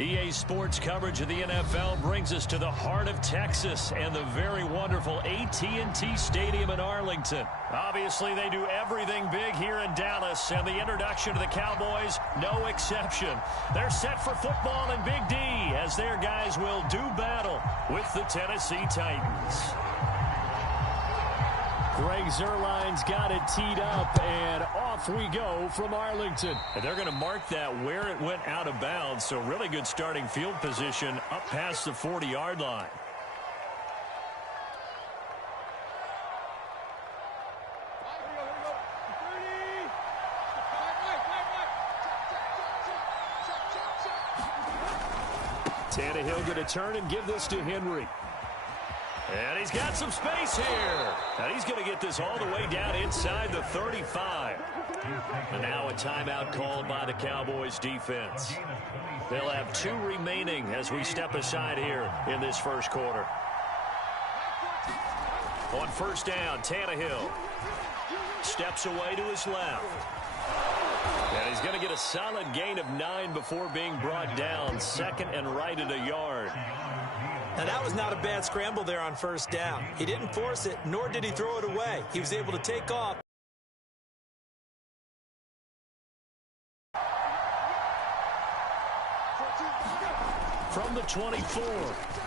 EA Sports coverage of the NFL brings us to the heart of Texas and the very wonderful AT&T Stadium in Arlington. Obviously, they do everything big here in Dallas, and the introduction to the Cowboys, no exception. They're set for football in Big D as their guys will do battle with the Tennessee Titans. Greg Zuerlein's got it teed up, and off we go from Arlington. And they're going to mark that where it went out of bounds, so really good starting field position up past the 40-yard line. Tannehill going to turn and give this to Henry. And he's got some space here. And he's going to get this all the way down inside the 35. And now a timeout called by the Cowboys defense. They'll have 2 remaining as we step aside here in this first quarter. On first down, Tannehill steps away to his left. And he's going to get a solid gain of 9 before being brought down. Second and right at a yard. Now, that was not a bad scramble there on first down. He didn't force it, nor did he throw it away. He was able to take off. From the 24,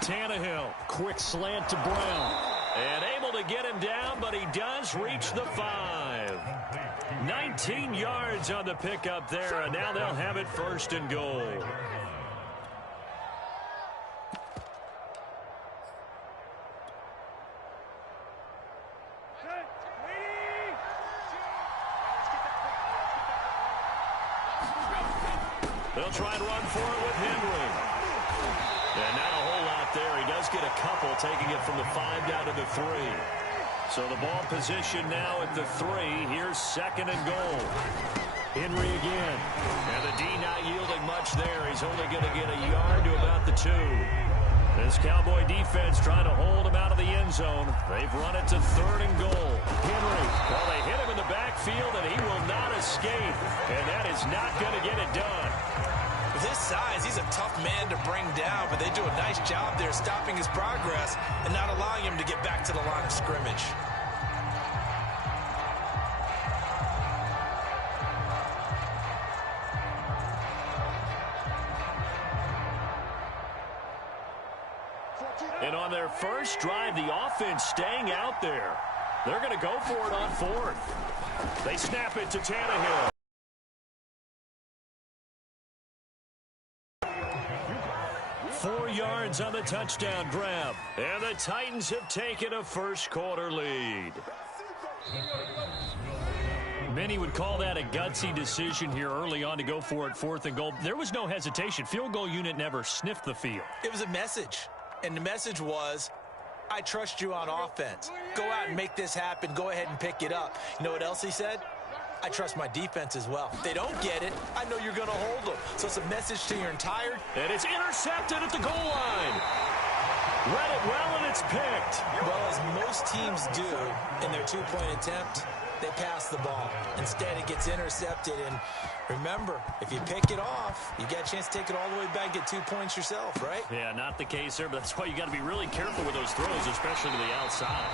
Tannehill, quick slant to Brown. And able to get him down, but he does reach the 5. 19 yards on the pickup there, and now they'll have it first and goal. They'll try and run for it with Henry. And not a whole lot there. He does get a couple, taking it from the 5 down to the 3. So the ball position now at the 3. Here's second and goal. Henry again. And the D not yielding much there. He's only going to get a yard to about the 2. This Cowboy defense trying to hold him out of the end zone. They've run it to third and goal. Henry, well, they hit him in the backfield, and he will not escape. And that is not going to get it done. With his size, he's a tough man to bring down, but they do a nice job there stopping his progress and not allowing him to get back to the line of scrimmage. And on their first drive, the offense staying out there. They're going to go for it on 4th. They snap it to Tannehill. Yards on the touchdown grab. And the Titans have taken a first quarter lead. Many would call that a gutsy decision here early on to go for it 4th and goal. There was no hesitation. Field goal unit never sniffed the field. It was a message. And the message was, I trust you on offense. Go out and make this happen. Go ahead and pick it up. You know what else he said? I trust my defense as well. If they don't get it, I know you're going to hold them. So it's a message to your entire... And it's intercepted at the goal line. Read it well, and it's picked. Well, as most teams do in their 2-point attempt, they pass the ball. Instead, it gets intercepted. And remember, if you pick it off, you get a chance to take it all the way back, get 2 points yourself, right? Yeah, not the case there, but that's why you got to be really careful with those throws, especially to the outside.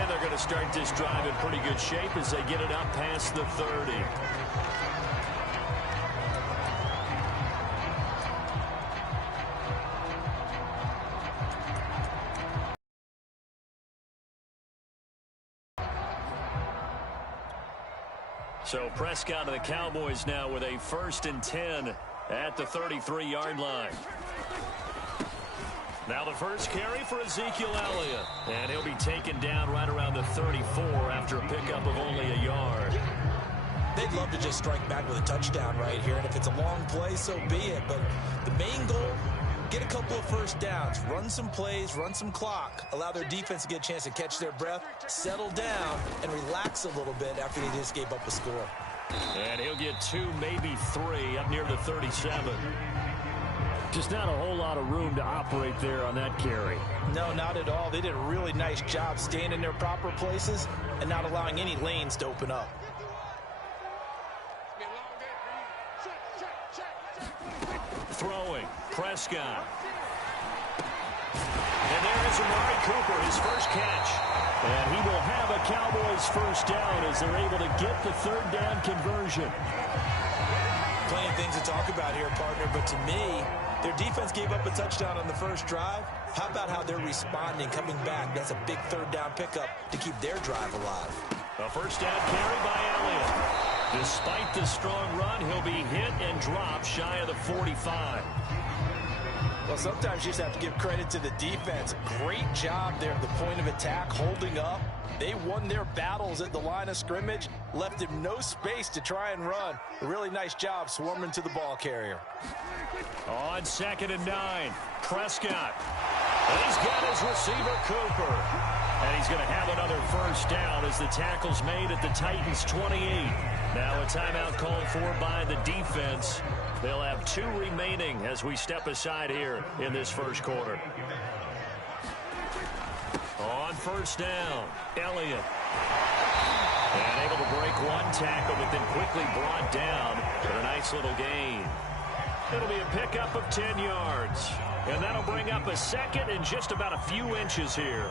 And they're going to start this drive in pretty good shape as they get it up past the 30. So Prescott of the Cowboys now with a 1st and 10 at the 33-yard line. Now the first carry for Ezekiel Elliott. And he'll be taken down right around the 34 after a pickup of only a yard. They'd love to just strike back with a touchdown right here. And if it's a long play, so be it. But the main goal, get a couple of first downs, run some plays, run some clock, allow their defense to get a chance to catch their breath, settle down, and relax a little bit after they just gave up a score. And he'll get 2, maybe 3 up near the 37. Just not a whole lot of room to operate there on that carry. No, not at all. They did a really nice job staying in their proper places and not allowing any lanes to open up. Throwing, Prescott. And there is Amari Cooper, his first catch. And he will have a Cowboys first down as they're able to get the third down conversion. Plenty of things to talk about here, partner, but to me, their defense gave up a touchdown on the first drive. How about how they're responding, coming back? That's a big third down pickup to keep their drive alive. A first down carry by Elliott. Despite the strong run, he'll be hit and dropped shy of the 45. Well, sometimes you just have to give credit to the defense. Great job there at the point of attack, holding up. They won their battles at the line of scrimmage, left him no space to try and run. A really nice job swarming to the ball carrier. On 2nd and 9, Prescott. And he's got his receiver, Cooper. And he's going to have another first down as the tackle's made at the Titans' 28. Now a timeout called for by the defense. They'll have 2 remaining as we step aside here in this first quarter. On first down, Elliott. And able to break one tackle, but then quickly brought down for a nice little gain. It'll be a pickup of 10 yards. And that'll bring up a second and just about a few inches here.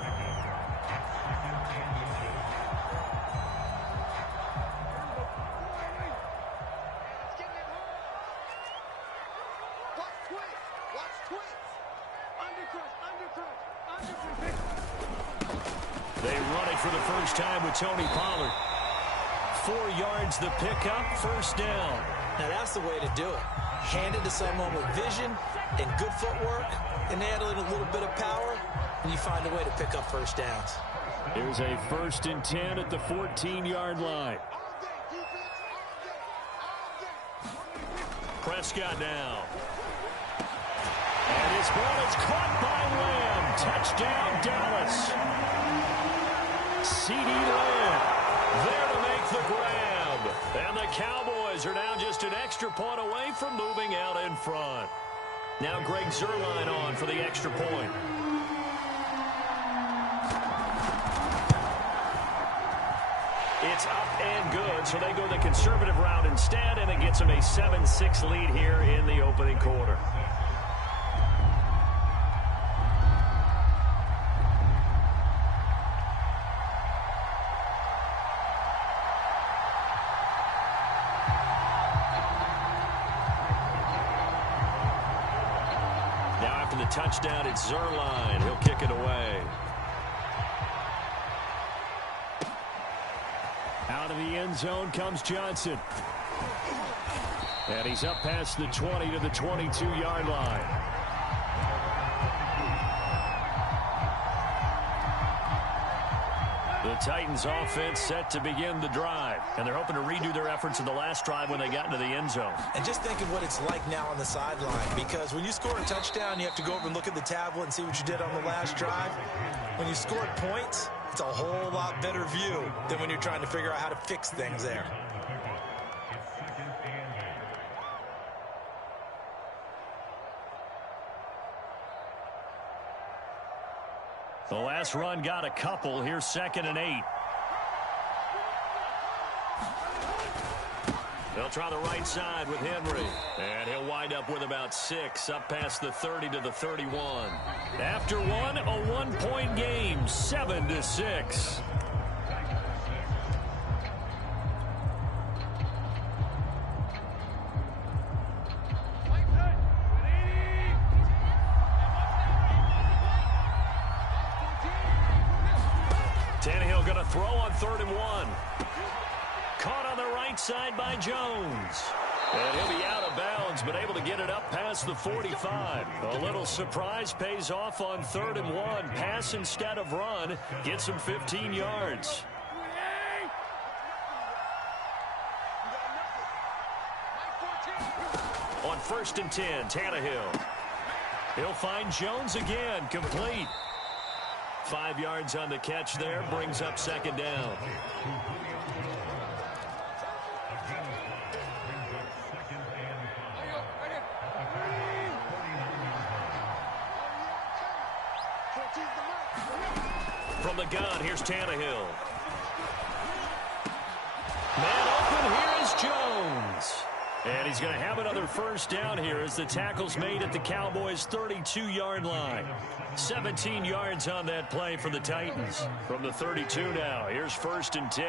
They run it for the first time with Tony Pollard. 4 yards the pickup, first down. Now that's the way to do it. Hand it to someone with vision and good footwork, and add in a little bit of power, and you find a way to pick up first downs. Here's a 1st and 10 at the 14-yard line. Prescott now. And his ball is caught by Lamb. Touchdown, Dallas. CeeDee Lamb there to make the grab. And the Cowboys are now just an extra point away from moving out in front. Now Greg Zuerlein on for the extra point. It's up and good, so they go the conservative route instead, and it gets them a 7-6 lead here in the opening quarter. Now after the touchdown, it's Zuerlein. He'll kick it away. Out of the end zone comes Johnson. And he's up past the 20 to the 22-yard line. The Titans offense set to begin the drive. And they're hoping to redo their efforts in the last drive when they got into the end zone. And just think of what it's like now on the sideline. Because when you score a touchdown, you have to go over and look at the tablet and see what you did on the last drive. When you scored points, it's a whole lot better view than when you're trying to figure out how to fix things there. The last run got a couple. Here's 2nd and 8. They'll try the right side with Henry. And he'll wind up with about 6, up past the 30 to the 31. After one, a 1-point game, 7-6. Tannehill going to throw on 3rd and 1. Caught on the right side by Jones. And he'll be out of bounds, but able to get it up past the 45. A little surprise pays off on 3rd and 1. Pass instead of run. Gets him 15 yards. On 1st and 10, Tannehill. He'll find Jones again, complete. 5 yards on the catch there, brings up 2nd down. From the gun, here's Tannehill. Man open, here is Jones. And he's He's going to have another first down here as the tackle's made at the Cowboys' 32-yard line. 17 yards on that play for the Titans. From the 32 now, here's 1st and 10.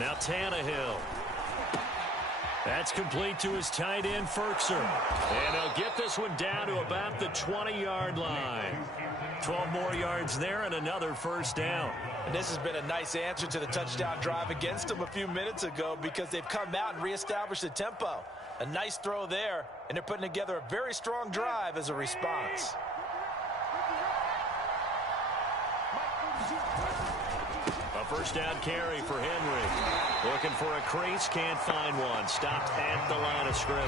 Now Tannehill. That's complete to his tight end, Ferkser. And he'll get this one down to about the 20-yard line. 12 more yards there and another first down. And this has been a nice answer to the touchdown drive against them a few minutes ago because they've come out and reestablished the tempo. A nice throw there, and they're putting together a very strong drive as a response. A first down carry for Henry. Looking for a crease, can't find one. Stopped at the line of scrimmage.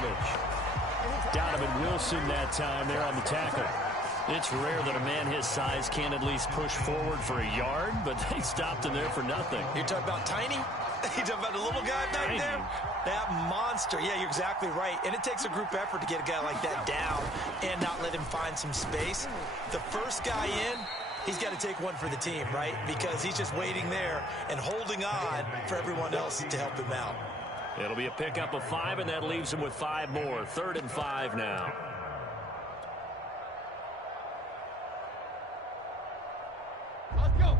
Donovan Wilson that time there on the tackle. It's rare that a man his size can't at least push forward for a yard, but they stopped him there for nothing. You're talking about tiny? You're talking about the little guy back Tiny. there? That monster. Yeah, you're exactly right. And it takes a group effort to get a guy like that down and not let him find some space. The first guy in, he's got to take one for the team, right? Because he's just waiting there and holding on for everyone else to help him out. It'll be a pickup of 5, and that leaves him with 5 more. 3rd and 5 now. Let's go.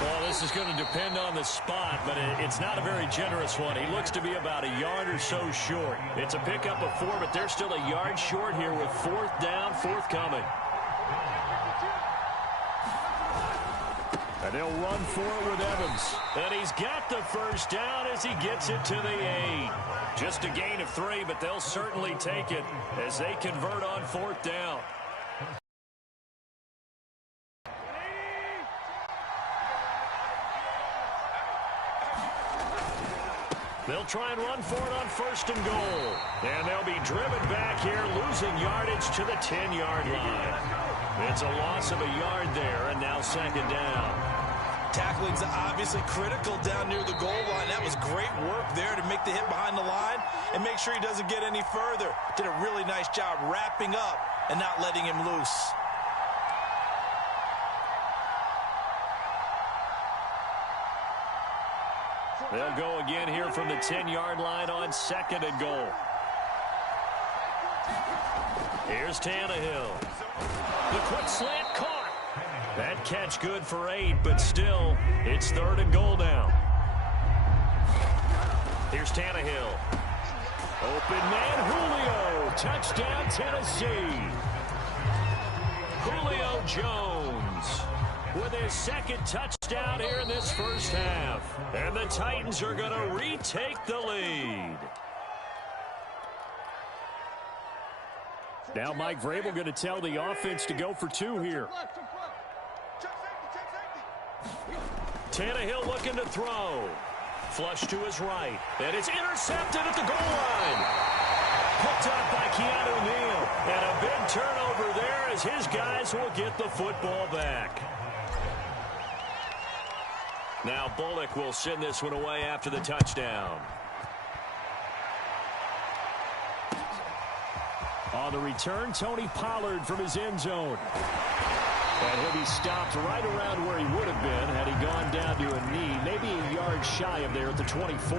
Well, this is going to depend on the spot, but it's not a very generous one. He looks to be about a yard or so short. It's a pickup of 4, but they're still a yard short here with 4th down, 4th coming. And they'll run for it with Evans. And he's got the first down as he gets it to the 8. Just a gain of 3, but they'll certainly take it as they convert on 4th down. They'll try and run for it on 1st and goal. And they'll be driven back here, losing yardage to the 10-yard line. It's a loss of a yard there, and now 2nd down. Tackling's obviously critical down near the goal line. That was great work there to make the hit behind the line and make sure he doesn't get any further. Did a really nice job wrapping up and not letting him loose. They'll go again here from the 10-yard line on 2nd and goal. Here's Tannehill. The quick slant caught. That catch good for 8, but still, it's 3rd and goal now. Here's Tannehill. Open man, Julio. Touchdown, Tennessee. Julio Jones with his 2nd touchdown here in this first half. And the Titans are going to retake the lead. Now Mike Vrabel going to tell the offense to go for 2 here. Tannehill looking to throw. Flush to his right. And it's intercepted at the goal line. Picked up by Keanu Neal. And a big turnover there as his guys will get the football back. Now Bullock will send this one away after the touchdown. On the return, Tony Pollard from his end zone. And he'll be stopped right around where he would have been had he gone down to a knee, maybe a yard shy of there at the 24.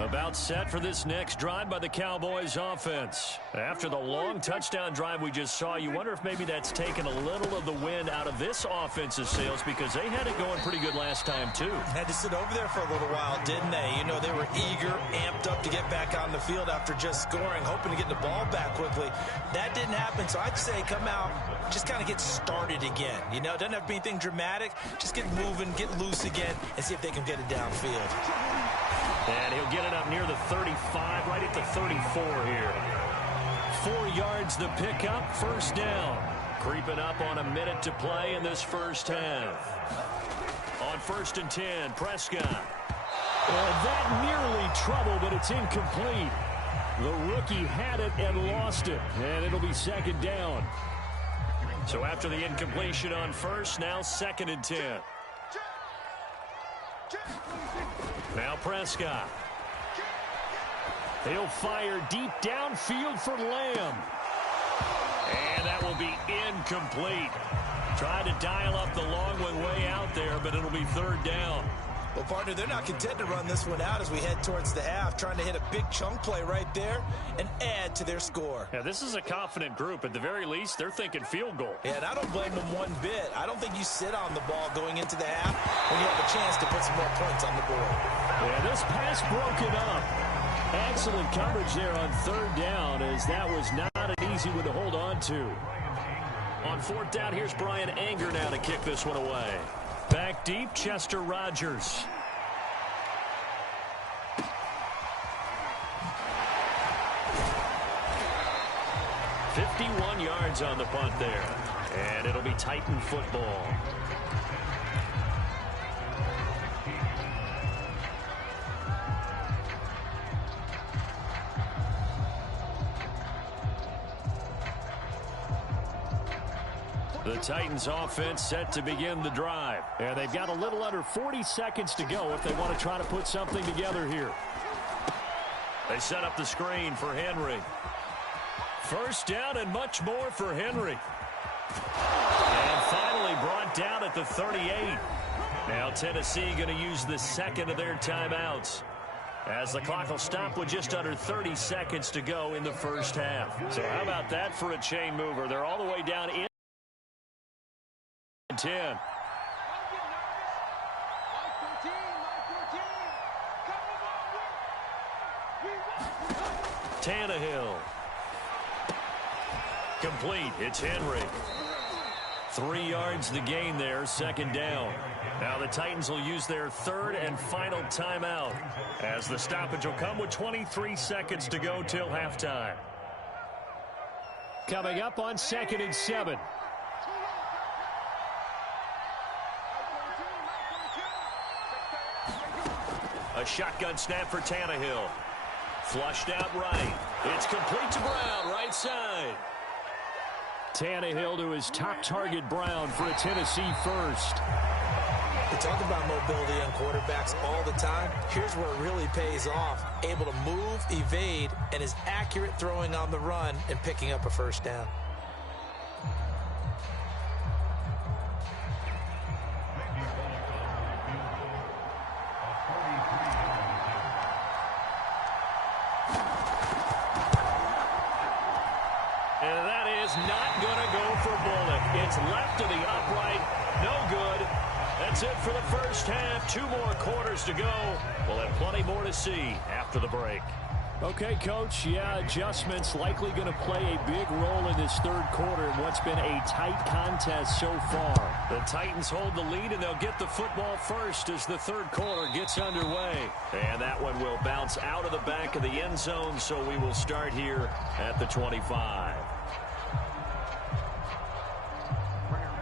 About set for this next drive by the Cowboys offense. After the long touchdown drive we just saw, you wonder if maybe that's taken a little of the wind out of this offense's sails because they had it going pretty good last time too. Had to sit over there for a little while, didn't they? You know, they were eager, amped up to get back on the field after just scoring, hoping to get the ball back quickly. That didn't happen, so I'd say come out, just kind of get started again. You know, it doesn't have to be anything dramatic. Just get moving, get loose again, and see if they can get it downfield. And he'll get it up near the 35, right at the 34 here. 4 yards the pickup, first down. Creeping up on a minute to play in this first half. On 1st and 10, Prescott. That nearly trouble, but it's incomplete. The rookie had it and lost it, and it'll be 2nd down. So after the incompletion on 1st, now 2nd and 10. Now Prescott. He'll fire deep downfield for Lamb. And that will be incomplete. Trying to dial up the long one way out there, but it'll be third down. Well, partner, they're not content to run this one out as we head towards the half, trying to hit a big chunk play right there and add to their score. Yeah, this is a confident group. At the very least, they're thinking field goal. Yeah, and I don't blame them one bit. I don't think you sit on the ball going into the half when you have a chance to put some more points on the board. Yeah, this pass broken up. Excellent coverage there on third down, as that was not an easy one to hold on to. On fourth down, here's Brian Anger now to kick this one away. Back deep, Chester Rogers. "51 yards on the punt there. And it'll be Titan football. The Titans offense set to begin the drive. And they've got a little under 40 seconds to go if they want to try to put something together here. They set up the screen for Henry. First down and much more for Henry. And finally brought down at the 38. Now Tennessee going to use the second of their timeouts, as the clock will stop with just under 30 seconds to go in the first half. So how about that for a chain mover? They're all the way down in 10. Tannehill. Complete. It's Henry. 3 yards the gain there, second down. Now the Titans will use their third and final timeout, as the stoppage will come with 23 seconds to go till halftime. Coming up on 2nd and 7. A shotgun snap for Tannehill. Flushed out right. It's complete to Brown, right side. Tannehill to his top target, Brown, for a Tennessee first. We talk about mobility on quarterbacks all the time. Here's where it really pays off. Able to move, evade, and is accurate throwing on the run and picking up a first down. Not going to go for Bullock. It's left to the upright. No good. That's it for the first half. 2 more quarters to go. We'll have plenty more to see after the break. Okay, Coach. Yeah, adjustments likely going to play a big role in this third quarter in what's been a tight contest so far. The Titans hold the lead, and they'll get the football first as the third quarter gets underway. And that one will bounce out of the back of the end zone, so we will start here at the 25.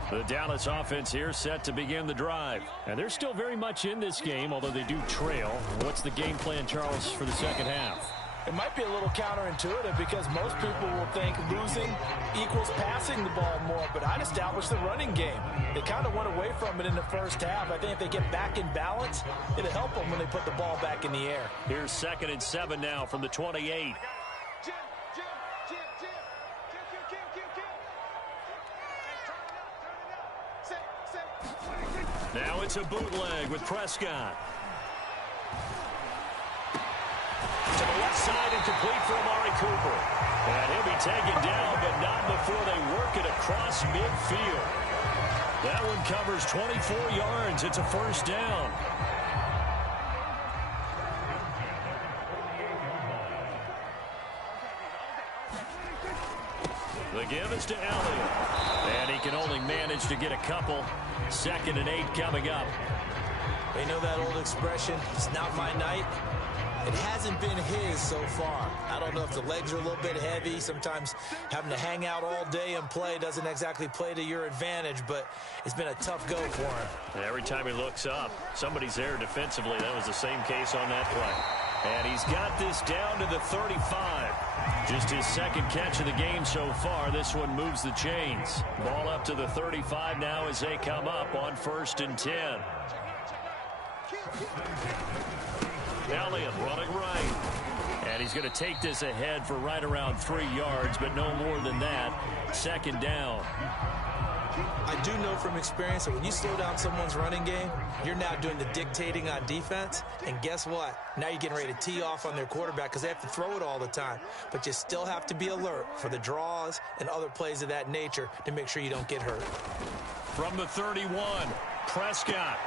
The Dallas offense here set to begin the drive. And they're still very much in this game, although they do trail. What's the game plan, Charles, for the second half? It might be a little counterintuitive because most people will think losing equals passing the ball more, but I'd establish the running game. They kind of went away from it in the first half. I think if they get back in balance, it'll help them when they put the ball back in the air. Here's 2nd and 7 now from the 28. Now it's a bootleg with Prescott. To the left side and complete for Amari Cooper. And he'll be taken down, but not before they work it across midfield. That one covers 24 yards. It's a first down. The give is to Elliott. And he can only manage to get a couple. 2nd and 8 coming up. They know that old expression, it's not my night. It hasn't been his so far. I don't know if the legs are a little bit heavy. Sometimes having to hang out all day and play doesn't exactly play to your advantage, but it's been a tough go for him. And every time he looks up, somebody's there defensively. That was the same case on that play. And he's got this down to the 35. Just his second catch of the game so far. This one moves the chains. Ball up to the 35 now as they come up on 1st and 10. Elliott running right. And he's going to take this ahead for right around 3 yards, but no more than that. Second down. I do know from experience that when you slow down someone's running game, you're now doing the dictating on defense. And guess what? Now you're getting ready to tee off on their quarterback because they have to throw it all the time. But you still have to be alert for the draws and other plays of that nature to make sure you don't get hurt. From the 31, Prescott.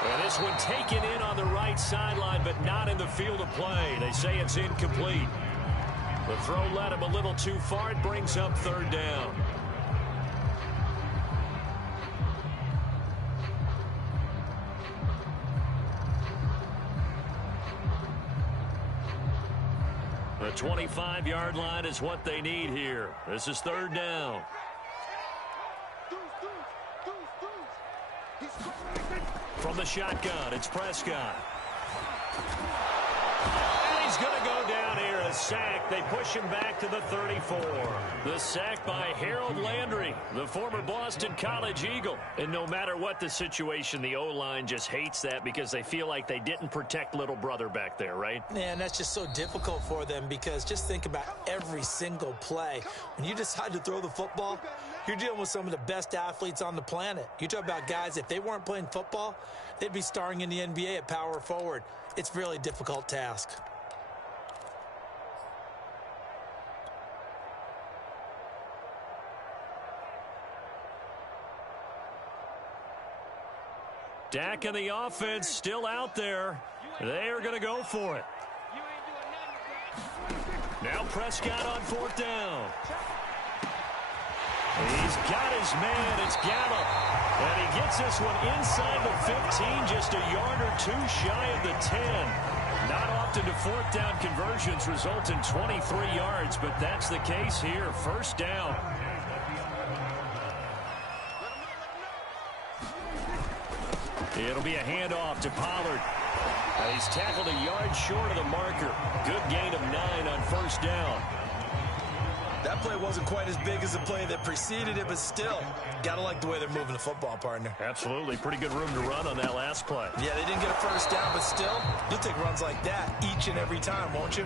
And this one taken in on the right sideline, but not in the field of play. They say it's incomplete. The throw led him a little too far. It brings up third down. The 25-yard line is what they need here. This is third down. From the shotgun, it's Prescott. And he's going to go down here, a sack. They push him back to the 34. The sack by Harold Landry, the former Boston College Eagle. And no matter what the situation, the O-line just hates that because they feel like they didn't protect little brother back there, right? Man, that's just so difficult for them because just think about every single play. When you decide to throw the football, you're dealing with some of the best athletes on the planet. You talk about guys, if they weren't playing football, they'd be starring in the NBA at power forward. It's a really difficult task. Dak and the offense still out there. They are going to go for it. Now Prescott on fourth down. He's got his man. It's Gallup. And he gets this one inside the 15, just a yard or two shy of the 10. Not often do fourth down conversions result in 23 yards, but that's the case here. First down. It'll be a handoff to Pollard. He's tackled a yard short of the marker. Good gain of 9 on first down. That play wasn't quite as big as the play that preceded it, but still, gotta like the way they're moving the football, partner. Absolutely. Pretty good room to run on that last play. Yeah, they didn't get a first down, but still, you'll take runs like that each and every time, won't you?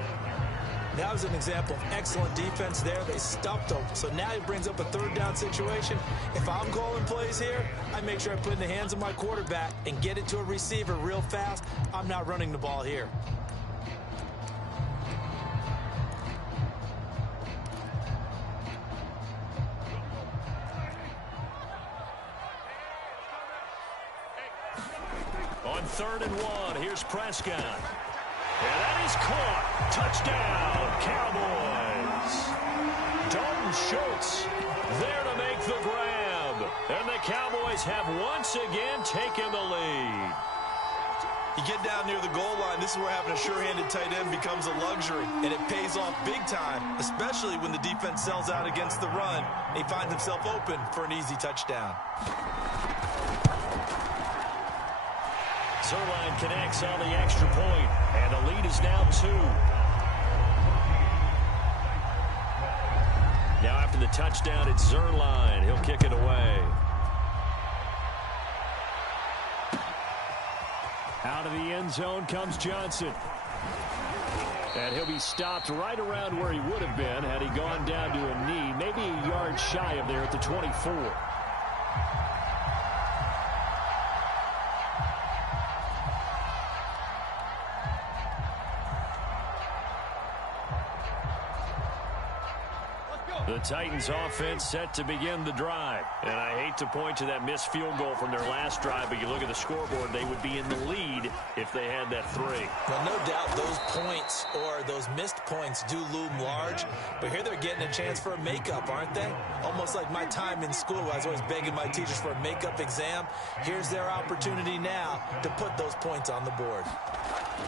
That was an example of excellent defense there. They stuffed them. So now it brings up a third down situation. If I'm calling plays here, I make sure I put it in the hands of my quarterback and get it to a receiver real fast. I'm not running the ball here. On 3rd and 1, here's Prescott. And that is caught. Touchdown, Cowboys. Dalton Schultz there to make the grab. And the Cowboys have once again taken the lead. You get down near the goal line, this is where having a sure-handed tight end becomes a luxury. And it pays off big time, especially when the defense sells out against the run. And he finds himself open for an easy touchdown. Zerline connects on the extra point, and the lead is now 2. Now after the touchdown, it's Zerline. He'll kick it away. Out of the end zone comes Johnson. And he'll be stopped right around where he would have been had he gone down to a knee, maybe a yard shy of there at the 24. The Titans offense set to begin the drive. And I hate to point to that missed field goal from their last drive, but you look at the scoreboard, they would be in the lead if they had that 3. Well, no doubt those points or those missed points do loom large, but here they're getting a chance for a makeup, aren't they? Almost like my time in school, I was always begging my teachers for a makeup exam. Here's their opportunity now to put those points on the board.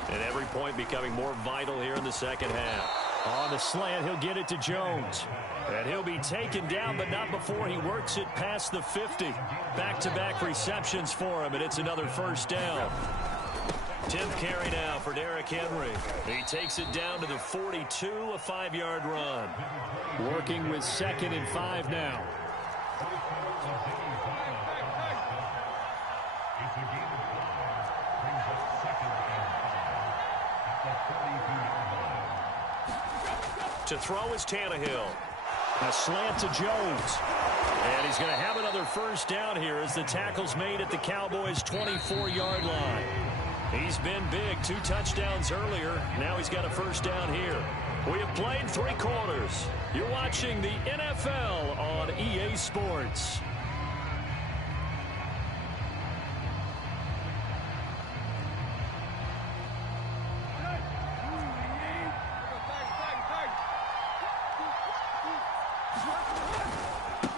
And every point becoming more vital here in the second half. On the slant, he'll get it to Jones. And he'll be taken down, but not before he works it past the 50. Back-to-back receptions for him, and it's another first down. 10th carry now for Derrick Henry. He takes it down to the 42, a 5-yard run. Working with 2nd and 5 now. To throw is Tannehill. A slant to Jones. And he's going to have another first down here as the tackle's made at the Cowboys' 24-yard line. He's been big. 2 touchdowns earlier. Now he's got a first down here. We have played 3 quarters. You're watching the NFL on EA Sports.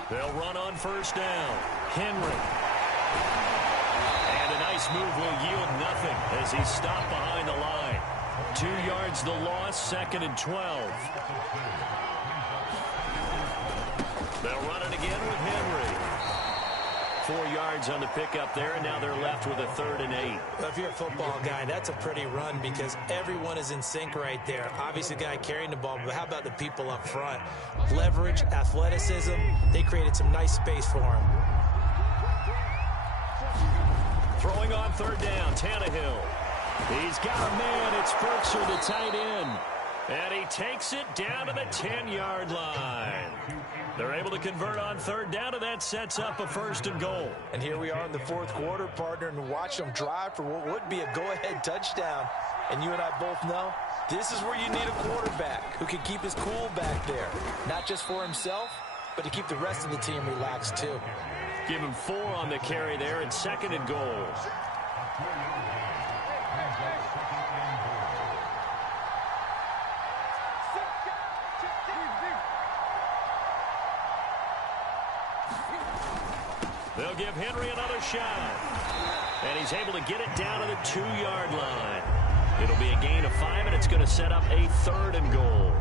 They'll run on first down. Henry. And a nice move will yield nothing as he's stopped behind the line. 2 yards the loss, 2nd and 12. They'll run it again with Henry. 4 yards on the pickup there, and now they're left with a 3rd and 8. Well, if you're a football guy, that's a pretty run because everyone is in sync right there. Obviously, the guy carrying the ball, but how about the people up front? Leverage, athleticism, they created some nice space for him. Throwing on 3rd down, Tannehill. He's got a man. It's Firkser, the tight end. And he takes it down to the 10-yard line. They're able to convert on 3rd down, and that sets up a 1st and goal. And here we are in the 4th quarter, partner, and watch them drive for what would be a go-ahead touchdown. And you and I both know this is where you need a quarterback who can keep his cool back there. Not just for himself, but to keep the rest of the team relaxed, too. Give him 4 on the carry there, and 2nd and goal. They'll give Henry another shot. And he's able to get it down to the 2-yard line. It'll be a gain of 5, and it's going to set up a 3rd and goal.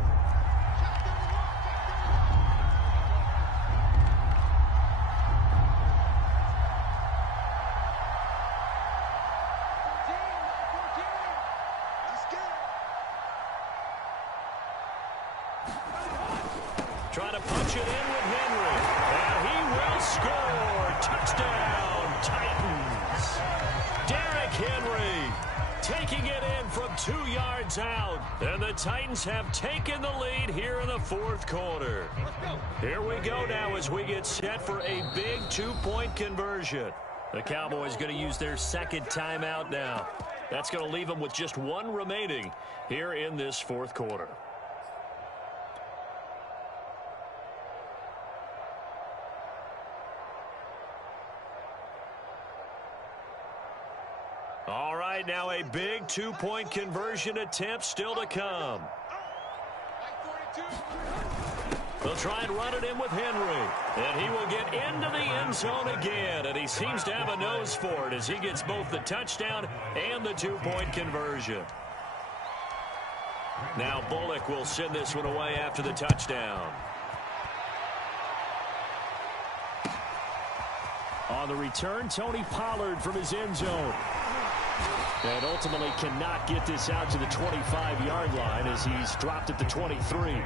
Trying to punch it in with Henry. And he will score. Touchdown, Titans. Derrick Henry taking it in from 2 yards out. And the Titans have taken the lead here in the 4th quarter. Here we go now as we get set for a big 2-point conversion. The Cowboys going to use their 2nd timeout now. That's going to leave them with just 1 remaining here in this 4th quarter. All right, now a big 2-point conversion attempt still to come. They'll try and run it in with Henry. And he will get into the end zone again. And he seems to have a nose for it as he gets both the touchdown and the 2-point conversion. Now Bullock will send this one away after the touchdown. On the return, Tony Pollard from his end zone. And ultimately cannot get this out to the 25-yard line as he's dropped at the 23.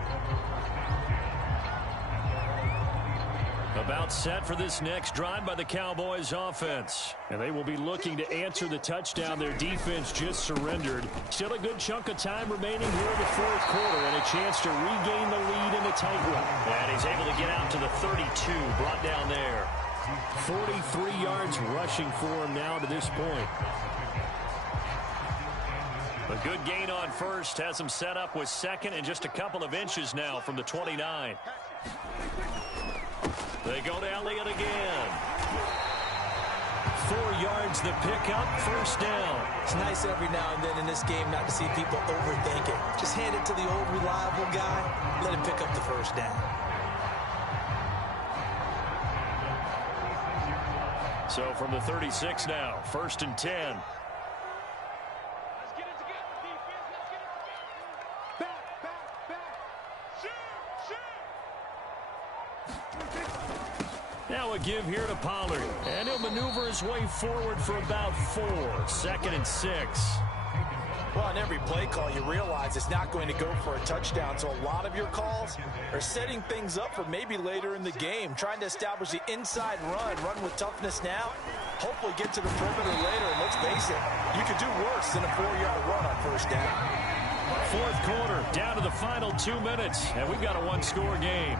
About set for this next drive by the Cowboys offense. And they will be looking to answer the touchdown their defense just surrendered. Still a good chunk of time remaining here in the 4th quarter and a chance to regain the lead in the tightrope. And he's able to get out to the 32, brought down there. 43 yards rushing for him now to this point. A good gain on 1st has him set up with 2nd and just a couple of inches now from the 29. They go to Elliott again. 4 yards the pickup, 1st down. It's nice every now and then in this game not to see people overthink it. Just hand it to the old reliable guy. Let him pick up the 1st down. So from the 36 now, 1st and 10. Now a give here to Pollard. And he'll maneuver his way forward for about 4. 2nd and 6. Well, on every play call, you realize it's not going to go for a touchdown. So a lot of your calls are setting things up for maybe later in the game, trying to establish the inside run with toughness now, hopefully get to the perimeter later. And let's face it, you could do worse than a 4-yard run on 1st down. 4 fourth quarter, down to the final 2 minutes, and we've got a one-score game.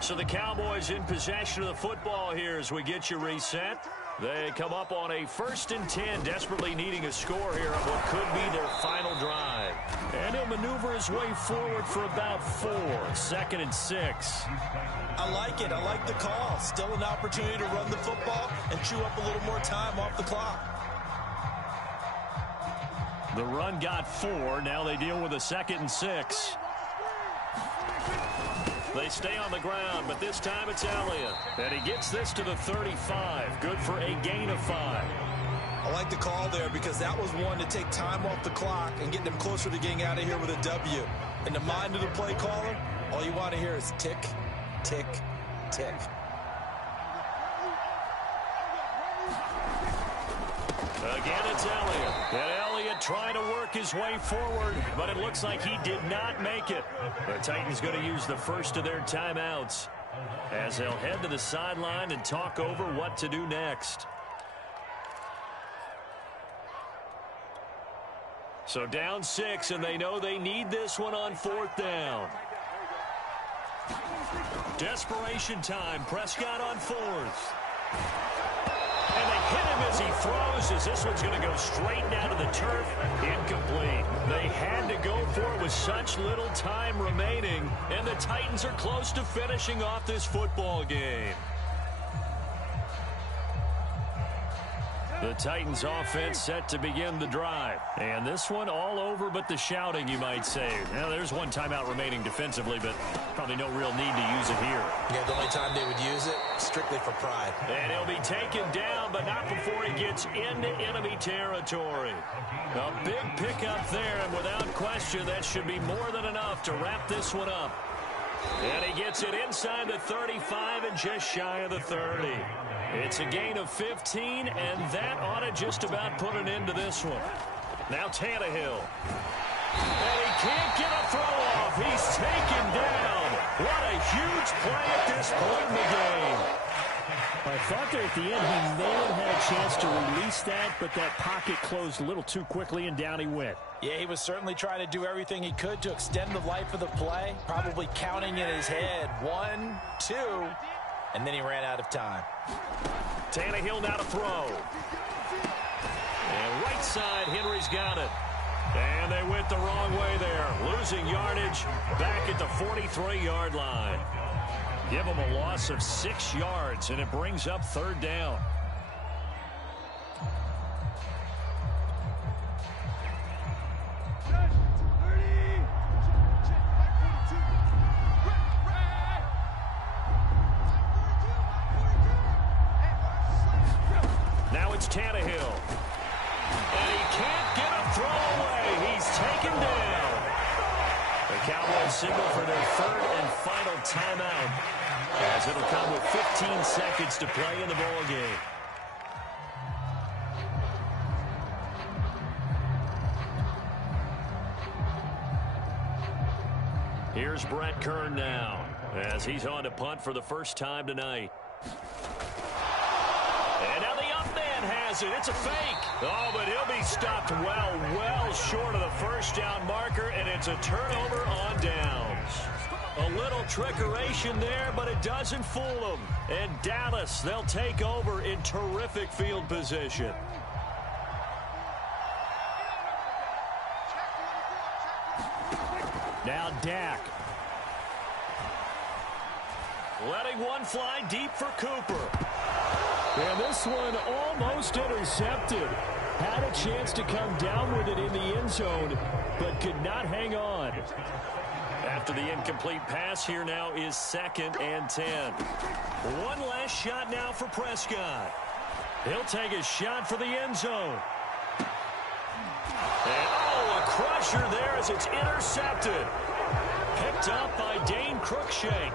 So the Cowboys in possession of the football here as we get you reset. They come up on a 1st and 10, desperately needing a score here on what could be their final drive. And he'll maneuver his way forward for about 4, 2nd and 6. I like it. I like the call. Still an opportunity to run the football and chew up a little more time off the clock. The run got 4. Now they deal with a 2nd and 6. They stay on the ground, but this time it's Elliott. And he gets this to the 35. Good for a gain of 5. I like the call there because that was one to take time off the clock and get them closer to getting out of here with a W. In the mind of the play caller, all you want to hear is tick, tick, tick. Again, it's Elliott. And Elliott trying to work his way forward, but it looks like he did not make it. The Titans going to use the first of their timeouts as they'll head to the sideline and talk over what to do next. So down 6, and they know they need this one on 4th down. Desperation time. Prescott on 4th. And they hit him as he throws, as this one's going to go straight down to the turf. Incomplete. They had to go for it with such little time remaining, and the Titans are close to finishing off this football game. The Titans offense set to begin the drive. And this one all over but the shouting, you might say. Now, there's one timeout remaining defensively, but probably no real need to use it here. Yeah, the only time they would use it, strictly for pride. And he'll be taken down, but not before he gets into enemy territory. A big pickup there, and without question, that should be more than enough to wrap this one up. And he gets it inside the 35 and just shy of the 30. It's a gain of 15, and that ought to just about put an end to this one. Now Tannehill. And he can't get a throw off. He's taken down. What a huge play at this point in the game. I thought there at the end he may have had a chance to release that, but that pocket closed a little too quickly, and down he went. Yeah, he was certainly trying to do everything he could to extend the life of the play, probably counting in his head 1, 2, and then he ran out of time. Tannehill now to throw. And right side, Henry's got it. And they went the wrong way there. Losing yardage back at the 43-yard line. Give them a loss of 6 yards, and it brings up 3rd down. Now it's Tannehill. And he can't get a throw away. He's taken down. The Cowboys signal for their 3rd and final timeout, as it'll come with 15 seconds to play in the ball game. Here's Brett Kern now, as he's on to punt for the first time tonight. And now the up man has it. It's a fake. Oh, but he'll be stopped well short of the first down marker, and it's a turnover on downs. A little trickeration there, but it doesn't fool them. And Dallas, they'll take over in terrific field position. Now Dak. Letting one fly deep for Cooper. And this one almost intercepted. Had a chance to come down with it in the end zone, but could not hang on. After the incomplete pass, here now is 2nd and 10. One last shot now for Prescott. He'll take a shot for the end zone. And oh, a crusher there as it's intercepted. Picked up by Dane Cruikshank.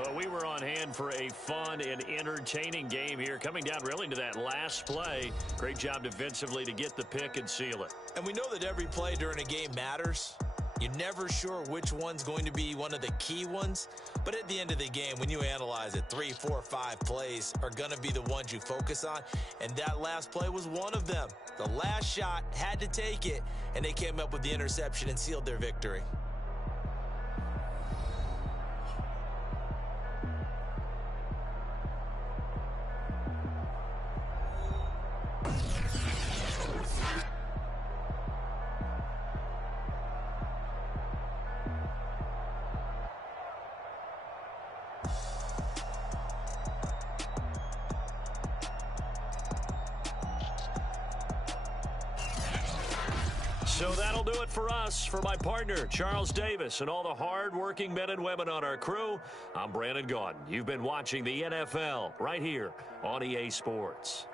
Well, we were on hand for a fun and entertaining game here, coming down really to that last play. Great job defensively to get the pick and seal it. And we know that every play during a game matters. You're never sure which one's going to be one of the key ones. But at the end of the game, when you analyze it, 3, 4, 5 plays are going to be the ones you focus on. And that last play was one of them. The last shot had to take it, and they came up with the interception and sealed their victory. So that'll do it for us. For my partner, Charles Davis, and all the hard-working men and women on our crew, I'm Brandon Gaudin. You've been watching the NFL right here on EA Sports.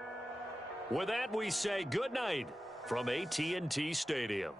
With that, we say good night from AT&T Stadium.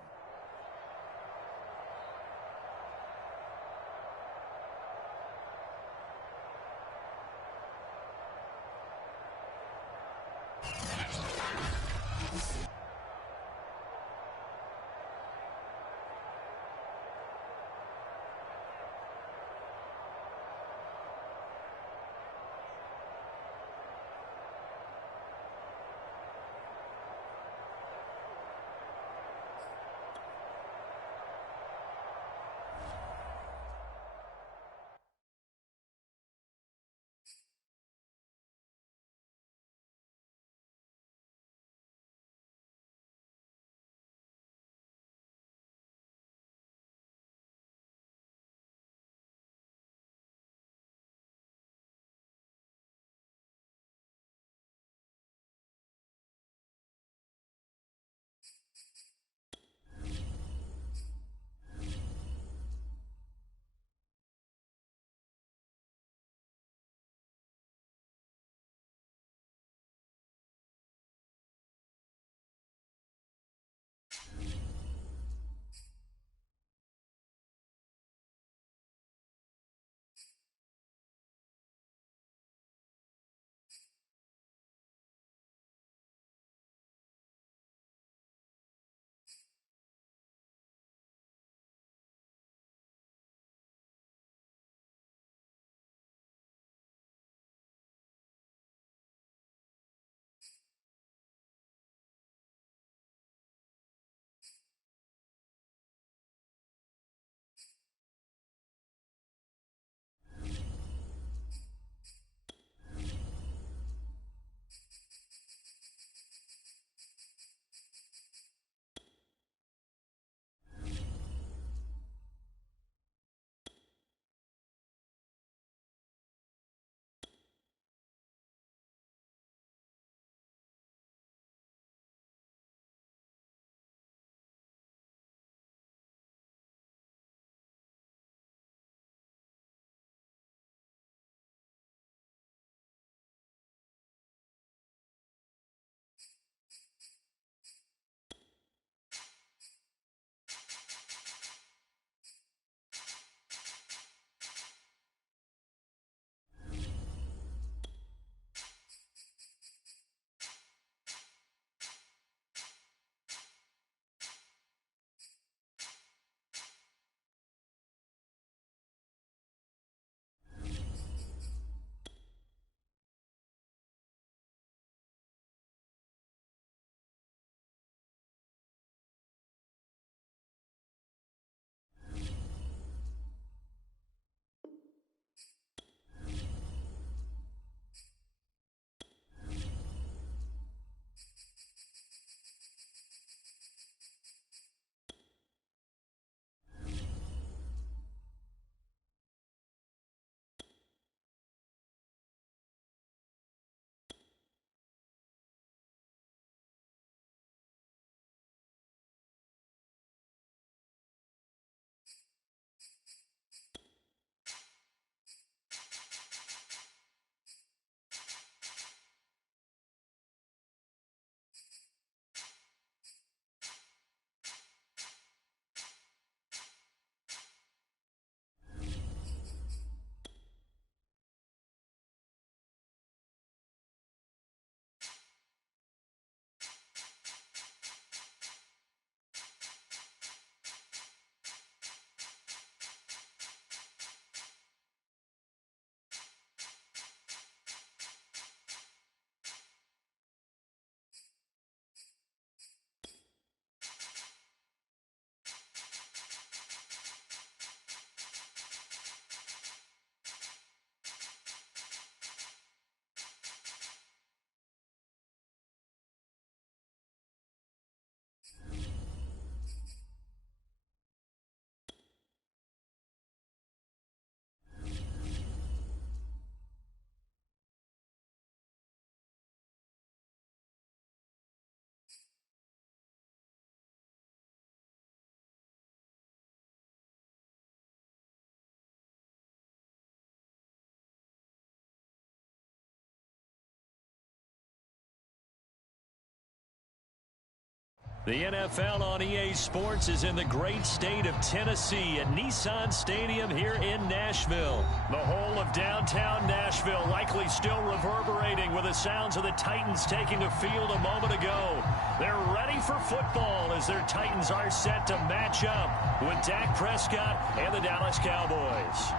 The NFL on EA Sports is in the great state of Tennessee at Nissan Stadium here in Nashville. The whole of downtown Nashville likely still reverberating with the sounds of the Titans taking the field a moment ago. They're ready for football as their Titans are set to match up with Dak Prescott and the Dallas Cowboys.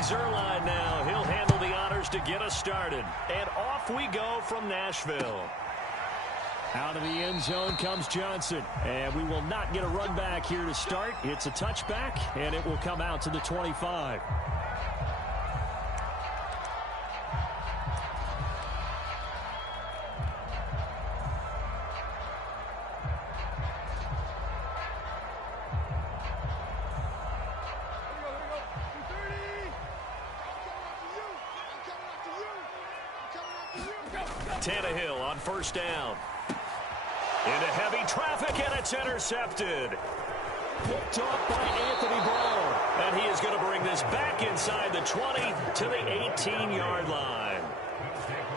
Zerline now. He'll handle the honors to get us started. And off we go from Nashville. Out of the end zone comes Johnson. And we will not get a run back here to start. It's a touchback, and it will come out to the 25. Tannehill on first down. Into heavy traffic, and it's intercepted. Picked off by Anthony Barr. And he is going to bring this back inside the 20 to the 18-yard line.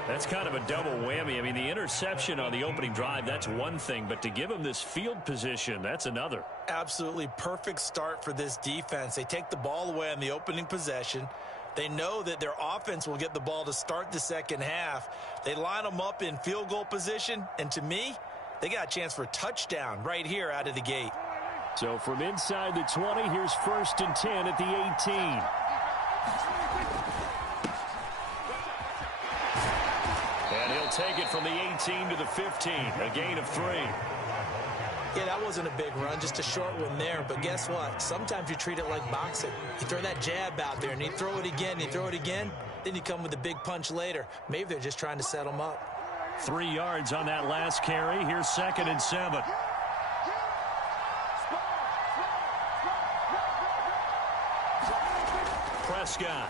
That's kind of a double whammy. I mean, the interception on the opening drive, that's one thing. But to give him this field position, that's another. Absolutely perfect start for this defense. They take the ball away on the opening possession. They know that their offense will get the ball to start the second half. They line them up in field goal position, and to me, they got a chance for a touchdown right here out of the gate. So from inside the 20, here's 1st and 10 at the 18. And he'll take it from the 18 to the 15, a gain of 3. Yeah, that wasn't a big run, just a short one there. But guess what? Sometimes you treat it like boxing. You throw that jab out there, and you throw it again, then you come with a big punch later. Maybe they're just trying to set them up. 3 yards on that last carry. Here's 2nd and 7. Prescott.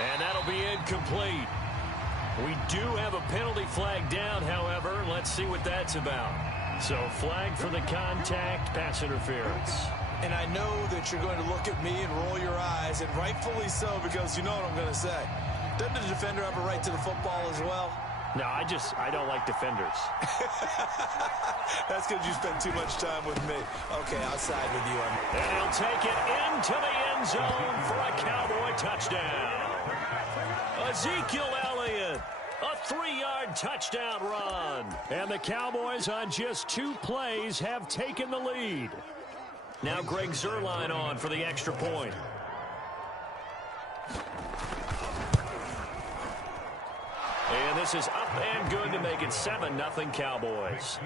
And that'll be incomplete. We do have a penalty flag down, however. Let's see what that's about. So flag for the contact, pass interference. And I know that you're going to look at me and roll your eyes, and rightfully so, because you know what I'm going to say. Doesn't the defender have a right to the football as well? No, I don't like defenders. That's because you spend too much time with me. Okay, I'll side with you on that. And he'll take it into the end zone for a Cowboy touchdown. Ezekiel Elliott, a 3-yard touchdown run. And the Cowboys on just 2 plays have taken the lead. Now Greg Zerline on for the extra point. And this is up and good to make it 7-0 Cowboys.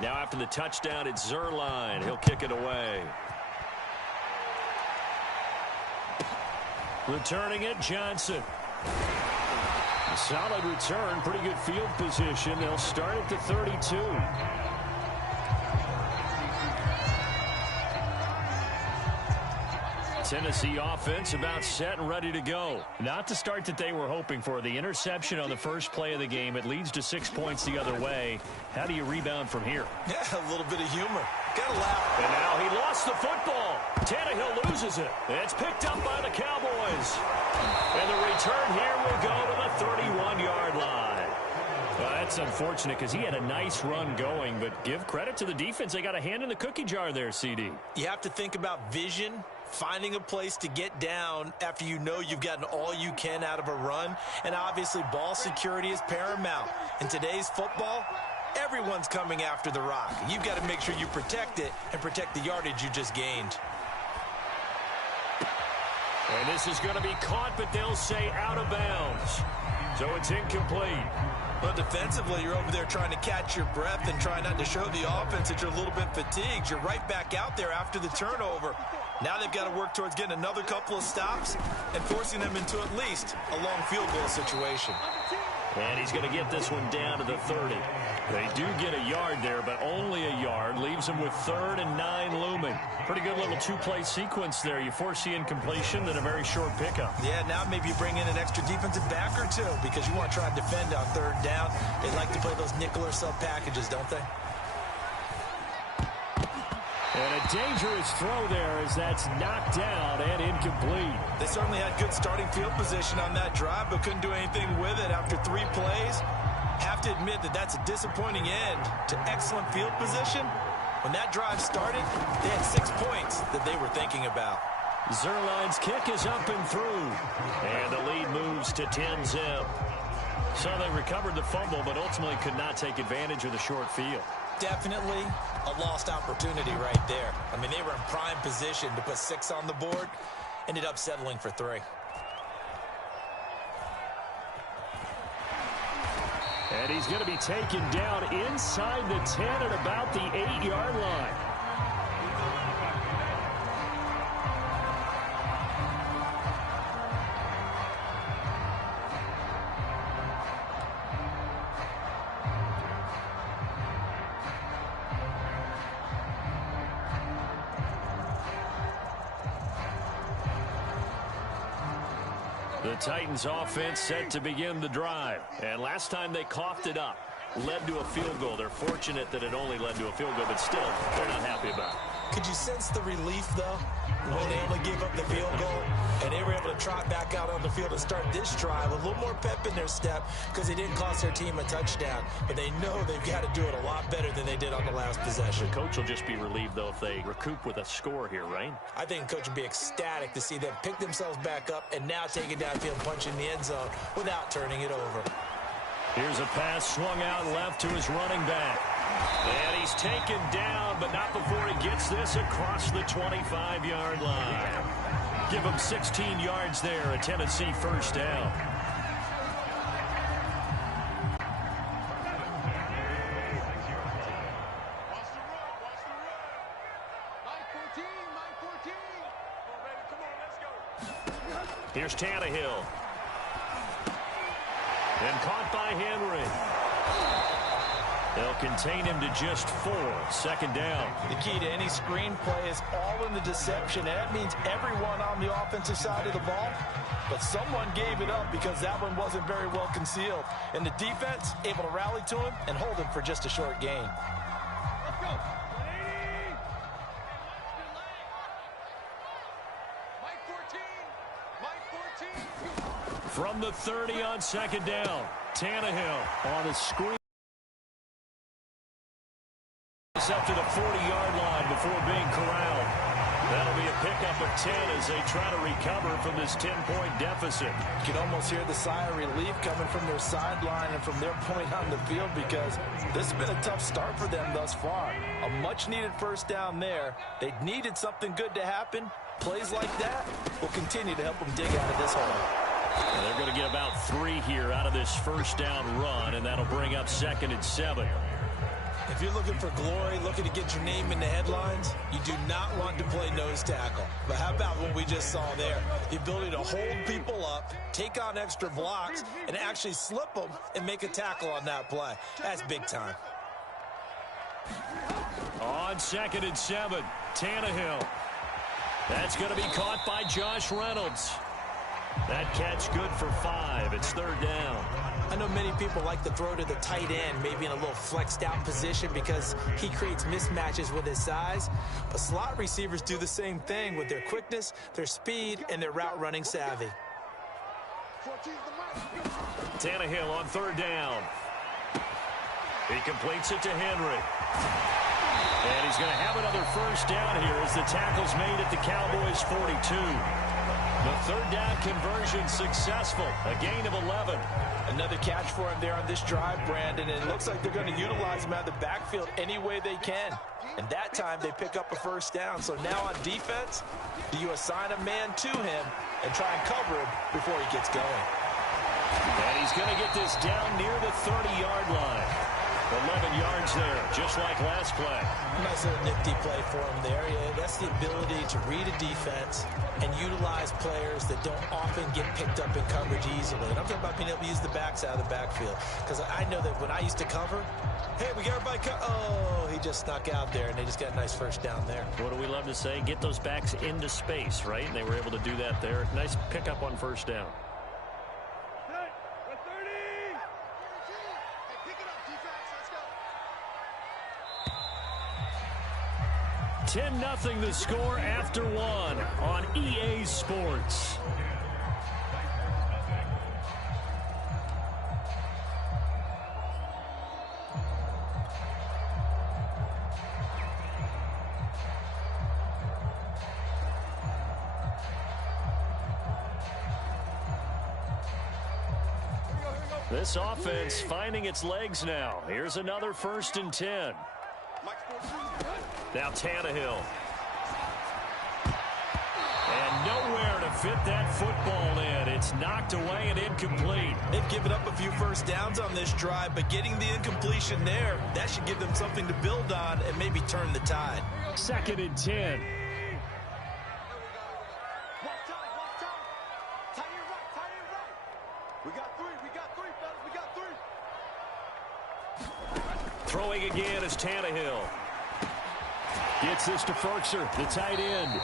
Now after the touchdown, it's Zerline. He'll kick it away. Returning it, Johnson. A solid return, pretty good field position. They'll start at the 32. Tennessee offense about set and ready to go. Not the start that they were hoping for. The interception on the first play of the game. It leads to 6 points the other way. How do you rebound from here? Yeah, a little bit of humor. Gotta laugh. And now he lost the football. Tannehill loses it. It's picked up by the Cowboys. And the return here will go to the 31-yard line. Well, that's unfortunate because he had a nice run going, but give credit to the defense. They got a hand in the cookie jar there, CD. You have to think about vision, finding a place to get down after you know you've gotten all you can out of a run. And obviously ball security is paramount. In today's football, everyone's coming after the rock. You've got to make sure you protect it and protect the yardage you just gained. And this is going to be caught, but they'll say out of bounds. So it's incomplete. But defensively, you're over there trying to catch your breath and try not to show the offense that you're a little bit fatigued. You're right back out there after the turnover. Now they've got to work towards getting another couple of stops and forcing them into at least a long field goal situation. And he's going to get this one down to the 30. They do get a yard there, but only a yard. Leaves them with 3rd and 9 looming. Pretty good little two-play sequence there. You force the incompletion, then a very short pickup. Yeah, now maybe you bring in an extra defensive back or two because you want to try to defend on 3rd down. They like to play those nickel or sub packages, don't they? And a dangerous throw there as that's knocked down and incomplete. They certainly had good starting field position on that drive, but couldn't do anything with it after 3 plays. Have to admit that that's a disappointing end to excellent field position. When that drive started, they had 6 points that they were thinking about. Zerline's kick is up and through. And the lead moves to 10-zip. So they recovered the fumble, but ultimately could not take advantage of the short field. Definitely a lost opportunity right there. I mean, they were in prime position to put 6 on the board. Ended up settling for 3. And he's going to be taken down inside the 10 at about the 8-yard line. The Titans offense set to begin the drive. And last time they coughed it up, led to a field goal. They're fortunate that it only led to a field goal, but still, they're not happy about it. Could you sense the relief, though, when they only gave up the field goal and they were able to trot back out on the field and start this drive with a little more pep in their step because they didn't cost their team a touchdown. But they know they've got to do it a lot better than they did on the last possession. The coach will just be relieved, though, if they recoup with a score here, right? I think the coach would be ecstatic to see them pick themselves back up and now take it downfield, punch in the end zone without turning it over. Here's a pass swung out left to his running back. And he's taken down, but not before he gets this across the 25-yard line. Give him 16 yards there, a Tennessee first down. Here's Tannehill. And caught by Henry. They'll contain him to just 4. Second down. The key to any screen play is all in the deception, and that means everyone on the offensive side of the ball. But someone gave it up because that one wasn't very well concealed. And the defense able to rally to him and hold him for just a short gain. Let's go. Mike 14. Mike 14. From the 30 on second down, Tannehill on the screen. Up to the 40-yard line before being corralled. That'll be a pickup of 10 as they try to recover from this 10-point deficit. You can almost hear the sigh of relief coming from their sideline and from their point on the field because this has been a tough start for them thus far. A much-needed first down there. They needed something good to happen. Plays like that will continue to help them dig out of this hole. And they're going to get about 3 here out of this first down run, and that'll bring up 2nd and 7. If you're looking for glory, looking to get your name in the headlines, you do not want to play nose tackle. But how about what we just saw there? The ability to hold people up, take on extra blocks, and actually slip them and make a tackle on that play. That's big time. On 2nd and 7, Tannehill. That's going to be caught by Josh Reynolds. That catch good for 5. It's 3rd down. I know many people like to throw to the tight end, maybe in a little flexed out position because he creates mismatches with his size. But slot receivers do the same thing with their quickness, their speed, and their route running savvy. Tannehill on 3rd down. He completes it to Henry. And he's going to have another first down here as the tackle's made at the Cowboys' 42. The 3rd down conversion successful. A gain of 11. Another catch for him there on this drive, Brandon, and it looks like they're going to utilize him out of the backfield any way they can. And that time they pick up a first down. So now on defense, do you assign a man to him and try and cover him before he gets going? And he's going to get this down near the 30-yard line. 11 yards there, just like last play. Nice little nifty play for him there. Yeah, that's the ability to read a defense and utilize players that don't often get picked up in coverage easily. And I'm talking about being able to use the backs out of the backfield. Because I know that when I used to cover, hey, we got everybody oh, he just snuck out there, and they just got a nice first down there. What do we love to say? Get those backs into space, right? And they were able to do that there. Nice pickup on first down. 10-0 the score after one on EA Sports. This offense finding its legs now. Here's another 1st and 10. Now Tannehill. And nowhere to fit that football in. It's knocked away and incomplete. They've given up a few first downs on this drive, but getting the incompletion there, that should give them something to build on and maybe turn the tide. 2nd and 10. Throwing again is Tannehill. Gets this to Ferkser, the tight end.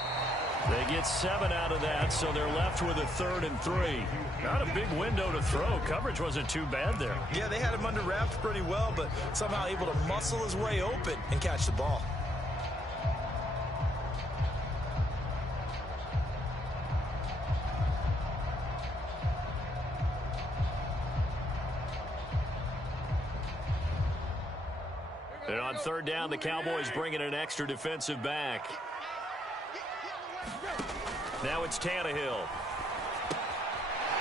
They get 7 out of that, so they're left with a 3rd and 3. Not a big window to throw. Coverage wasn't too bad there. Yeah, they had him under wraps pretty well, but somehow able to muscle his way open and catch the ball. And on 3rd down, the Cowboys bring in an extra defensive back. Now it's Tannehill.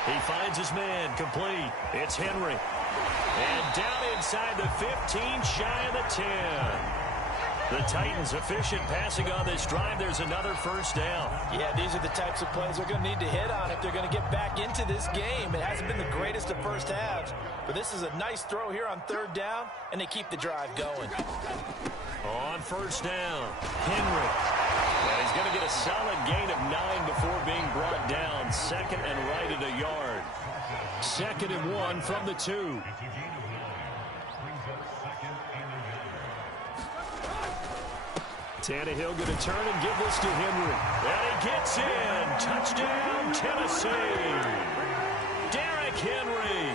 He finds his man, complete. It's Henry. And down inside the 15, shy of the 10. The Titans efficient passing on this drive. There's another 1st down. Yeah, these are the types of plays they're going to need to hit on if they're going to get back into this game. It hasn't been the greatest of first halves, but this is a nice throw here on 3rd down, and they keep the drive going. On 1st down, Henry. And he's going to get a solid gain of 9 before being brought down. 2nd and right at a yard. 2nd and 1 from the 2. Tannehill going to turn and give this to Henry. And he gets in. Touchdown, Tennessee. Derrick Henry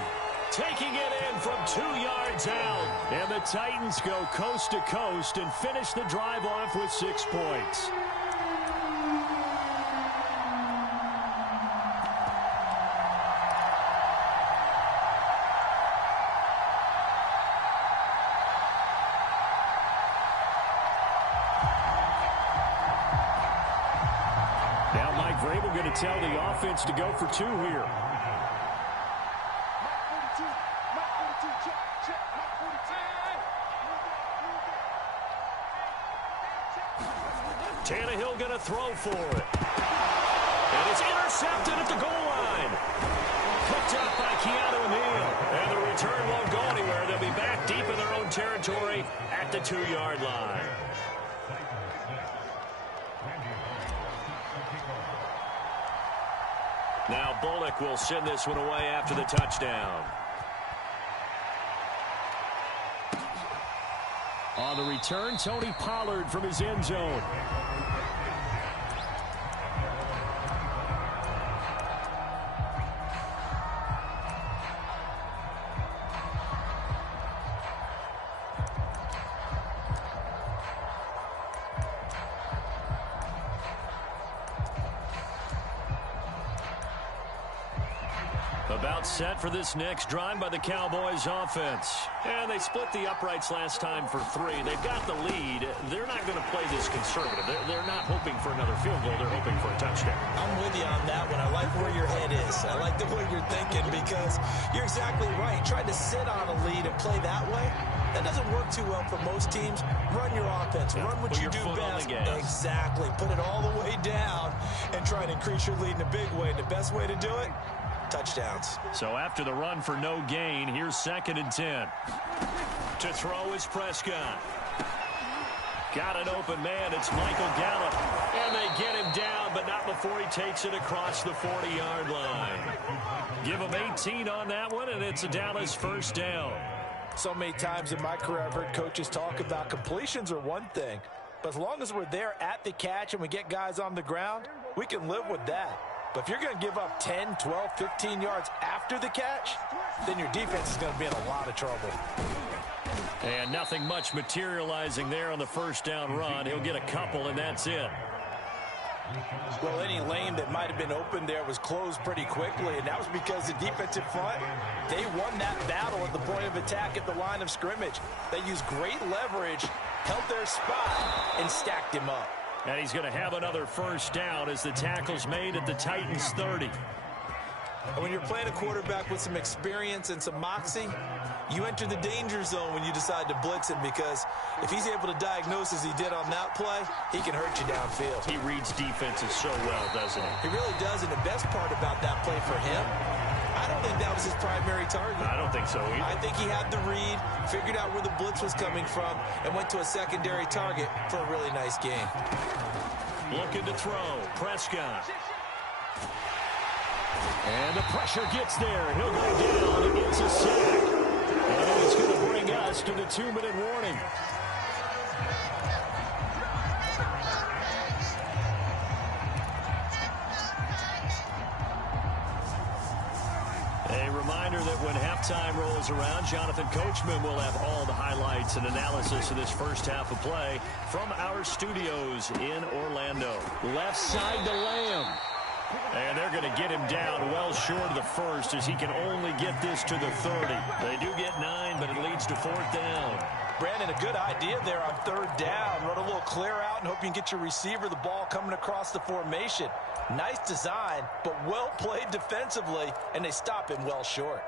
taking it in from 2 yards out. And the Titans go coast to coast and finish the drive off with 6 points. Going to tell the offense to go for 2 here. Tannehill going to throw for it. And it's intercepted at the goal line. Picked up by Keanu Neal. And the return won't go anywhere. They'll be back deep in their own territory at the 2-yard line. Now Bullock will send this one away after the touchdown. On the return, Tony Pollard from his end zone. About set for this next drive by the Cowboys offense. And they split the uprights last time for 3. They've got the lead. They're not going to play this conservative. They're not hoping for another field goal. They're hoping for a touchdown. I'm with you on that one. I like where your head is. I like the way you're thinking because you're exactly right. Trying to sit on a lead and play that way, that doesn't work too well for most teams. Run your offense. Run what you do best. Exactly. Put it all the way down and try and increase your lead in a big way. And the best way to do it, touchdowns. So after the run for no gain, here's 2nd and 10. To throw is Prescott. Got an open man. It's Michael Gallup. And they get him down, but not before he takes it across the 40-yard line. Give him 18 on that one, and it's a Dallas first down. So many times in my career I've heard coaches talk about completions are one thing, but as long as we're there at the catch and we get guys on the ground, we can live with that. But if you're going to give up 10, 12, 15 yards after the catch, then your defense is going to be in a lot of trouble. And nothing much materializing there on the first down run. He'll get a couple, and that's it. Well, any lane that might have been open there was closed pretty quickly, and that was because the defensive front, they won that battle at the point of attack at the line of scrimmage. They used great leverage, held their spot, and stacked him up. And he's going to have another first down as the tackle's made at the Titans' 30. And when you're playing a quarterback with some experience and some moxie, you enter the danger zone when you decide to blitz him, because if he's able to diagnose as he did on that play, he can hurt you downfield. He reads defenses so well, doesn't he? He really does, and the best part about that play for him, I don't think that was his primary target. I don't think so either. I think he had the read, figured out where the blitz was coming from, and went to a secondary target for a really nice game. Looking to throw. Prescott. And the pressure gets there. He'll go down. It gets a sack. And it's going to bring us to the 2-minute warning. A reminder that when halftime rolls around, Jonathan Coachman will have all the highlights and analysis of this first half of play from our studios in Orlando. Left side to Lamb. And they're going to get him down well short of the first, as he can only get this to the 30. They do get 9, but it leads to 4th down. Brandon, a good idea there on 3rd down. Run a little clear out and hope you can get your receiver the ball coming across the formation. Nice design, but well played defensively, and they stop him well short.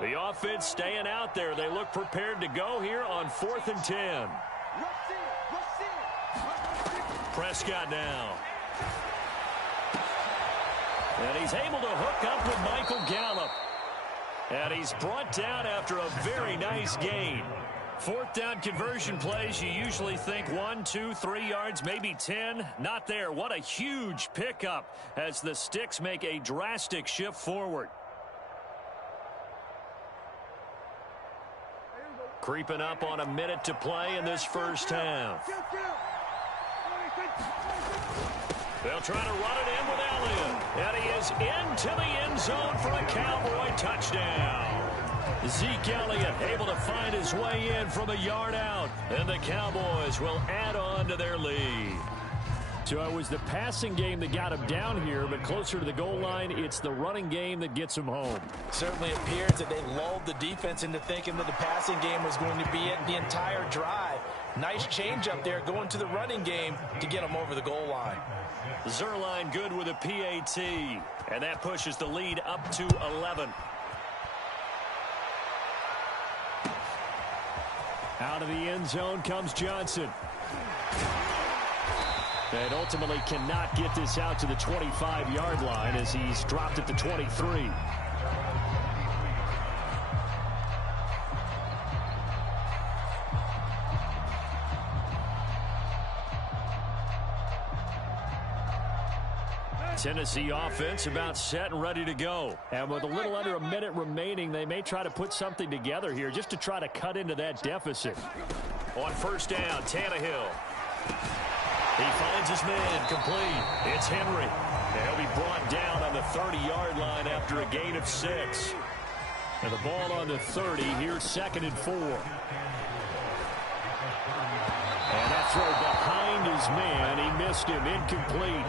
The offense staying out there. They look prepared to go here on 4th and 10. Prescott now. And he's able to hook up with Michael Gallup. And he's brought down after a very nice gain. 4th down conversion plays, you usually think 1, 2, 3 yards, maybe 10. Not there. What a huge pickup as the Sticks make a drastic shift forward. Creeping up on a minute to play in this first half. They'll try to run it in with Elliott. And he is into the end zone for a Cowboy touchdown. Zeke Elliott able to find his way in from a yard out. And the Cowboys will add on to their lead. So it was the passing game that got him down here, but closer to the goal line, it's the running game that gets him home. Certainly appears that they lulled the defense into thinking that the passing game was going to be it the entire drive. Nice change up there going to the running game to get him over the goal line. Zerline good with a PAT, and that pushes the lead up to 11. Out of the end zone comes Johnson. And ultimately cannot get this out to the 25-yard line as he's dropped at the 23. Tennessee offense about set and ready to go. And with a little under a minute remaining, they may try to put something together here just to try to cut into that deficit. On 1st down, Tannehill. He finds his man complete. It's Henry. And he'll be brought down on the 30-yard line after a gain of 6. And the ball on the 30. Here's 2nd and 4. And that throw behind his man. He missed him. Incomplete.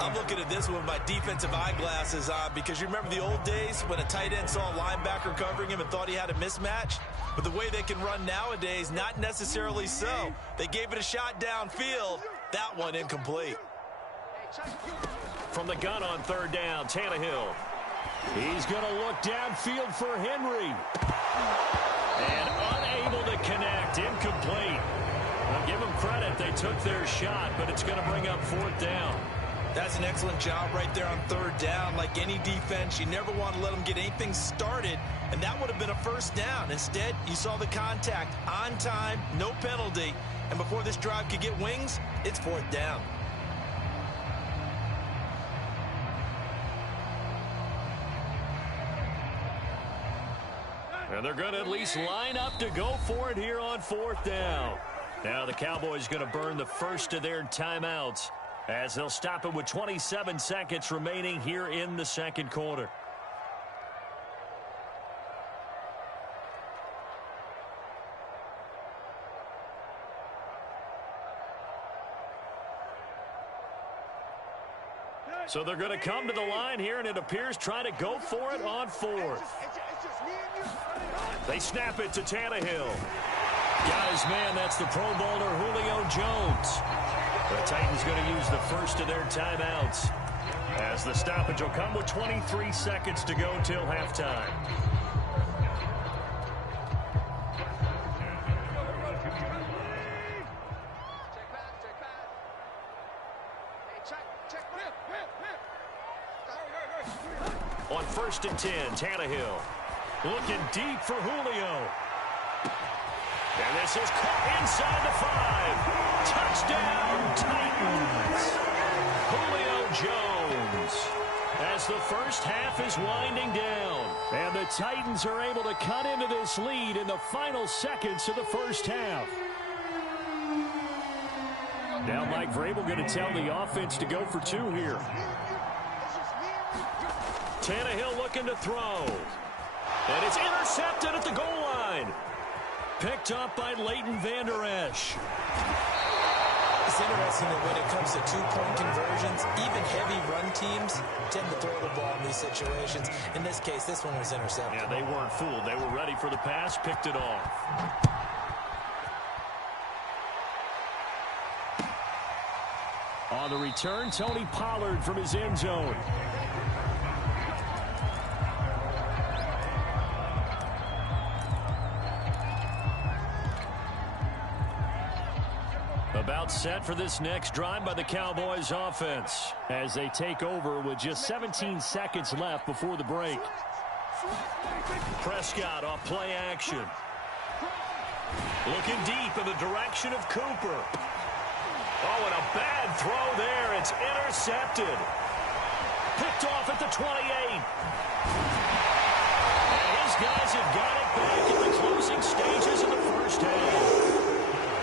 I'm looking at this one with my defensive eyeglasses on, because you remember the old days when a tight end saw a linebacker covering him and thought he had a mismatch? But the way they can run nowadays, not necessarily so. They gave it a shot downfield. That one incomplete. From the gun on 3rd down, Tannehill. He's going to look downfield for Henry. And unable to connect. Incomplete. Well, give them credit. They took their shot, but it's going to bring up 4th down. That's an excellent job right there on third down. Like any defense, you never want to let them get anything started, and that would have been a first down. Instead, you saw the contact on time, no penalty, and before this drive could get wings, it's fourth down. And they're going to at least line up to go for it here on fourth down. Now the Cowboys going to burn the first of their timeouts as they'll stop it with 27 seconds remaining here in the second quarter. So they're going to come to the line here, and it appears trying to go for it on fourth. They snap it to Tannehill. Got his man. That's the Pro Bowler Julio Jones. The Titans going to use the first of their timeouts as the stoppage will come with 23 seconds to go till halftime. On first and 10, Tannehill looking deep for Julio. And this is caught inside the 5. Touchdown, Titans. Julio Jones. As the first half is winding down. And the Titans are able to cut into this lead in the final seconds of the first half. Now Mike Vrabel going to tell the offense to go for two here. Tannehill looking to throw. And it's intercepted at the goal line. Picked up by Leighton Vander Esch. It's interesting that when it comes to two-point conversions, even heavy run teams tend to throw the ball in these situations. In this case, this one was intercepted. Yeah, they weren't fooled. They were ready for the pass, picked it off. On the return, Tony Pollard from his end zone. About set for this next drive by the Cowboys offense as they take over with just 17 seconds left before the break. Prescott off play action. Looking deep in the direction of Cooper. Oh, and a bad throw there. It's intercepted. Picked off at the 28. And his guys have got it back in the closing stages of the first half.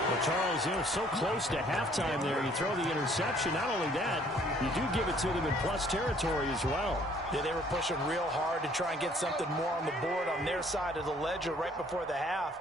Well, Charles, you know, so close to halftime there. You throw the interception. Not only that, you do give it to them in plus territory as well. Yeah, they were pushing real hard to try and get something more on the board on their side of the ledger right before the half.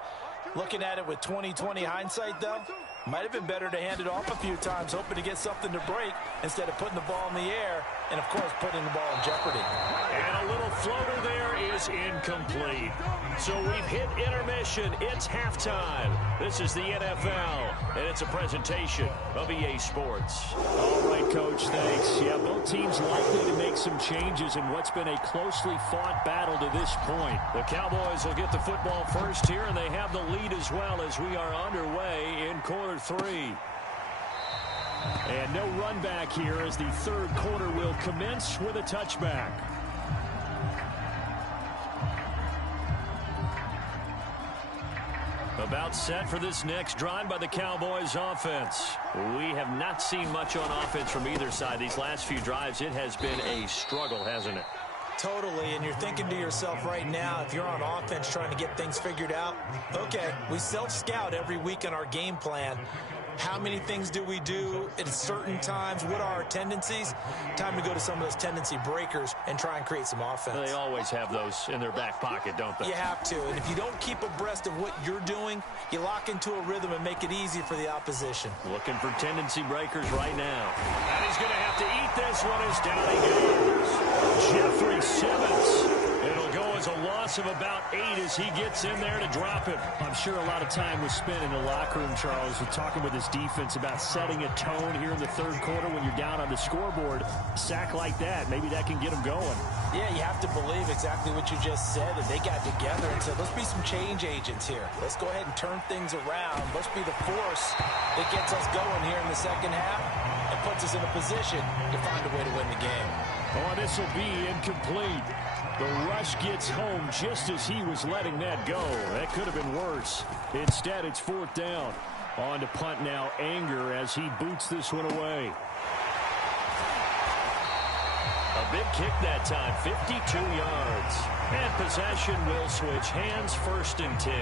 Looking at it with 20/20 hindsight, though, might have been better to hand it off a few times, hoping to get something to break instead of putting the ball in the air and, of course, putting the ball in jeopardy. And a little floater there is incomplete. So we've hit intermission. It's halftime. This is the NFL, and it's a presentation of EA Sports. All right, Coach, thanks. Yeah, both teams likely to make some changes in what's been a closely fought battle to this point. The Cowboys will get the football first here, and they have the lead as well as we are underway in quarter three. And no run back here as the third quarter will commence with a touchback. About set for this next drive by the Cowboys offense. We have not seen much on offense from either side. These last few drives, it has been a struggle, hasn't it? Totally, and you're thinking to yourself right now, if you're on offense trying to get things figured out, okay, we self-scout every week in our game plan. How many things do we do at certain times? What are our tendencies? Time to go to some of those tendency breakers and try and create some offense. They always have those in their back pocket, don't they? You have to, and if you don't keep abreast of what you're doing, you lock into a rhythm and make it easy for the opposition. Looking for tendency breakers right now. And he's going to have to eat this one as down he goes. Jeffrey Simmons. It'll go as a loss of about 8 as he gets in there to drop it. I'm sure a lot of time was spent in the locker room, Charles, with talking with his defense about setting a tone here in the third quarter when you're down on the scoreboard. A sack like that, maybe that can get them going. Yeah, you have to believe exactly what you just said, that they got together and said, let's be some change agents here. Let's go ahead and turn things around. Let's be the force that gets us going here in the second half. And puts us in a position to find a way to win the game. Oh, this will be incomplete. The rush gets home just as he was letting that go. That could have been worse. Instead, it's 4th down. On to punt now, Anger, as he boots this one away. A big kick that time, 52 yards. And possession will switch hands, 1st and 10.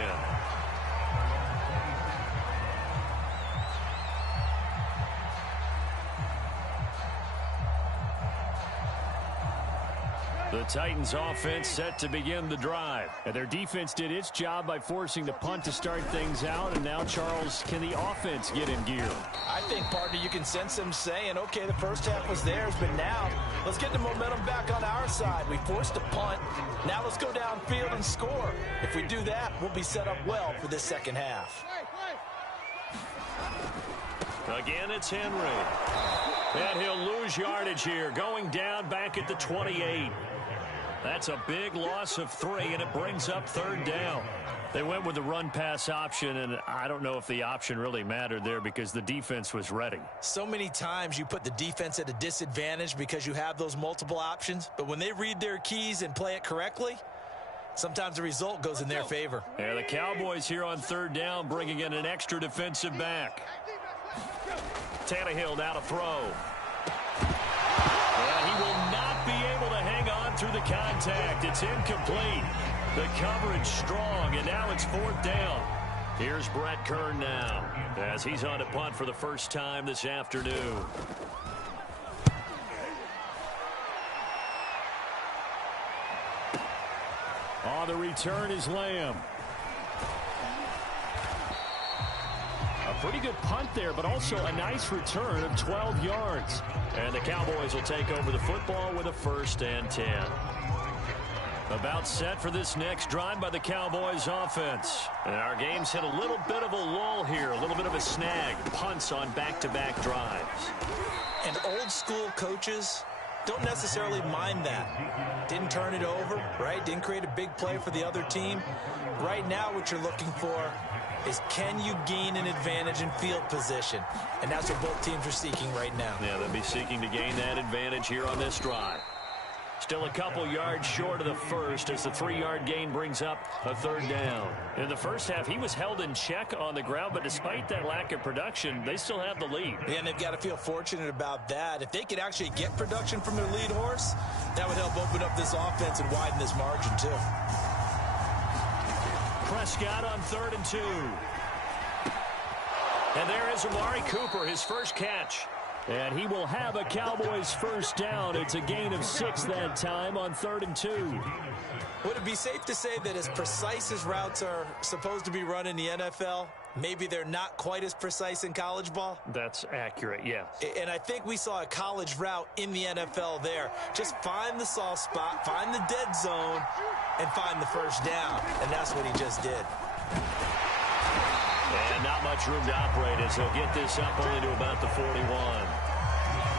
The Titans offense set to begin the drive. And their defense did its job by forcing the punt to start things out. And now, Charles, can the offense get in gear? I think, partner, you can sense them saying, okay, the first half was theirs, but now let's get the momentum back on our side. We forced a punt. Now let's go downfield and score. If we do that, we'll be set up well for this second half. Again, it's Henry. And he'll lose yardage here, going down back at the 28. That's a big loss of 3, and it brings up 3rd down. They went with the run-pass option, and I don't know if the option really mattered there because the defense was ready. So many times you put the defense at a disadvantage because you have those multiple options, but when they read their keys and play it correctly, sometimes the result goes in their favor. Yeah, the Cowboys here on 3rd down bringing in an extra defensive back. Tannehill now to throw. And he will not be able to hang on through the contact. It's incomplete. The coverage strong, and now it's 4th down. Here's Brett Kern now as he's on to punt for the first time this afternoon. On the return is Lamb. A pretty good punt there, but also a nice return of 12 yards. And the Cowboys will take over the football with a 1st and 10. About set for this next drive by the Cowboys offense. And our game's hit a little bit of a lull here, a little bit of a snag. Punts on back-to-back drives. And old school coaches don't necessarily mind that. Didn't turn it over, right? Didn't create a big play for the other team. Right now what you're looking for is, can you gain an advantage in field position? And that's what both teams are seeking right now. Yeah, they'll be seeking to gain that advantage here on this drive. Still a couple yards short of the first as the 3-yard gain brings up a 3rd down. In the first half, he was held in check on the ground, but despite that lack of production, they still have the lead. Yeah, and they've got to feel fortunate about that. If they could actually get production from their lead horse, that would help open up this offense and widen this margin too. Prescott on 3rd and 2. And there is Amari Cooper, his first catch. And he will have a Cowboys 1st down. It's a gain of 6 that time on 3rd and 2. Would it be safe to say that as precise as routes are supposed to be run in the NFL, maybe they're not quite as precise in college ball? That's accurate, yes. And I think we saw a college route in the NFL there. Just find the soft spot, find the dead zone, and find the 1st down. And that's what he just did. And not much room to operate as he'll get this up only to about the 41.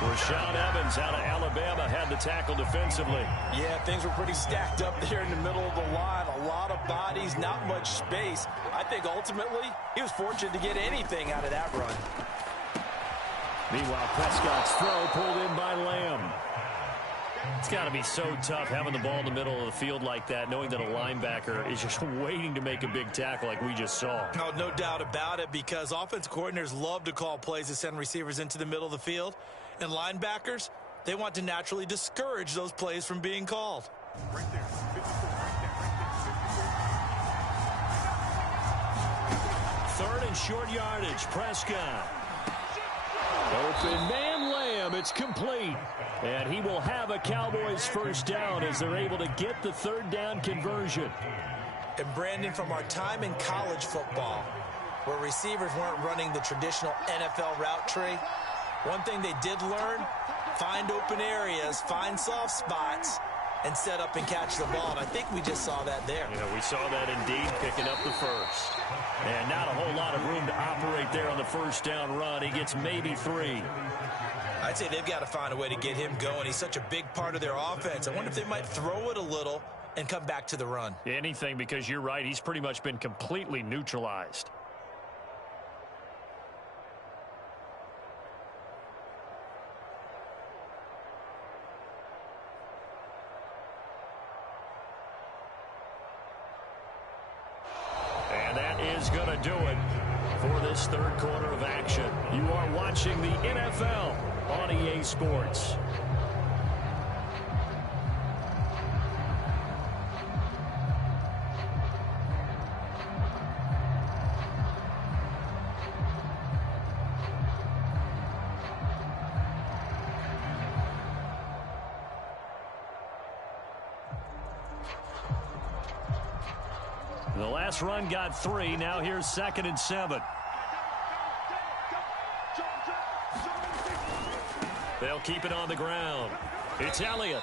Rashaan Evans out of Alabama had the tackle defensively. Yeah, things were pretty stacked up there in the middle of the line. A lot of bodies, not much space. I think ultimately he was fortunate to get anything out of that run. Meanwhile, Prescott's throw pulled in by Lamb. It's got to be so tough having the ball in the middle of the field like that, knowing that a linebacker is just waiting to make a big tackle like we just saw. Oh, no doubt about it, because offensive coordinators love to call plays to send receivers into the middle of the field. And linebackers, they want to naturally discourage those plays from being called. Right there. 54, right there. 3rd and short yardage, Prescott. Open man Lamb, it's complete. And he will have a Cowboys 1st down as they're able to get the 3rd down conversion. And Brandon, from our time in college football, where receivers weren't running the traditional NFL route tree, one thing they did learn, find open areas, find soft spots, and set up and catch the ball. And I think we just saw that there. Yeah, we saw that indeed, picking up the 1st. And not a whole lot of room to operate there on the 1st down run. He gets maybe 3. I'd say they've got to find a way to get him going. He's such a big part of their offense. I wonder if they might throw it a little and come back to the run. Anything, because you're right, he's pretty much been completely neutralized. is going to do it for this third quarter of action. You are watching the NFL on EA Sports. The last run got 3. Now here's 2nd and 7. They'll keep it on the ground. It's Elliott.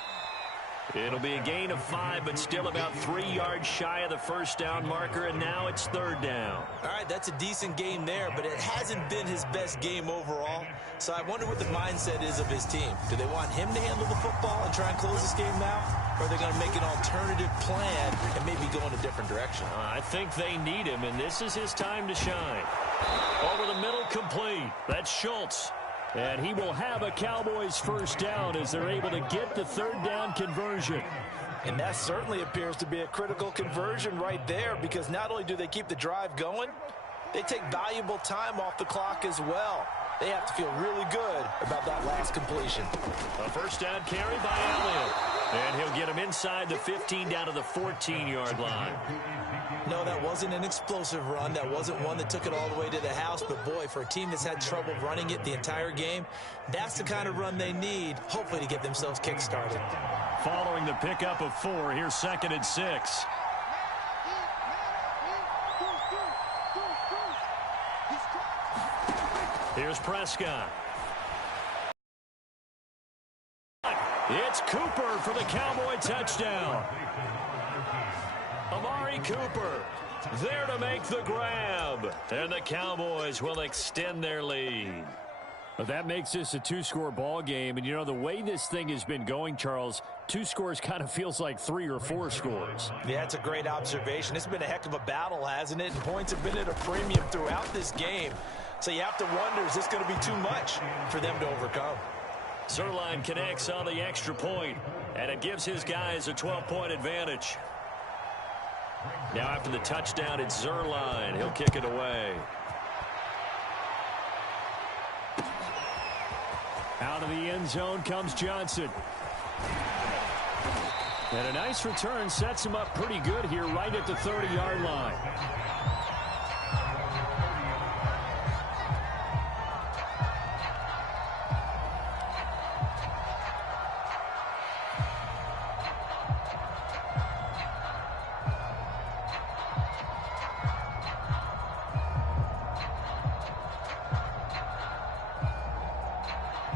It'll be a gain of 5, but still about 3 yards shy of the first down marker, and now it's 3rd down. All right, that's a decent game there, but it hasn't been his best game overall. So I wonder what the mindset is of his team. Do they want him to handle the football and try and close this game out? Or are they going to make an alternative plan and maybe go in a different direction? I think they need him, and this is his time to shine. Over the middle, complete. That's Schultz. And he will have a Cowboys first down as they're able to get the 3rd down conversion. And that certainly appears to be a critical conversion right there, because not only do they keep the drive going, they take valuable time off the clock as well. They have to feel really good about that last completion. A first down carry by Elliott. And he'll get him inside the 15 down to the 14-yard line. No, that wasn't an explosive run. That wasn't one that took it all the way to the house. But, boy, for a team that's had trouble running it the entire game, that's the kind of run they need, hopefully, to get themselves kick-started. Following the pickup of 4, here's 2nd and 6. Here's Prescott. It's Cooper for the Cowboy touchdown. Amari Cooper there to make the grab. And the Cowboys will extend their lead. Well, that makes this a 2-score ball game. And, you know, the way this thing has been going, Charles, 2 scores kind of feels like 3 or 4 scores. Yeah, it's a great observation. It's been a heck of a battle, hasn't it? And points have been at a premium throughout this game. So you have to wonder, is this going to be too much for them to overcome? Zerline connects on the extra point, and it gives his guys a 12-point advantage. Now after the touchdown, it's Zerline. He'll kick it away. Out of the end zone comes Johnson. And a nice return sets him up pretty good here right at the 30-yard line.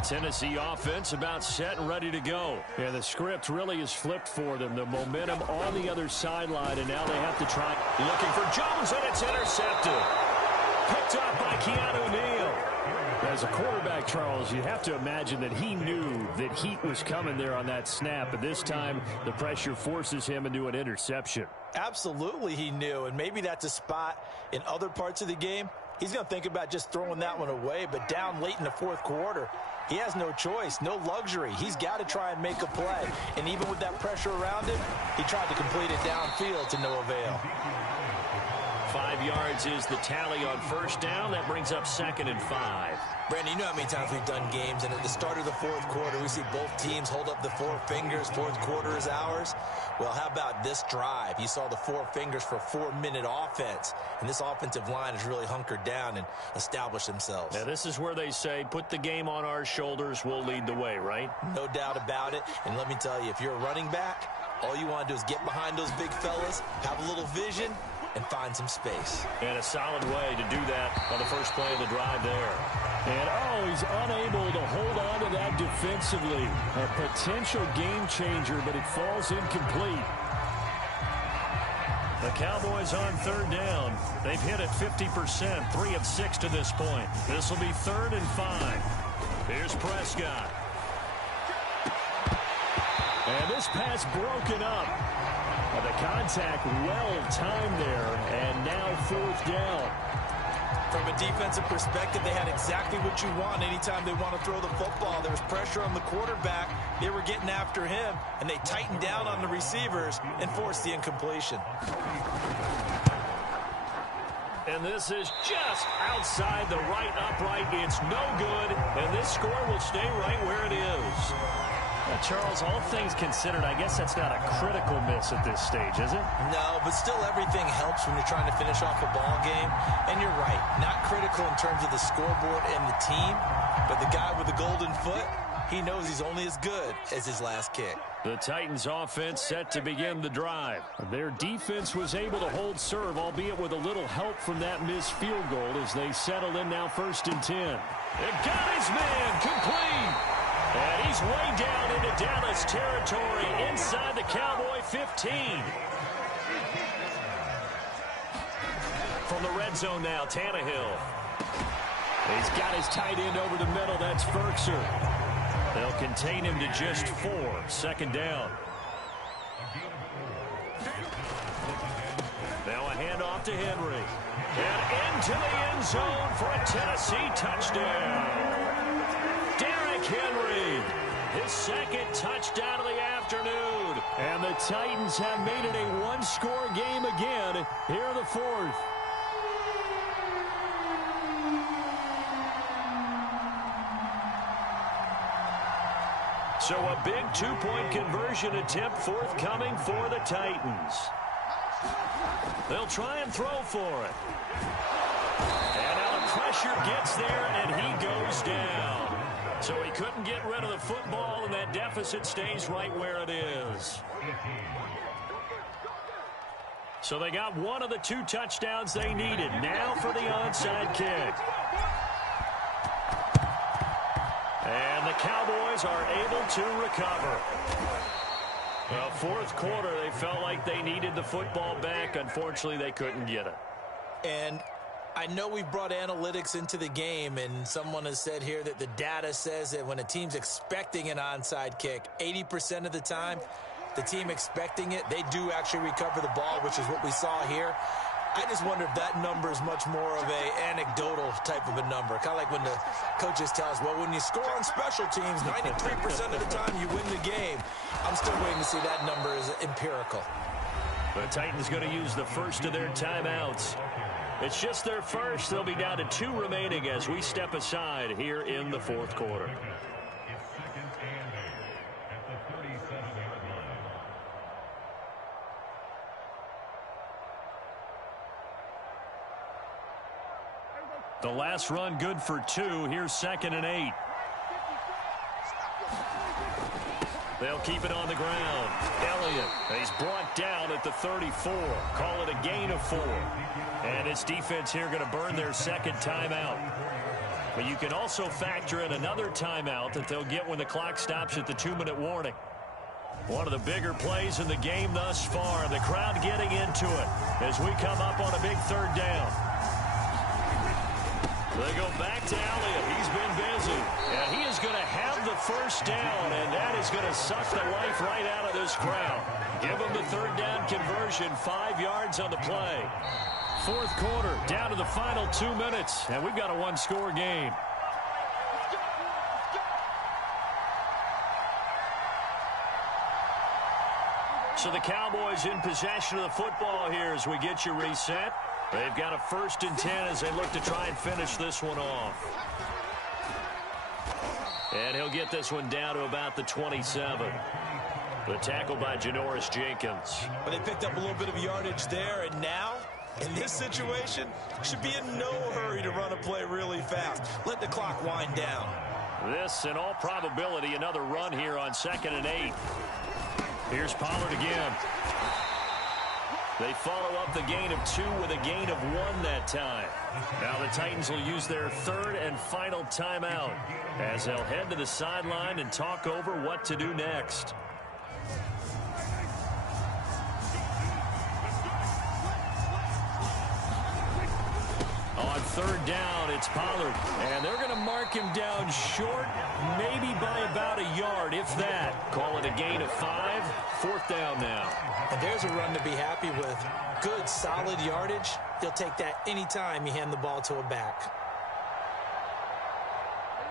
Tennessee offense about set and ready to go. Yeah, the script really is flipped for them. The momentum on the other sideline, and now they have to try. Looking for Jones, and it's intercepted. Picked up by Keanu Neal. As a quarterback, Charles, you have to imagine that he knew that heat was coming there on that snap. But this time, the pressure forces him into an interception. Absolutely he knew, and maybe that's a spot in other parts of the game. He's going to think about just throwing that one away, but down late in the 4th quarter, he has no choice, no luxury. He's got to try and make a play. And even with that pressure around him, he tried to complete it downfield to no avail. 5 yards is the tally on first down. That brings up 2nd and 5. Brandon, you know how many times we've done games, and at the start of the 4th quarter, we see both teams hold up the 4 fingers, 4th quarter is ours. Well, how about this drive? You saw the 4 fingers for 4-minute offense, and this offensive line has really hunkered down and established themselves. Now, this is where they say, put the game on our shoulders, we'll lead the way, right? No doubt about it, and let me tell you, if you're a running back, all you want to do is get behind those big fellas, have a little vision, and find some space. And a solid way to do that on the first play of the drive there. And, he's unable to hold on to that defensively. A potential game changer, but it falls incomplete. The Cowboys on 3rd down. They've hit it 50%, 3 of 6 to this point. This will be 3rd and 5. Here's Prescott. And this pass broken up. The contact well-timed there, and now 4th down. From a defensive perspective, they had exactly what you want anytime they want to throw the football. There was pressure on the quarterback. They were getting after him, and they tightened down on the receivers and forced the incompletion. And this is just outside the right upright. It's no good, and this score will stay right where it is. Charles, all things considered, I guess that's not a critical miss at this stage, is it? No, but still everything helps when you're trying to finish off a ball game. And you're right, not critical in terms of the scoreboard and the team, but the guy with the golden foot, he knows he's only as good as his last kick. The Titans offense set to begin the drive. Their defense was able to hold serve, albeit with a little help from that missed field goal as they settle in now 1st and 10. It got his man complete. And he's way down into Dallas territory inside the Cowboy 15. From the red zone now, Tannehill. He's got his tight end over the middle. That's Ferkser. They'll contain him to just 4. 2nd down. Now a handoff to Henry. And into the end zone for a Tennessee touchdown. Derrick Henry, his 2nd touchdown of the afternoon. And the Titans have made it a one-score game again here in the 4th. So a big 2-point conversion attempt forthcoming for the Titans. They'll try and throw for it. And now the pressure gets there, and he goes down. So he couldn't get rid of the football, and that deficit stays right where it is. So they got one of the 2 touchdowns they needed. Now for the onside kick. And the Cowboys are able to recover. Well, 4th quarter, they felt like they needed the football back. Unfortunately, they couldn't get it. And I know we've brought analytics into the game, and someone has said here that the data says that when a team's expecting an onside kick, 80% of the time, the team expecting it, they do actually recover the ball, which is what we saw here. I just wonder if that number is much more of a anecdotal type of a number. Kind of like when the coaches tell us, well, when you score on special teams, 93% of the time you win the game. I'm still waiting to see that number is empirical. The Titans going to use the first of their timeouts. It's just their first. They'll be down to 2 remaining as we step aside here in the 4th quarter. The last run good for 2. Here's 2nd and 8. They'll keep it on the ground. Elliott, he's brought down at the 34. Call it a gain of 4. And its defense here going to burn their 2nd timeout. But you can also factor in another timeout that they'll get when the clock stops at the 2-minute warning. One of the bigger plays in the game thus far. The crowd getting into it as we come up on a big 3rd down. They go back to Elliott. He's been busy. And he is going to have the 1st down, and that is going to suck the life right out of this crowd. Give them the 3rd down conversion, 5 yards on the play. 4th quarter, down to the final 2 minutes, and we've got a one-score game. So the Cowboys in possession of the football here as we get you reset. They've got a 1st and 10 as they look to try and finish this one off. And he'll get this one down to about the 27. The tackle by Janoris Jenkins. But they picked up a little bit of yardage there, and now, in this situation, should be in no hurry to run a play really fast. Let the clock wind down. This, in all probability, another run here on 2nd and 8. Here's Pollard again. They follow up the gain of 2 with a gain of 1 that time. Now the Titans will use their 3rd and final timeout as they'll head to the sideline and talk over what to do next. On 3rd down, it's Pollard. And they're going to mark him down short, maybe by about a yard, if that. Call it a gain of 5. 4th down now. And there's a run to be happy with. Good, solid yardage. You'll take that anytime you hand the ball to a back.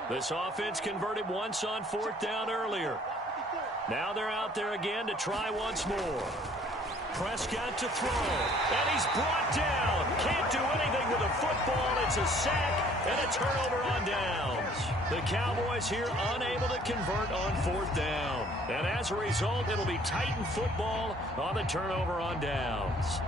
This offense converted once on 4th down earlier. Now they're out there again to try once more. Prescott to throw, and he's brought down. Can't do anything with a football. It's a sack and a turnover on downs. The Cowboys here unable to convert on 4th down. And as a result, it'll be Titan football on the turnover on downs.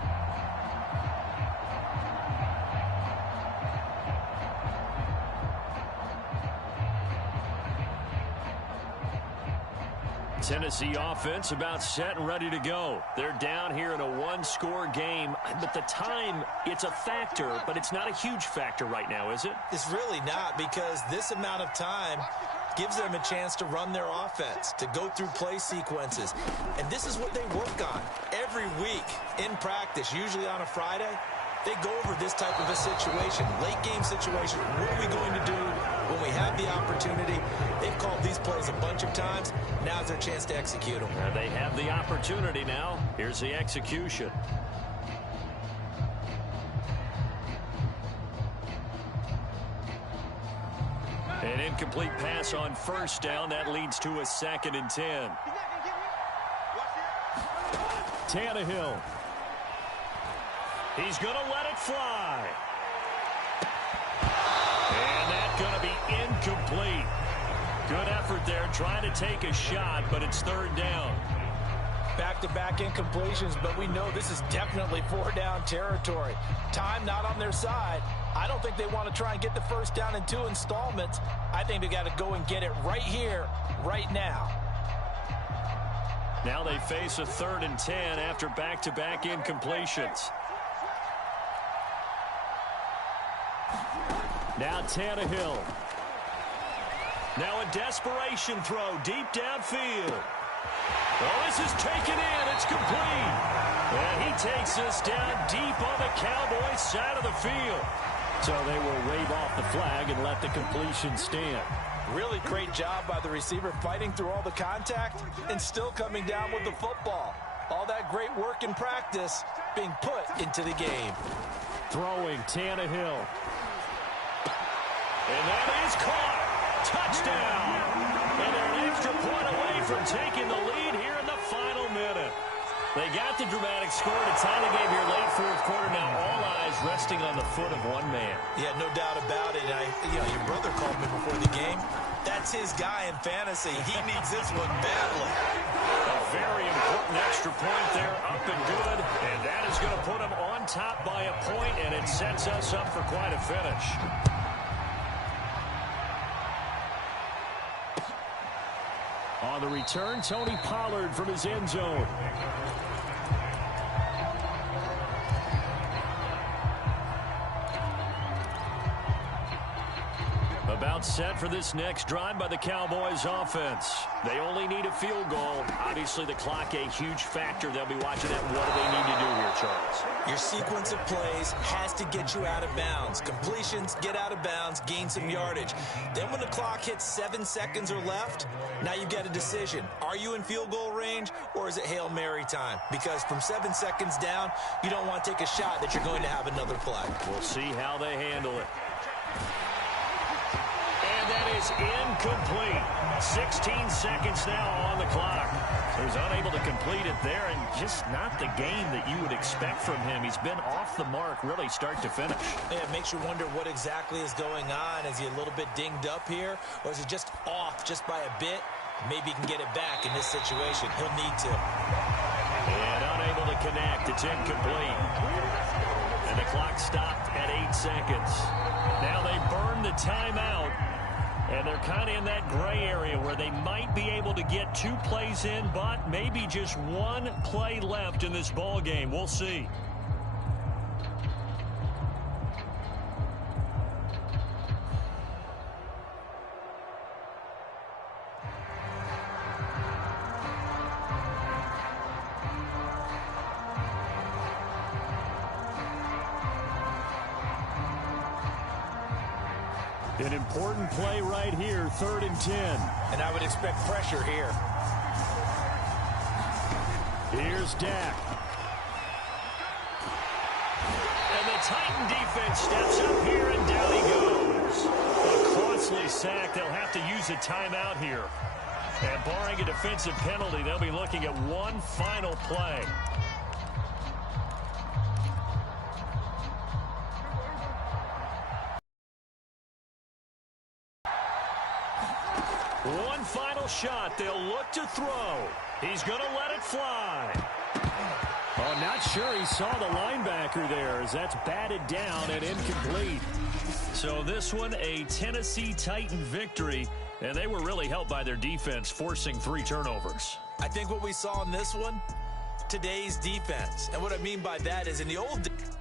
Tennessee offense about set and ready to go. They're down here in a one-score game, but the time, it's a factor, but it's not a huge factor right now, is it? It's really not, because this amount of time gives them a chance to run their offense, to go through play sequences. And this is what they work on every week in practice, usually on a Friday. They go over this type of a situation, late game situation. What are we going to do when we have the opportunity? They've called these plays a bunch of times. Now's their chance to execute them. They have the opportunity now. Here's the execution. An incomplete pass on 1st down. That leads to a 2nd and 10. Tannehill. He's going to let it fly. And that's going to be incomplete. Good effort there, trying to take a shot, but it's 3rd down. Back-to-back incompletions, but we know this is definitely 4-down territory. Time not on their side. I don't think they want to try and get the 1st down in 2 installments. I think they got to go and get it right here, right now. Now they face a 3rd and 10 after back-to-back incompletions. Now Tannehill. Now a desperation throw deep downfield. Oh, this is taken in. It's complete. And he takes us down deep on the Cowboys side of the field. So they will wave off the flag and let the completion stand. Really great job by the receiver fighting through all the contact and still coming down with the football. All that great work in practice being put into the game. Throwing Tannehill. And that is caught. Touchdown. And they're an extra point away from taking the lead here in the final minute. They got the dramatic score to tie the game here late 4th quarter. Now all eyes resting on the foot of one man. Yeah, no doubt about it. Your brother called me before the game. That's his guy in fantasy. He needs this one badly. A very important extra point there, up and good. And that is going to put them on top by a point, and it sets us up for quite a finish. On the return, Tony Pollard from his end zone. About set for this next drive by the Cowboys offense. They only need a field goal. Obviously, the clock a huge factor. They'll be watching that. What do they need to do here, Charles? Your sequence of plays has to get you out of bounds. Completions, get out of bounds, gain some yardage. Then when the clock hits 7 seconds or left, now you've got a decision. Are you in field goal range, or is it Hail Mary time? Because from 7 seconds down, you don't want to take a shot that you're going to have another play. We'll see how they handle it. And that is incomplete. 16 seconds now on the clock. So he's unable to complete it there, and just not the game that you would expect from him. He's been off the mark really start to finish. Yeah, it makes you wonder what exactly is going on. Is he a little bit dinged up here, or is he just off just by a bit? Maybe he can get it back in this situation. He'll need to. And unable to connect. It's incomplete. And the clock stopped at 8 seconds. Now they burn the timeout. And they're kind of in that gray area where they might be able to get 2 plays in, but maybe just 1 play left in this ball game. We'll see. An important play right here, 3rd and 10. And I would expect pressure here. Here's Dak. And the Titan defense steps up here, and down he goes. A costly sack. They'll have to use a timeout here. And barring a defensive penalty, they'll be looking at one final play. shot. They'll look to throw. He's going to let it fly. Oh, not sure he saw the linebacker there as that's batted down and incomplete. So this one, a Tennessee Titan victory, and they were really helped by their defense, forcing 3 turnovers. I think what we saw in this one, today's defense. And what I mean by that is in the old days,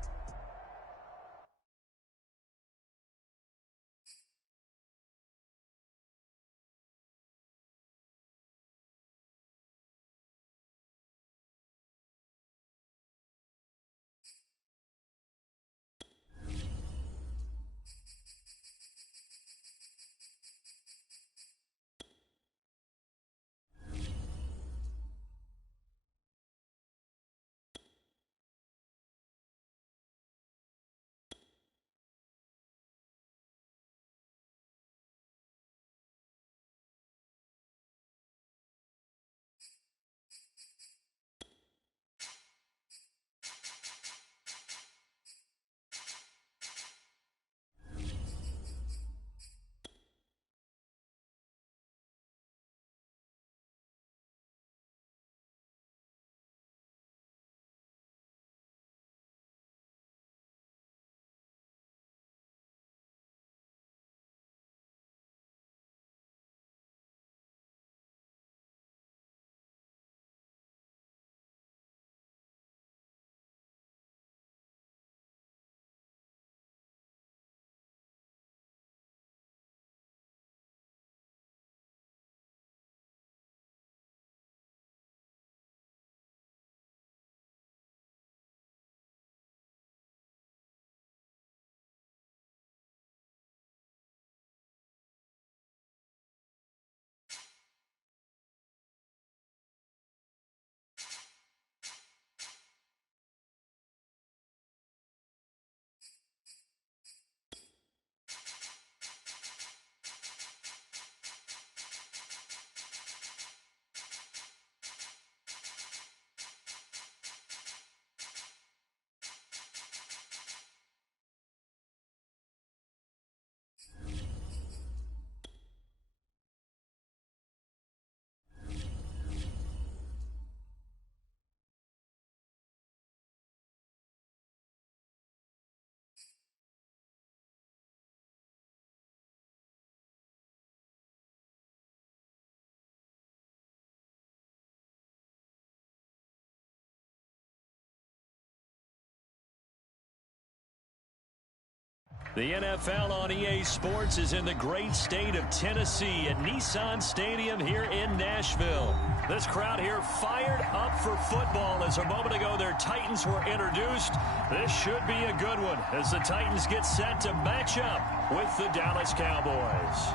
The NFL on EA Sports is in the great state of Tennessee at Nissan Stadium here in Nashville. This crowd here fired up for football as a moment ago their Titans were introduced. This should be a good one as the Titans get set to match up with the Dallas Cowboys.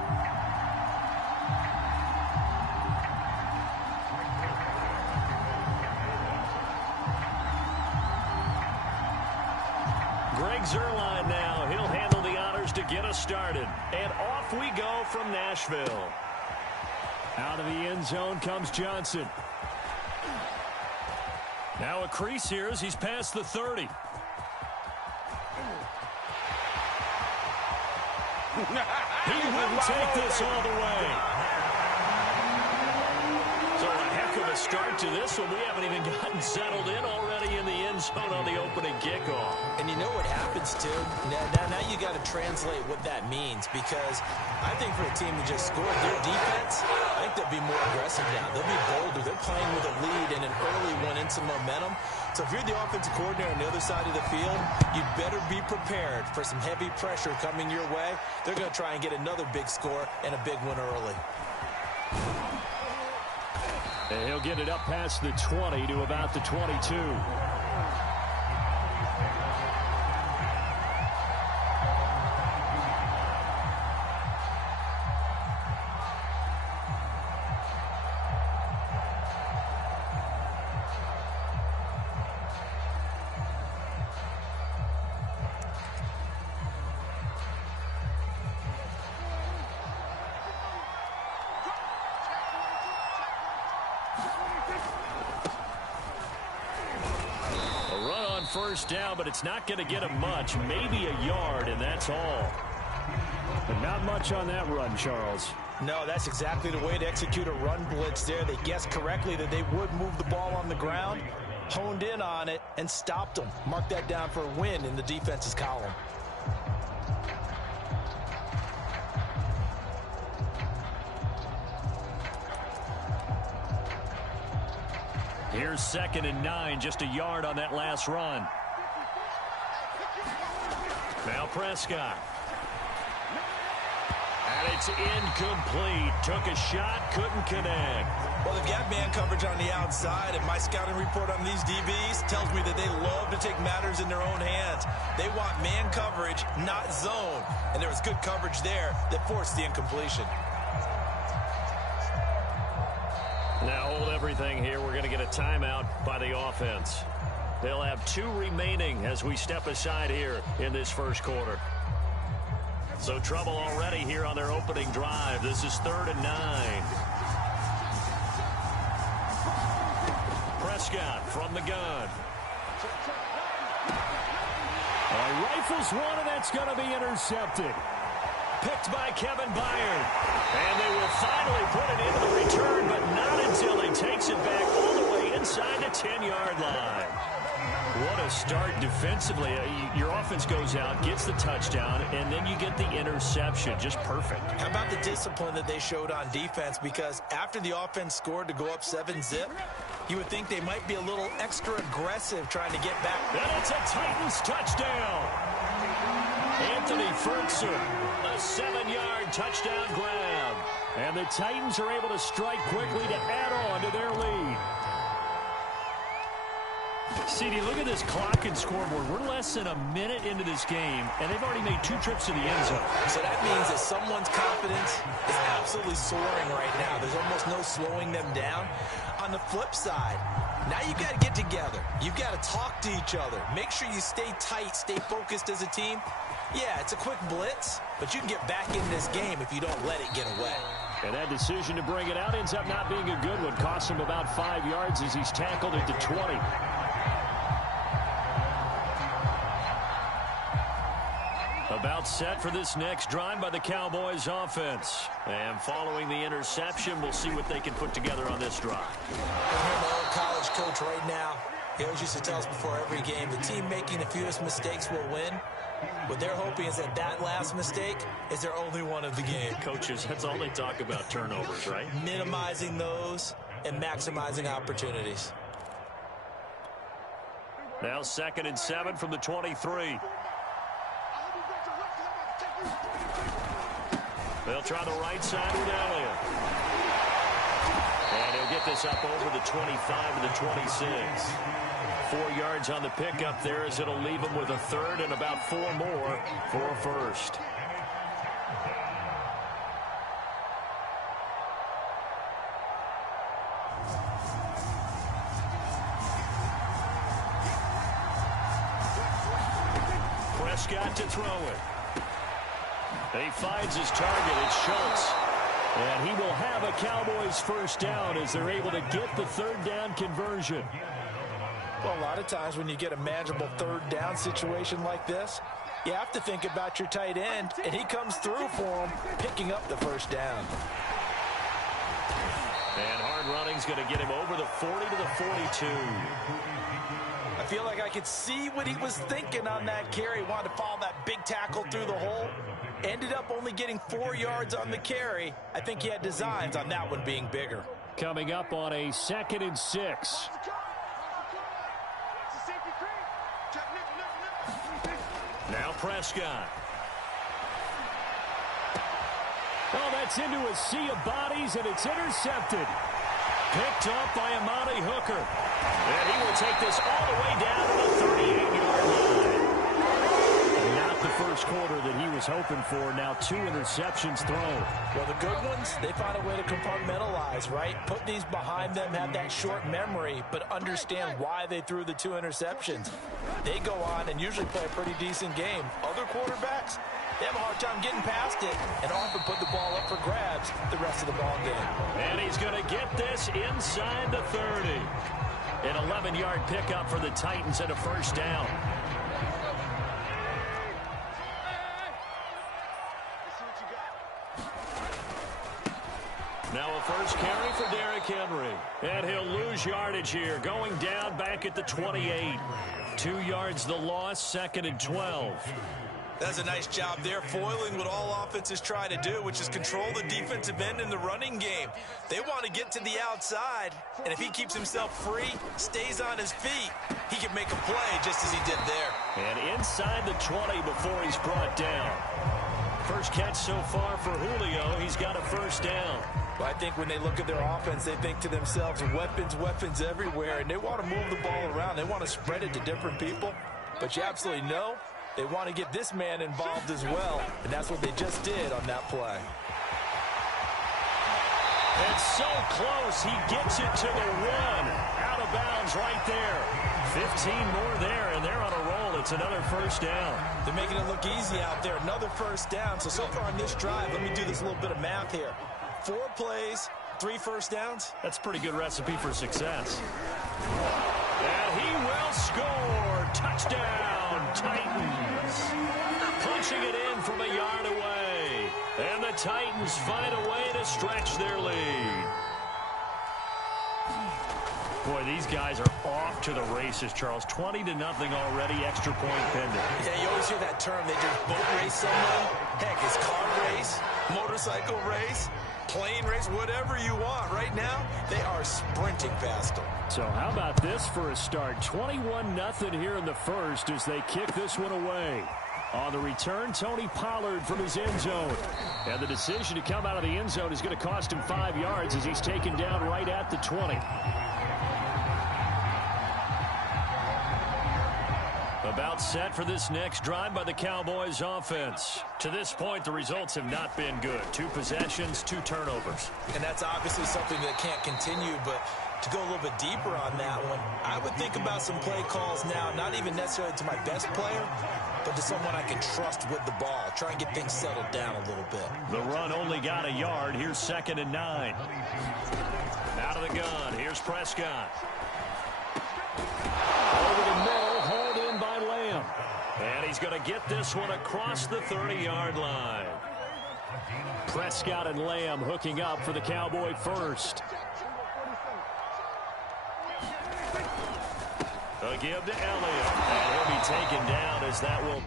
Greg Zuerlein now. He'll handle the honors to get us started. And off we go from Nashville. Out of the end zone comes Johnson. Now a crease here as he's past the 30. He will take this all the way. So a heck of a start to this one. We haven't even gotten settled in already in the end zone on the opening kickoff. and you know what happens too? Now you got to translate what that means, because I think for a team to just score their defense, I think they'll be more aggressive now. They'll be bolder. They're playing with a lead and an early one and some momentum. So if you're the offensive coordinator on the other side of the field, you'd better be prepared for some heavy pressure coming your way. They're going to try and get another big score and a big one early. And he'll get it up past the 20 to about the 22. First down, but it's not going to get him much. Maybe a yard, and that's all. But not much on that run, Charles. No, that's exactly the way to execute a run blitz there. They guessed correctly that they would move the ball on the ground, honed in on it, and stopped them. Mark that down for a win in the defense's column. Here's 2nd and 9, just a yard on that last run. Now Prescott. And it's incomplete. Took a shot, couldn't connect. Well, they've got man coverage on the outside, and my scouting report on these DBs tells me that they love to take matters in their own hands. They want man coverage, not zone. And there was good coverage there that forced the incompletion. Now hold everything here. We're going to get a timeout by the offense. They'll have 2 remaining as we step aside here in this first quarter. So trouble already here on their opening drive. This is 3rd and 9. Prescott from the gun. Rifles one, and that's going to be intercepted. Picked by Kevin Byard. And they will finally put it into the return, but not until he takes it back all the way inside the 10-yard line. What a start defensively. Your offense goes out, gets the touchdown, and then you get the interception. Just perfect. How about the discipline that they showed on defense? Because after the offense scored to go up 7-zip, you would think they might be a little extra aggressive trying to get back. And it's a Titans touchdown. Anthony Ferguson, a 7-yard touchdown grab. And the Titans are able to strike quickly to add on to their lead. CD, look at this clock and scoreboard. We're less than a minute into this game, and they've already made 2 trips to the end zone. So that means that someone's confidence is absolutely soaring right now. There's almost no slowing them down. On the flip side, now you've got to get together. You've got to talk to each other. Make sure you stay tight, stay focused as a team. Yeah, it's a quick blitz, but you can get back in this game if you don't let it get away. And that decision to bring it out ends up not being a good one. Costs him about 5 yards as he's tackled at the 20. About set for this next drive by the Cowboys offense. And following the interception, we'll see what they can put together on this drive. I'm hearing my old college coach right now. He always used to tell us before every game, the team making the fewest mistakes will win. What they're hoping is that that last mistake is their only one of the game. Coaches, that's all they talk about, turnovers, right? Minimizing those and maximizing opportunities. Now 2nd and 7 from the 23. They'll try the right side with Elliott. And he'll get this up over the 25 to the 26. 4 yards on the pickup there as it'll leave him with a 3rd and about 4 more for a first. Prescott to throw it. He finds his target. It's Schultz. And he will have a Cowboys first down as they're able to get the 3rd down conversion. Well, a lot of times when you get a manageable 3rd down situation like this, you have to think about your tight end, and he comes through for him, picking up the first down. And hard running's going to get him over the 40 to the 42. I feel like I could see what he was thinking on that carry. Wanted to follow that big tackle through the hole. Ended up only getting 4 yards on the carry. I think he had designs on that one being bigger. Coming up on a 2nd and 6. Now Prescott. Oh, that's into a sea of bodies, and it's intercepted. Picked up by Amani Hooker. And he will take this all the way down to the 38-yard line. Not the first quarter that he was hoping for. Now 2 interceptions thrown. Well, the good ones, they find a way to compartmentalize, right? Put these behind them, have that short memory, but understand why they threw the 2 interceptions. They go on and usually play a pretty decent game. Other quarterbacks, they have a hard time getting past it and often put the ball up for grabs the rest of the ball game. And he's going to get this inside the 30. An 11-yard pickup for the Titans and a first down. for Derrick Henry. And he'll lose yardage here, going down back at the 28. 2 yards the loss, 2nd and 12. That's a nice job there, foiling what all offenses try to do, which is control the defensive end in the running game. They want to get to the outside, and if he keeps himself free, stays on his feet, he can make a play just as he did there. And inside the 20 before he's brought down. First catch so far for Julio. He's got a first down. But I think when they look at their offense, they think to themselves, weapons everywhere, and they want to move the ball around. They want to spread it to different people, but you absolutely know they want to get this man involved as well, and that's what they just did on that play. And so close, he gets it to the 1. Out of bounds right there. 15 more there, and they're on a roll. It's another first down. They're making it look easy out there. Another first down. So far on this drive, let me do this little bit of math here. 4 plays, 3 first downs. That's a pretty good recipe for success. And he will score. Touchdown, Titans. Punching it in from a yard away. And the Titans find a way to stretch their lead. Boy, these guys are off to the races, Charles. 20-0 already, extra point pending. Yeah, you always hear that term. They just boat race someone. Heck, it's car race, motorcycle race, plane race, whatever you want. Right now, they are sprinting past them. So how about this for a start? 21-0 here in the first as they kick this one away. On the return, Tony Pollard from his end zone. And the decision to come out of the end zone is going to cost him 5 yards as he's taken down right at the 20. About set for this next drive by the Cowboys offense. To this point, the results have not been good. 2 possessions, 2 turnovers. And that's obviously something that can't continue, but to go a little bit deeper on that one, I would think about some play calls now, not even necessarily to my best player, but to someone I can trust with the ball. Try and get things settled down a little bit. The run only got a yard. Here's 2nd and 9. Out of the gun. Here's Prescott. Over the middle, hauled in by Lamb. And he's going to get this one across the 30-yard line. Prescott and Lamb hooking up for the Cowboy first. A give to Elliott. And he'll be taken down as that will...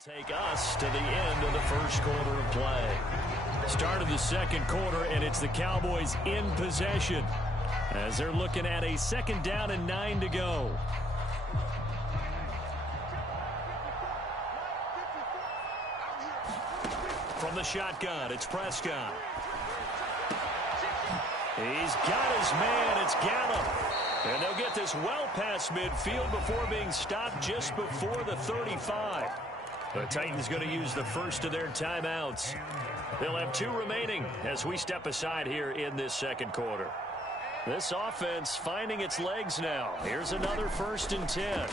take us to the end of the first quarter of play. Start of the second quarter, and it's the Cowboys in possession as they're looking at a 2nd down and 9 to go. From the shotgun, it's Prescott. He's got his man. It's Gallup. And they'll get this well past midfield before being stopped just before the 35. The Titans going to use the first of their timeouts. They'll have 2 remaining as we step aside here in this second quarter. This offense finding its legs now. Here's another 1st and 10.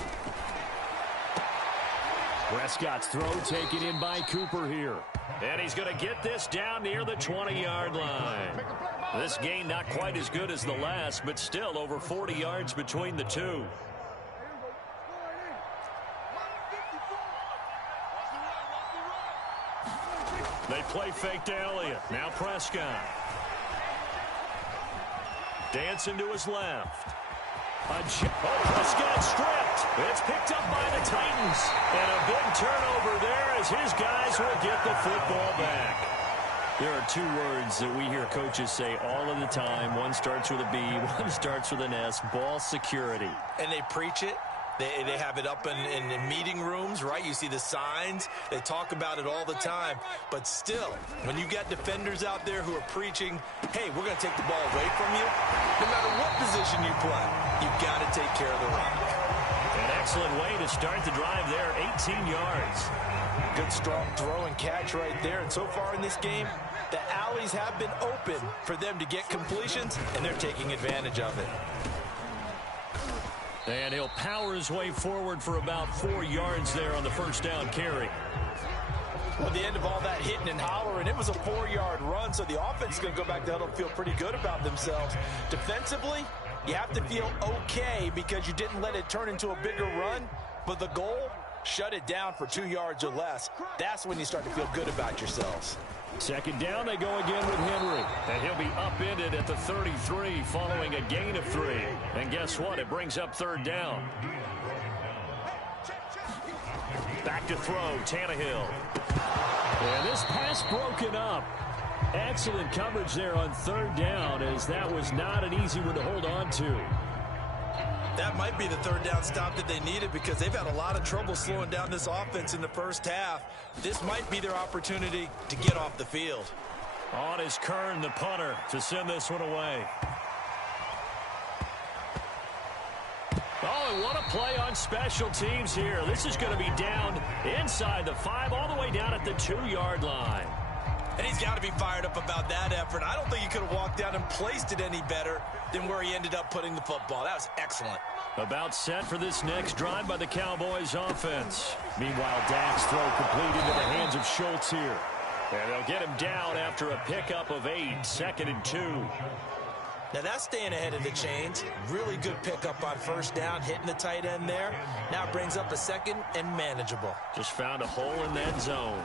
Prescott's throw taken in by Cooper here. And he's going to get this down near the 20-yard line. This gain not quite as good as the last, but still over 40 yards between the two. They play fake to Elliott. Now Prescott. Dancing to his left. Prescott stripped. It's picked up by the Titans. And a big turnover there as his guys will get the football back. There are 2 words that we hear coaches say all of the time. One starts with a B, one starts with an S. Ball security. And they preach it. They have it up in meeting rooms, right? You see the signs. They talk about it all the time. But still, when you got defenders out there who are preaching, hey, we're going to take the ball away from you, no matter what position you play, you've got to take care of the rock. An excellent way to start the drive there, 18 yards. Good, strong throw and catch right there. And so far in this game, the alleys have been open for them to get completions, and they're taking advantage of it. And he'll power his way forward for about 4 yards there on the first down carry. Well, at the end of all that hitting and hollering, it was a 4-yard run, so the offense is going to go back to huddle and feel pretty good about themselves. Defensively, You have to feel okay because you didn't let it turn into a bigger run, but the goal, shut it down for 2 yards or less. That's when you start to feel good about yourselves. Second down, they go again with Henry. And he'll be upended at the 33 following a gain of 3. And guess what? It brings up third down. Back to throw, Tannehill. And this pass broken up. Excellent coverage there on third down, as that was not an easy one to hold on to. That might be the third down stop that they needed because they've had a lot of trouble slowing down this offense in the first half. This might be their opportunity to get off the field. On is Kern, the punter, to send this one away. Oh, and what a play on special teams here. This is going to be down inside the 5, all the way down at the 2-yard line. And he's got to be fired up about that effort. I don't think he could have walked down and placed it any better than where he ended up putting the football. That was excellent. About set for this next drive by the Cowboys offense. Meanwhile, Dak's throw complete into the hands of Schultz here. And they'll get him down after a pickup of 8, 2nd and 2. Now that's staying ahead of the chains. Really good pickup on first down, hitting the tight end there. Now it brings up a 2nd and manageable. Just found a hole in that zone.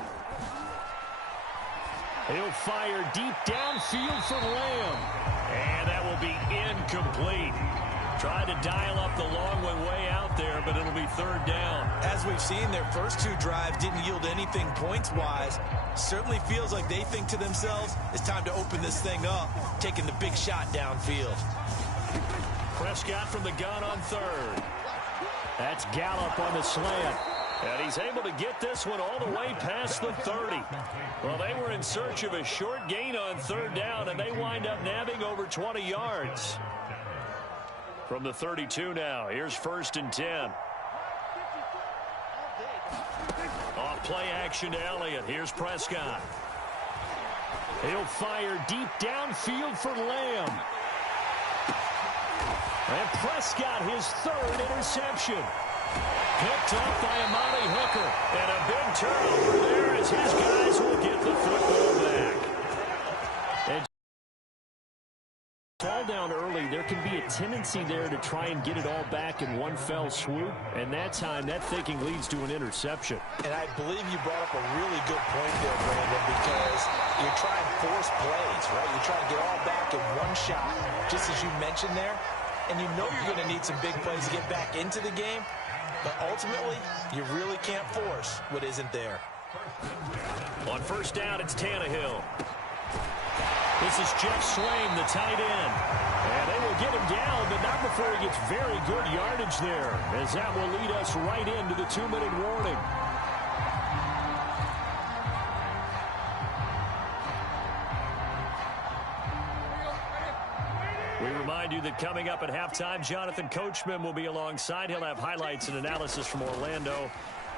He'll fire deep downfield for Lamb. And that will be incomplete. Tried to dial up the long one way out there, but it'll be third down. As we've seen, their first 2 drives didn't yield anything points-wise. Certainly feels like they think to themselves, it's time to open this thing up, taking the big shot downfield. Prescott from the gun on third. That's Gallup on the slant. And he's able to get this one all the way past the 30. Well, they were in search of a short gain on third down, and they wind up nabbing over 20 yards. From the 32 now, here's 1st and 10. Off play action to Elliott. Here's Prescott. He'll fire deep downfield for Lamb. And Prescott, his 3rd interception. Picked up by Amani Hooker. And a big turnover there as his guys will get the football back. And fall down early, there can be a tendency there to try and get it all back in one fell swoop. And that time, that thinking leads to an interception. And I believe you brought up a really good point there, Brandon, because you're trying to force plays, right? You're trying to get all back in one shot, just as you mentioned there. And you know you're going to need some big plays to get back into the game. But ultimately, you really can't force what isn't there. On first down, it's Tannehill. This is Jeff Swaim, the tight end. And they will get him down, but not before he gets very good yardage there, as that will lead us right into the 2-minute warning. We remind you that coming up at halftime, Jonathan Coachman will be alongside. He'll have highlights and analysis from Orlando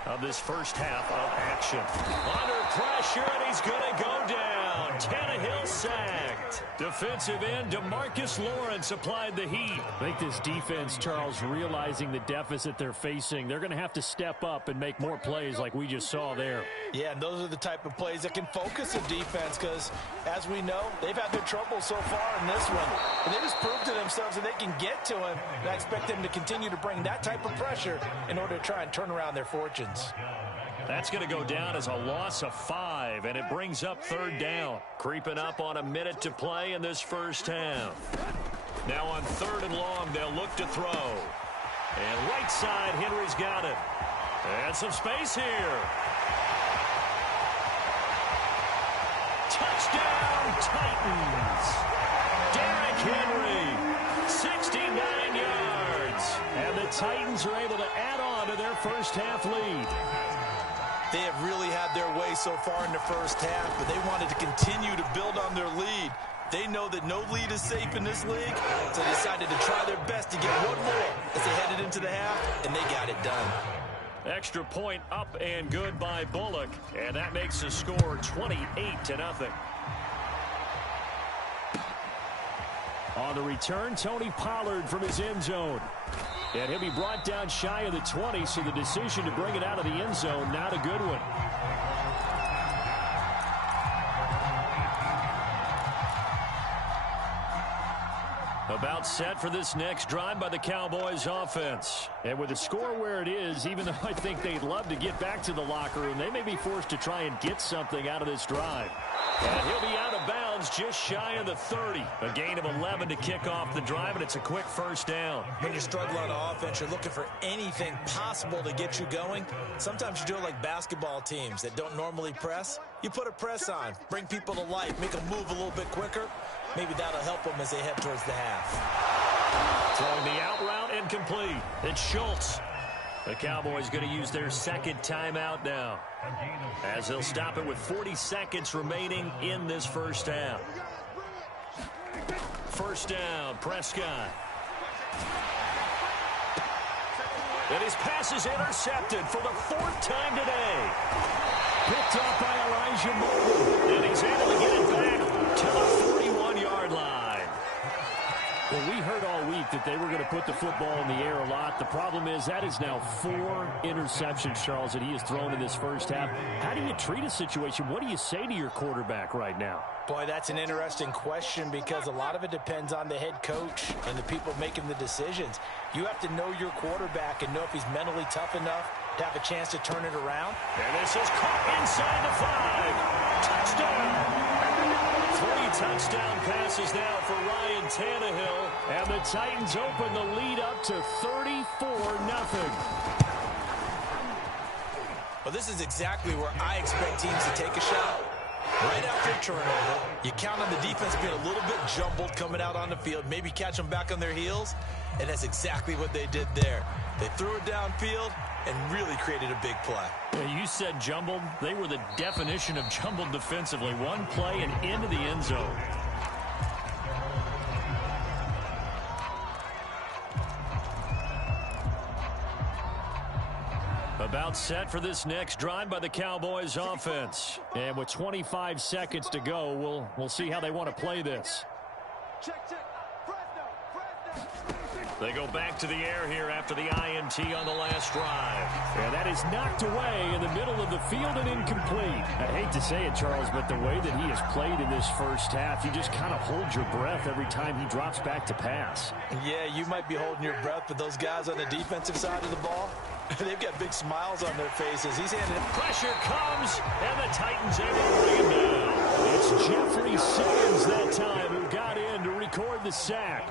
of this first half of action. Under pressure, and he's going to go down. Tannehill sacked. Defensive end DeMarcus Lawrence applied the heat. I think this defense, Charles, realizing the deficit they're facing, they're going to have to step up and make more plays like we just saw there. Yeah, and those are the type of plays that can focus a defense because, as we know, they've had their trouble so far in this one. And they just proved to themselves that they can get to him. And I expect them to continue to bring that type of pressure in order to try and turn around their fortunes. That's going to go down as a loss of 5, and it brings up third down. Creeping up on a minute to play in this first half. Now on 3rd and long, they'll look to throw. And right side, Henry's got it. And some space here. Touchdown, Titans. Derrick Henry, 69 yards. And the Titans are able to add on to their first half lead. They have really had their way so far in the first half, but they wanted to continue to build on their lead. They know that no lead is safe in this league, so they decided to try their best to get one more as they headed into the half, and they got it done. Extra point up and good by Bullock, and that makes the score 28-0. On the return, Tony Pollard from his end zone. And he'll be brought down shy of the 20, so the decision to bring it out of the end zone, not a good one. About set for this next drive by the Cowboys offense. And with the score where it is, even though I think they'd love to get back to the locker room, they may be forced to try and get something out of this drive. And he'll be out of bounds just shy of the 30. A gain of 11 to kick off the drive, and it's a quick first down. When you're struggling on offense, you're looking for anything possible to get you going. Sometimes you do it like basketball teams that don't normally press. You put a press on, bring people to life, make them move a little bit quicker. Maybe that'll help them as they head towards the half. Throwing the out route incomplete. It's Schultz. The Cowboys going to use their second timeout now, as they'll stop it with 40 seconds remaining in this first half. First down, Prescott. And his pass is intercepted for the 4th time today. Picked up by Elijah Moore. And he's able to get it back to the 41-yard line. Well, we heard all week that they were going to put the football in the air a lot. The problem is that is now 4 interceptions, Charles, that he has thrown in this first half. How do you treat a situation? What do you say to your quarterback right now? Boy, that's an interesting question because a lot of it depends on the head coach and the people making the decisions. You have to know your quarterback and know if he's mentally tough enough to have a chance to turn it around. And this is caught inside the 5. Touchdown! 3 touchdown passes now for Ryan Tannehill. And the Titans open the lead up to 34-0. Well, this is exactly where I expect teams to take a shot. Right after a turnover, you count on the defense being a little bit jumbled coming out on the field, maybe catch them back on their heels, and that's exactly what they did there. They threw it downfield and really created a big play. Yeah, you said jumbled. They were the definition of jumbled defensively. One play and into the end zone. About set for this next drive by the Cowboys offense. And with 25 seconds to go, we'll see how they want to play this. They go back to the air here after the INT on the last drive. And that is knocked away in the middle of the field and incomplete. I hate to say it, Charles, but the way that he has played in this first half, you just kind of hold your breath every time he drops back to pass. Yeah, you might be holding your breath, but those guys on the defensive side of the ball, they've got big smiles on their faces. He's handing it. Pressure comes, and the Titans able to bring him down. It's Jeffrey Simmons that time who got in to record the sack.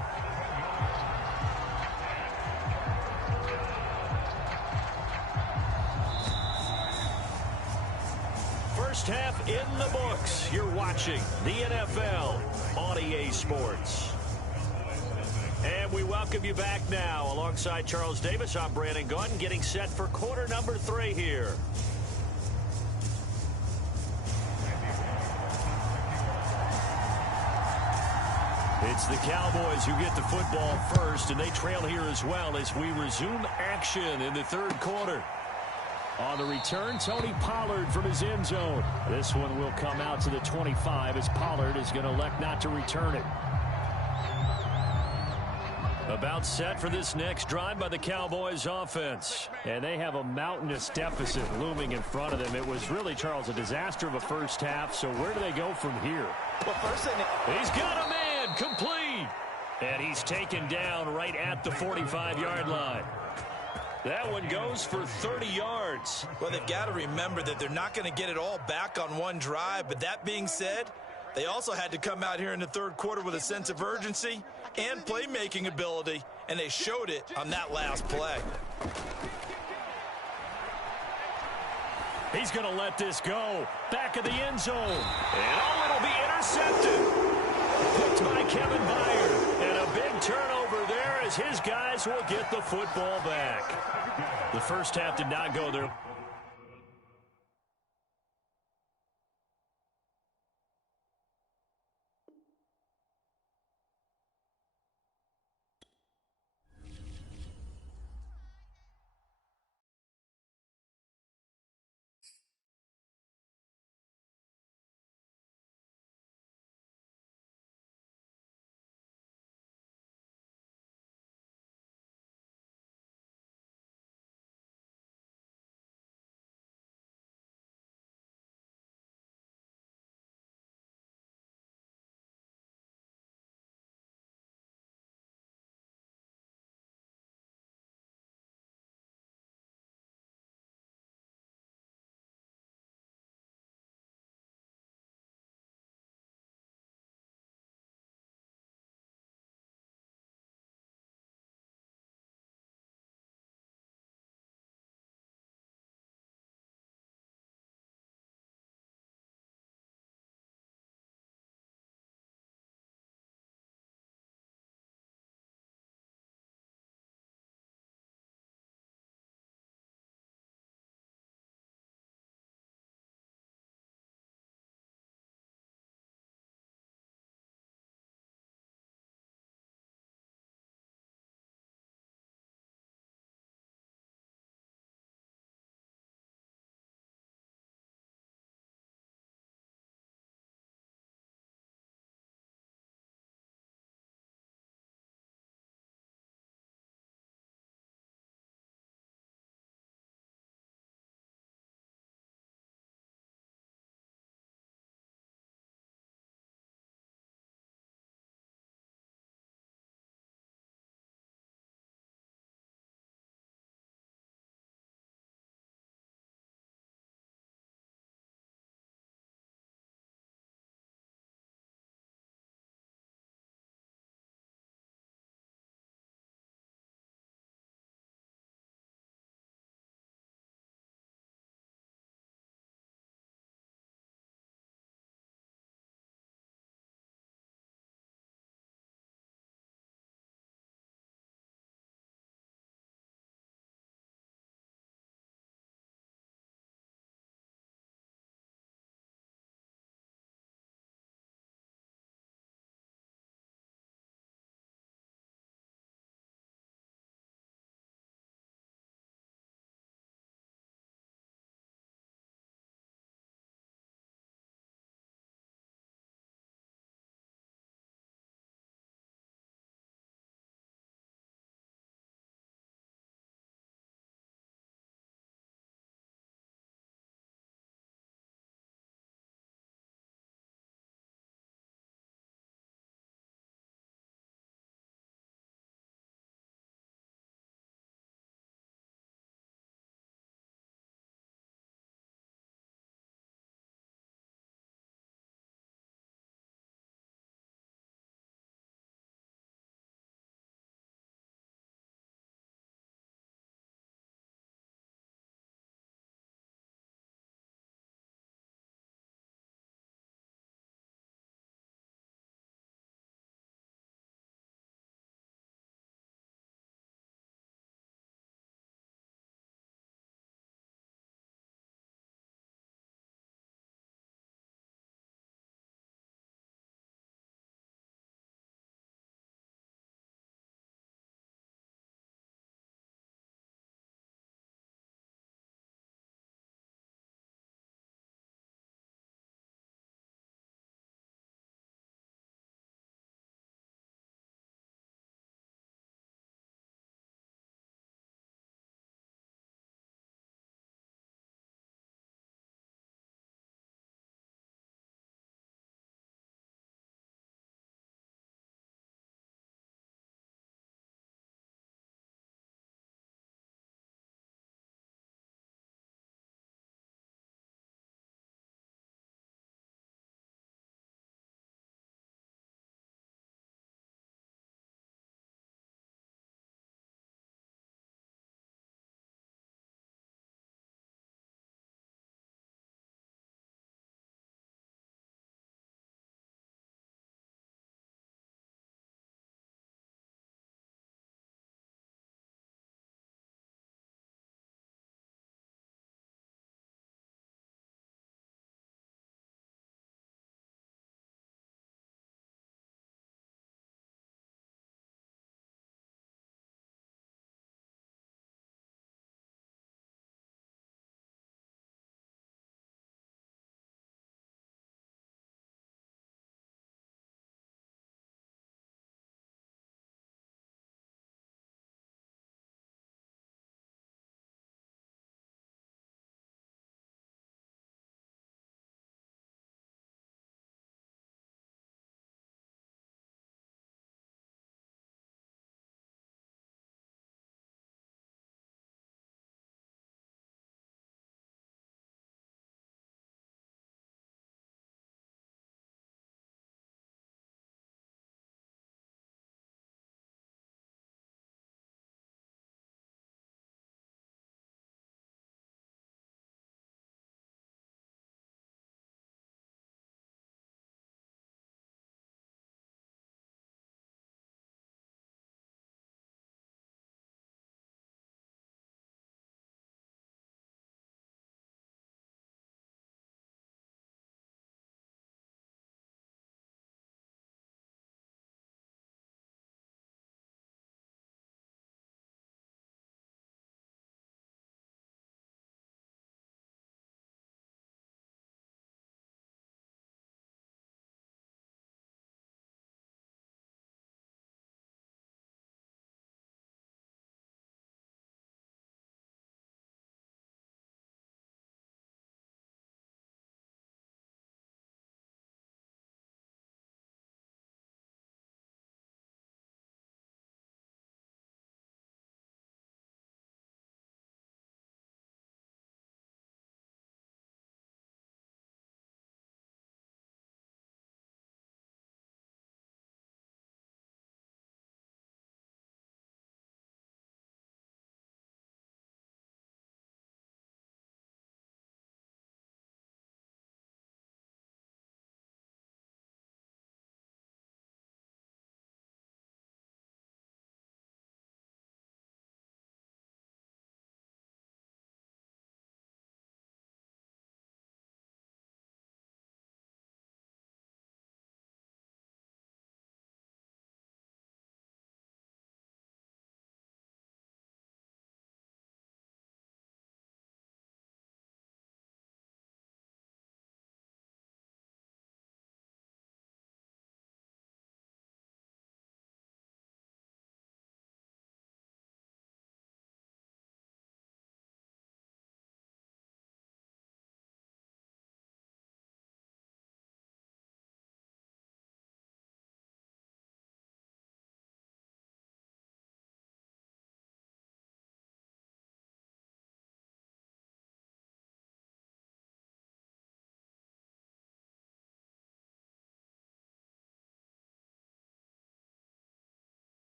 First half in the books. You're watching the NFL on EA Sports. And we welcome you back now. Alongside Charles Davis, I'm Brandon Gunn, getting set for quarter number 3 here. It's the Cowboys who get the football first, and they trail here as well as we resume action in the third quarter. On the return, Tony Pollard from his end zone. This one will come out to the 25 as Pollard is going to elect not to return it. About set for this next drive by the Cowboys offense. And they have a mountainous deficit looming in front of them. It was really, Charles, a disaster of a first half. So where do they go from here? Well, first thing, he's got a man complete. And he's taken down right at the 45-yard line. That one goes for 30 yards. Well, they've got to remember that they're not going to get it all back on one drive. But that being said, they also had to come out here in the third quarter with a sense of urgency and playmaking ability, and they showed it on that last play. He's going to let this go. Back of the end zone. And oh, it'll be intercepted. Picked by Kevin Byard. And a big turnover there as his guys will get the football back. The first half did not go their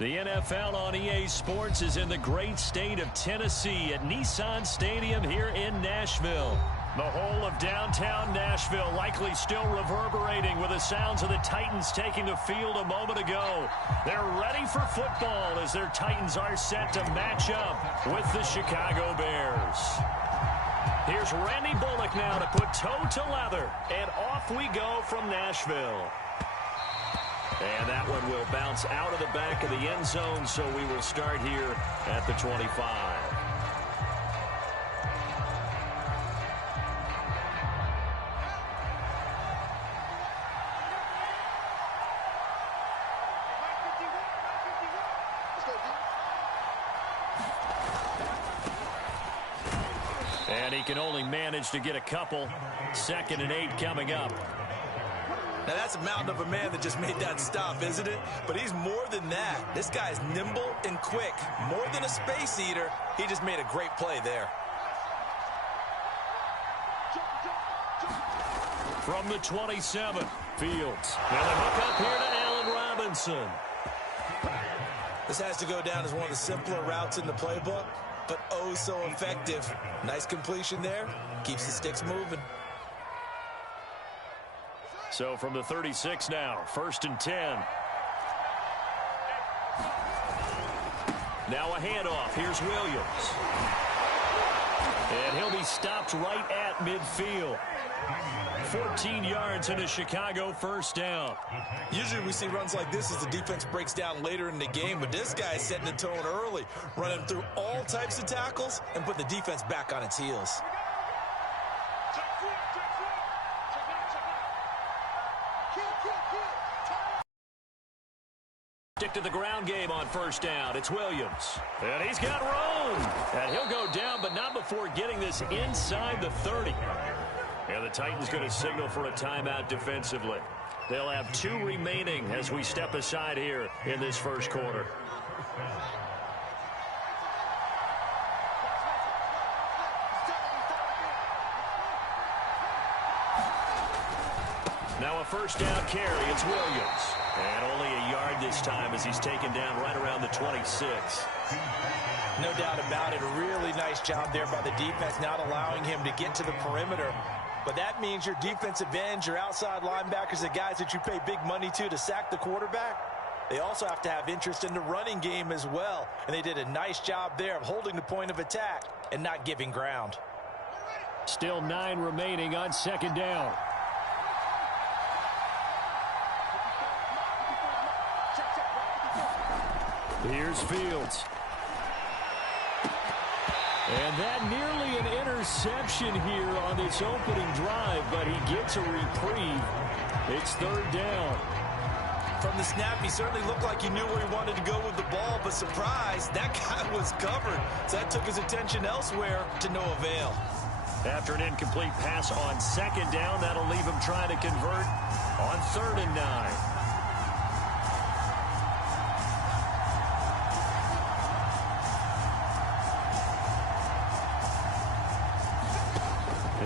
The NFL on EA Sports is in the great state of Tennessee at Nissan Stadium here in Nashville. The whole of downtown Nashville likely still reverberating with the sounds of the Titans taking the field a moment ago. They're ready for football as their Titans are set to match up with the Chicago Bears. Here's Randy Bullock now to put toe to leather, and off we go from Nashville. And that one will bounce out of the back of the end zone, so we will start here at the 25. And he can only manage to get a couple. 2nd and 8 coming up. Now, that's a mountain of a man that just made that stop, isn't it? But he's more than that. This guy's nimble and quick. More than a space eater, he just made a great play there. From the 27, Fields. And a hook up here to Allen Robinson. This has to go down as one of the simpler routes in the playbook, but oh so effective. Nice completion there. Keeps the sticks moving. So from the 36 now, 1st and 10. Now a handoff. Here's Williams. And he'll be stopped right at midfield. 14 yards and a Chicago 1st down. Usually we see runs like this as the defense breaks down later in the game, but this guy is setting the tone early, running through all types of tackles and put the defense back on its heels. Stick to the ground game on 1st down. It's Williams. And he's got room. And he'll go down, but not before getting this inside the 30. And the Titans going to signal for a timeout defensively. They'll have 2 remaining as we step aside here in this 1st quarter. Now a 1st down carry. It's Williams. And only a yard this time as he's taken down right around the 26. No doubt about it. A really nice job there by the defense, not allowing him to get to the perimeter. But that means your defensive ends, your outside linebackers, the guys that you pay big money to sack the quarterback, they also have to have interest in the running game as well. And they did a nice job there of holding the point of attack and not giving ground. Still 9 remaining on 2nd down. Here's Fields. And that nearly an interception here on this opening drive, but he gets a reprieve. It's 3rd down. From the snap, he certainly looked like he knew where he wanted to go with the ball, but surprise, that guy was covered. So that took his attention elsewhere to no avail. After an incomplete pass on 2nd down, that'll leave him trying to convert on 3rd and 9.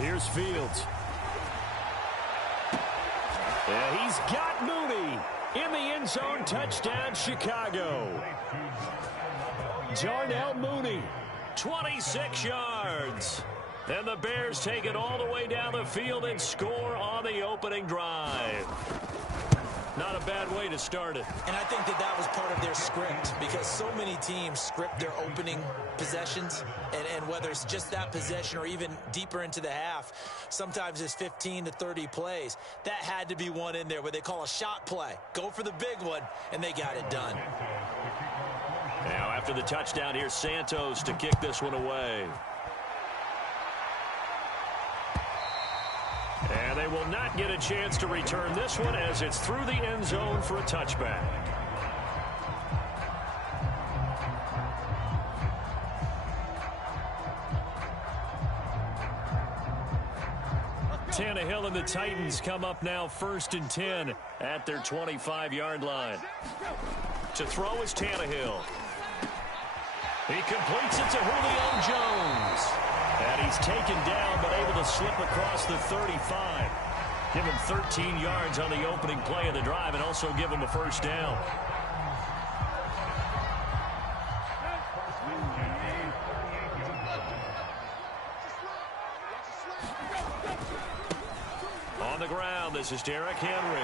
Here's Fields. Yeah, he's got Mooney in the end zone. Touchdown, Chicago. Darnell Mooney, 26 yards. And the Bears take it all the way down the field and score on the opening drive. Not a bad way to start it. And I think that was part of their script, because so many teams script their opening possessions, and whether it's just that possession or even deeper into the half, sometimes it's 15 to 30 plays. That had to be one in there where they call a shot play. Go for the big one, and they got it done. Now after the touchdown, here's Santos to kick this one away. And they will not get a chance to return this one as it's through the end zone for a touchback. Tannehill and the Titans come up now 1st and 10 at their 25-yard line. To throw is Tannehill. He completes it to Julio Jones. And he's taken down but able to slip across the 35. Give him 13 yards on the opening play of the drive and also give him a 1st down. on the ground. This is Derrick Henry.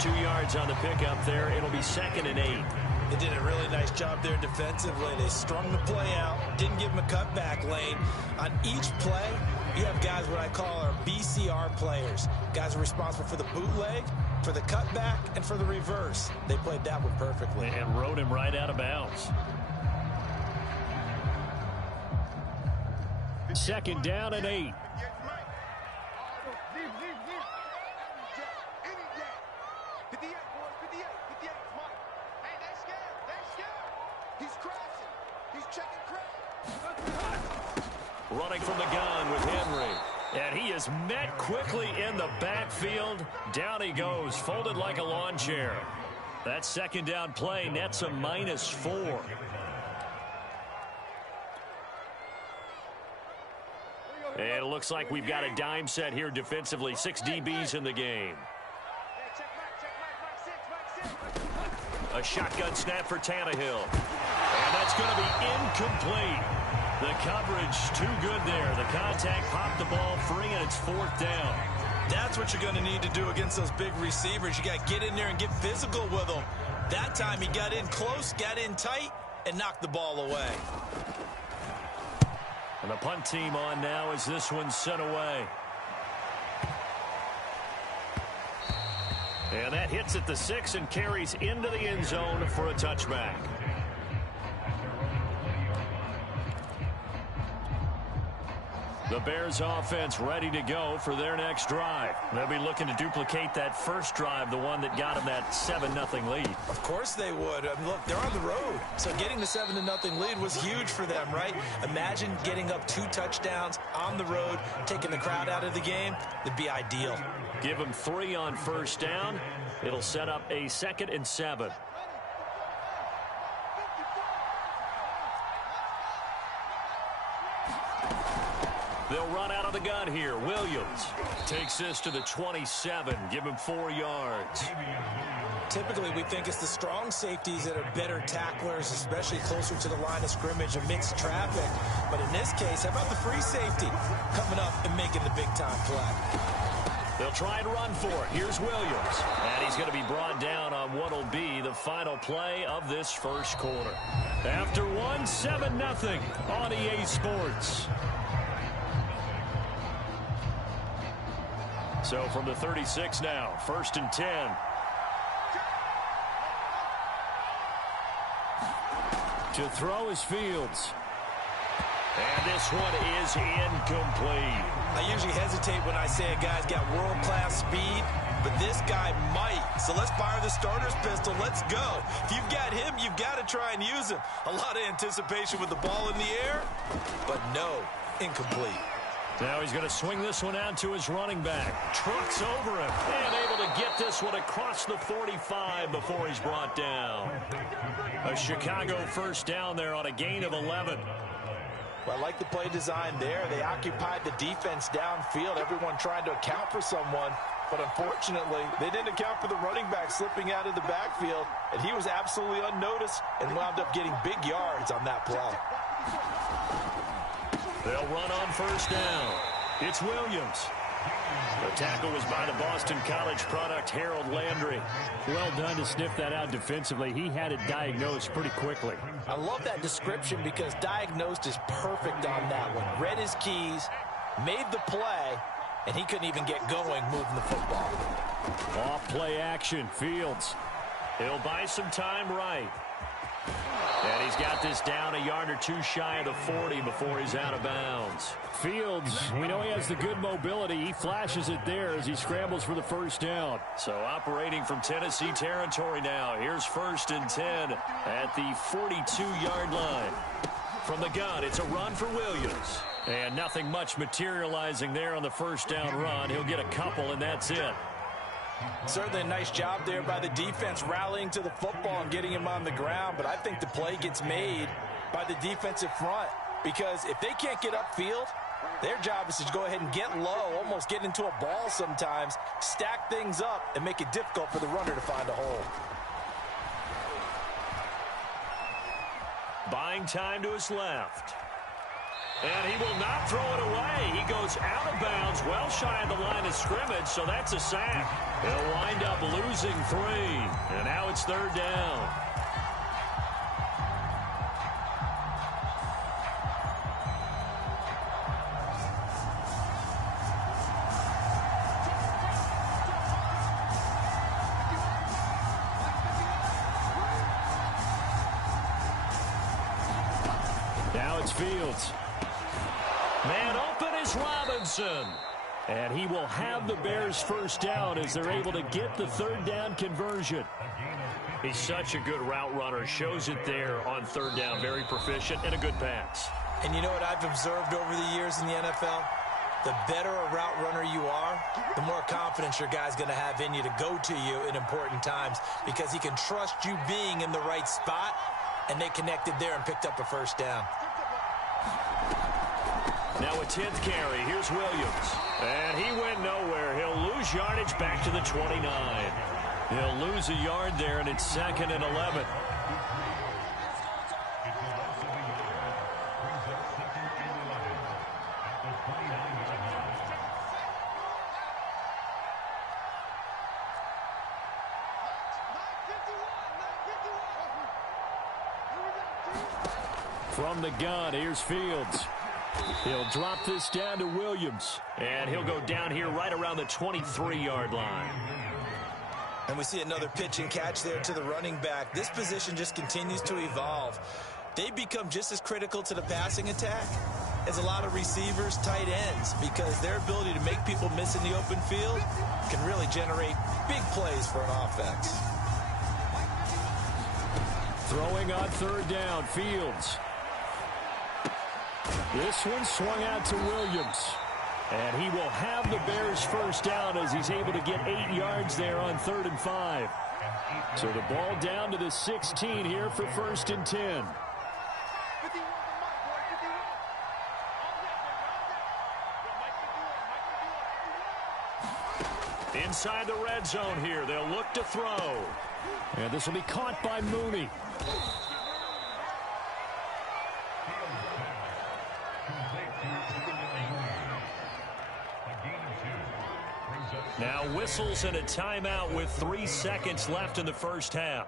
2 yards on the pickup there. It'll be 2nd and 8. They did a really nice job there defensively. They strung the play out, didn't give him a cutback lane. On each play, you have guys what I call our BCR players. Guys are responsible for the bootleg, for the cutback, and for the reverse. They played that one perfectly. And rode him right out of bounds. 2nd down and 8. Running from the gun with Henry. And he is met quickly in the backfield. Down he goes, folded like a lawn chair. That 2nd down play nets a -4. And it looks like we've got a dime set here defensively. 6 DBs in the game. A shotgun snap for Tannehill. And that's going to be incomplete. The coverage too good there. The contact popped the ball free, and it's 4th down. That's what you're going to need to do against those big receivers. You got to get in there and get physical with them. That time he got in close, got in tight, and knocked the ball away. And the punt team on now as this one's sent away. And that hits at the 6 and carries into the end zone for a touchback. The Bears offense ready to go for their next drive. They'll be looking to duplicate that first drive, the one that got them that 7-0 lead. Of course they would. I mean, look, they're on the road. So getting the 7-0 lead was huge for them, right? Imagine getting up 2 touchdowns on the road, taking the crowd out of the game. It'd be ideal. Give them 3 on first down. It'll set up a 2nd and 7. They'll run out of the gun here. Williams takes this to the 27. Give him 4 yards. Typically, we think it's the strong safeties that are better tacklers, especially closer to the line of scrimmage amidst traffic. But in this case, how about the free safety coming up and making the big-time play? They'll try and run for it. Here's Williams. And he's going to be brought down on what will be the final play of this first quarter. After 7-0 on EA Sports. So from the 36 now, 1st and 10. To throw is Fields. And this one is incomplete. I usually hesitate when I say a guy's got world-class speed, but this guy might. So let's fire the starter's pistol. Let's go. If you've got him, you've got to try and use him. A lot of anticipation with the ball in the air, but no, incomplete. Now he's going to swing this one out to his running back. Trucks over him. And able to get this one across the 45 before he's brought down. A Chicago first down there on a gain of 11. Well, I like the play design there. They occupied the defense downfield. Everyone trying to account for someone. But unfortunately, they didn't account for the running back slipping out of the backfield. And he was absolutely unnoticed and wound up getting big yards on that play. They'll run on first down. It's Williams. The tackle was by the Boston College product, Harold Landry. Well done to sniff that out defensively. He had it diagnosed pretty quickly. I love that description because diagnosed is perfect on that one. Read his keys, made the play, and he couldn't even get going moving the football. Off play action, Fields. He'll buy some time right. And he's got this down a yard or 2 shy of the 40 before he's out of bounds. Fields, we know he has the good mobility. He flashes it there as he scrambles for the first down. So operating from Tennessee territory now. Here's 1st and 10 at the 42-yard line. From the gun, it's a run for Williams. And nothing much materializing there on the first down run. He'll get a couple, and that's it. Certainly a nice job there by the defense rallying to the football and getting him on the ground. But I think the play gets made by the defensive front because if they can't get upfield, their job is to go ahead and get low, almost get into a ball sometimes, stack things up, and make it difficult for the runner to find a hole. Buying time to his left. And he will not throw it away. He goes out of bounds, well shy of the line of scrimmage, so that's a sack. They'll wind up losing 3. And now it's 3rd down. Now it's Fields. Man open is Robinson. And he will have the Bears first down as they're able to get the 3rd down conversion. He's such a good route runner. Shows it there on 3rd down. Very proficient and a good pass. And you know what I've observed over the years in the NFL? The better a route runner you are, the more confidence your guy's going to have in you to go to you in important times because he can trust you being in the right spot, and they connected there and picked up a first down. Now a 10th carry. Here's Williams. And he went nowhere. He'll lose yardage back to the 29. He'll lose a yard there, and it's 2nd and 11. From the gun, here's Fields. He'll drop this down to Williams. And he'll go down here right around the 23-yard line. And we see another pitch and catch there to the running back. This position just continues to evolve. They become just as critical to the passing attack as a lot of receivers, tight ends, because their ability to make people miss in the open field can really generate big plays for an offense. Throwing on 3rd down, Fields. This one swung out to Williams. And he will have the Bears first down as he's able to get 8 yards there on 3rd and 5. So the ball down to the 16 here for 1st and 10. Inside the red zone here. They'll look to throw. And this will be caught by Mooney. Now whistles and a timeout with 3 seconds left in the first half.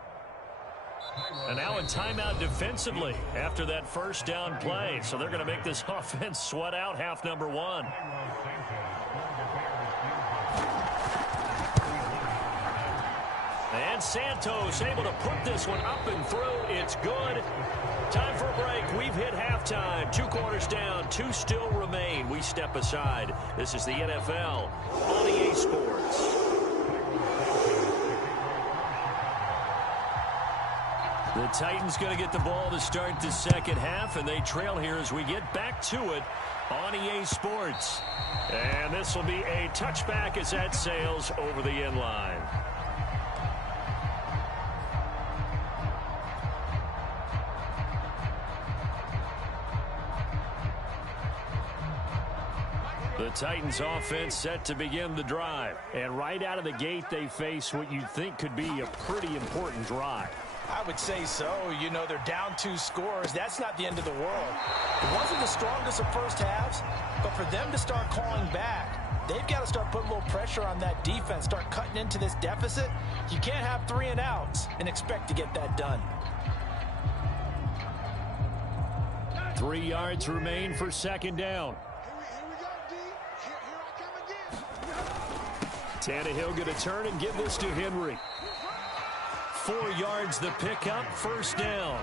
And now a timeout defensively after that first down play. So they're going to make this offense sweat out half number 1. And Santos able to put this one up and through. It's good. Time for a break. We've hit halftime. 2 quarters down. 2 still remain. We step aside. This is the NFL on EA Sports. The Titans going to get the ball to start the second half, and they trail here as we get back to it on EA Sports. And this will be a touchback as that sails over the end line. The Titans offense set to begin the drive. And right out of the gate, they face what you think could be a pretty important drive. I would say so. You know, they're down 2 scores. That's not the end of the world. It wasn't the strongest of first halves, but for them to start calling back, they've got to start putting a little pressure on that defense, start cutting into this deficit. You can't have 3 and outs and expect to get that done. 3 yards remain for second down. Tannehill going to turn and give this to Henry. 4 yards the pickup, first down.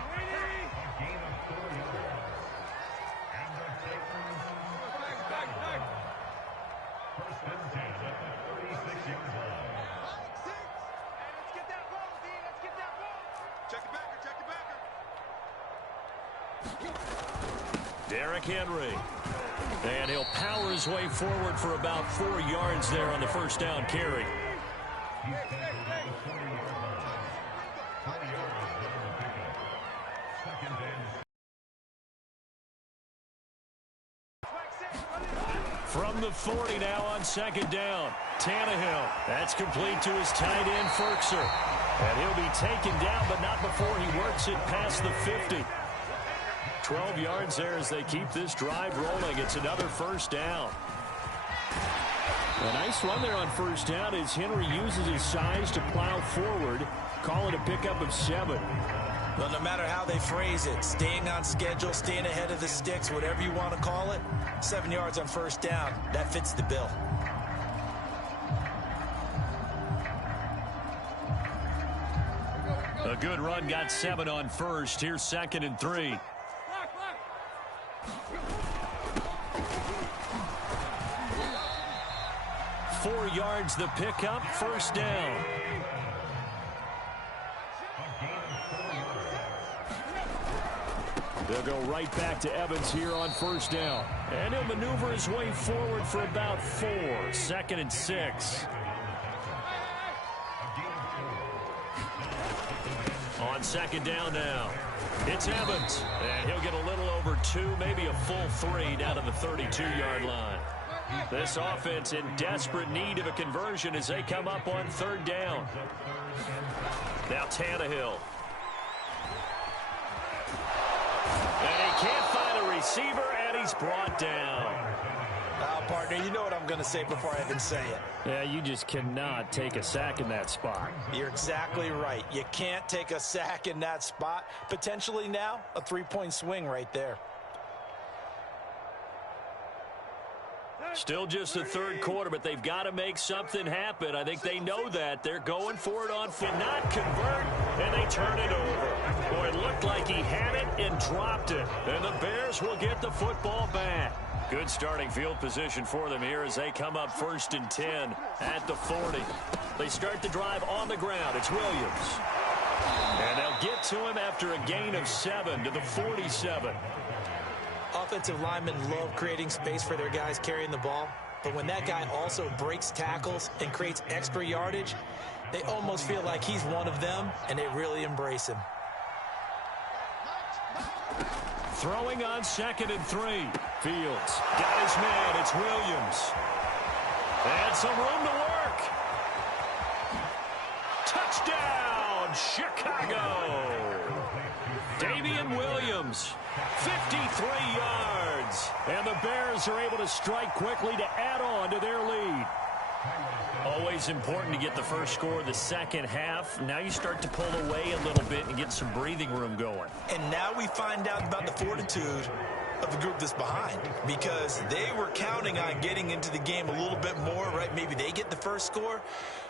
Derrick Henry. And he'll power his way forward for about 4 yards there on the first down carry. From the 40 now on second down. Tannehill. That's complete to his tight end, Ferkser. And he'll be taken down, but not before he works it past the 50. 12 yards there as they keep this drive rolling. It's another first down. A nice run there on first down as Henry uses his size to plow forward. Call it a pickup of 7. Well, no matter how they phrase it, staying on schedule, staying ahead of the sticks, whatever you want to call it, 7 yards on first down, that fits the bill. A good run got 7 on first. Here's 2nd and 3. Four yards the pickup, first down. They'll go right back to Evans here on first down. And he'll maneuver his way forward for about 4. 2nd and 6. On 2nd down now. It's Evans. And he'll get a little over 2, maybe a full 3 down to the 32-yard line. This offense in desperate need of a conversion as they come up on 3rd down. Now Tannehill. And he can't find a receiver, and he's brought down. Partner, you know what I'm going to say before I even say it. Yeah, you just cannot take a sack in that spot. You're exactly right. You can't take a sack in that spot. Potentially now, a 3-point swing right there. Still just the 3rd quarter, but they've got to make something happen. I think they know that. They're going for it on foot. Not convert, and they turn it over. Boy, it looked like he had it and dropped it. And the Bears will get the football back. Good starting field position for them here as they come up 1st and 10 at the 40. They start the drive on the ground. It's Williams. And they'll get to him after a gain of 7 to the 47. Offensive linemen love creating space for their guys carrying the ball. But when that guy also breaks tackles and creates extra yardage, they almost feel like he's one of them, and they really embrace him. Throwing on 2nd and 3. Fields got his man. It's Williams. And some room to work. Touchdown, Chicago. Damian Williams, 53 yards. And the Bears are able to strike quickly to add on to their lead. Always important to get the first score of the second half. Now you start to pull away a little bit and get some breathing room going. And now we find out about the fortitude of the group that's behind, because they were counting on getting into the game a little bit more, right? Maybe they get the first score.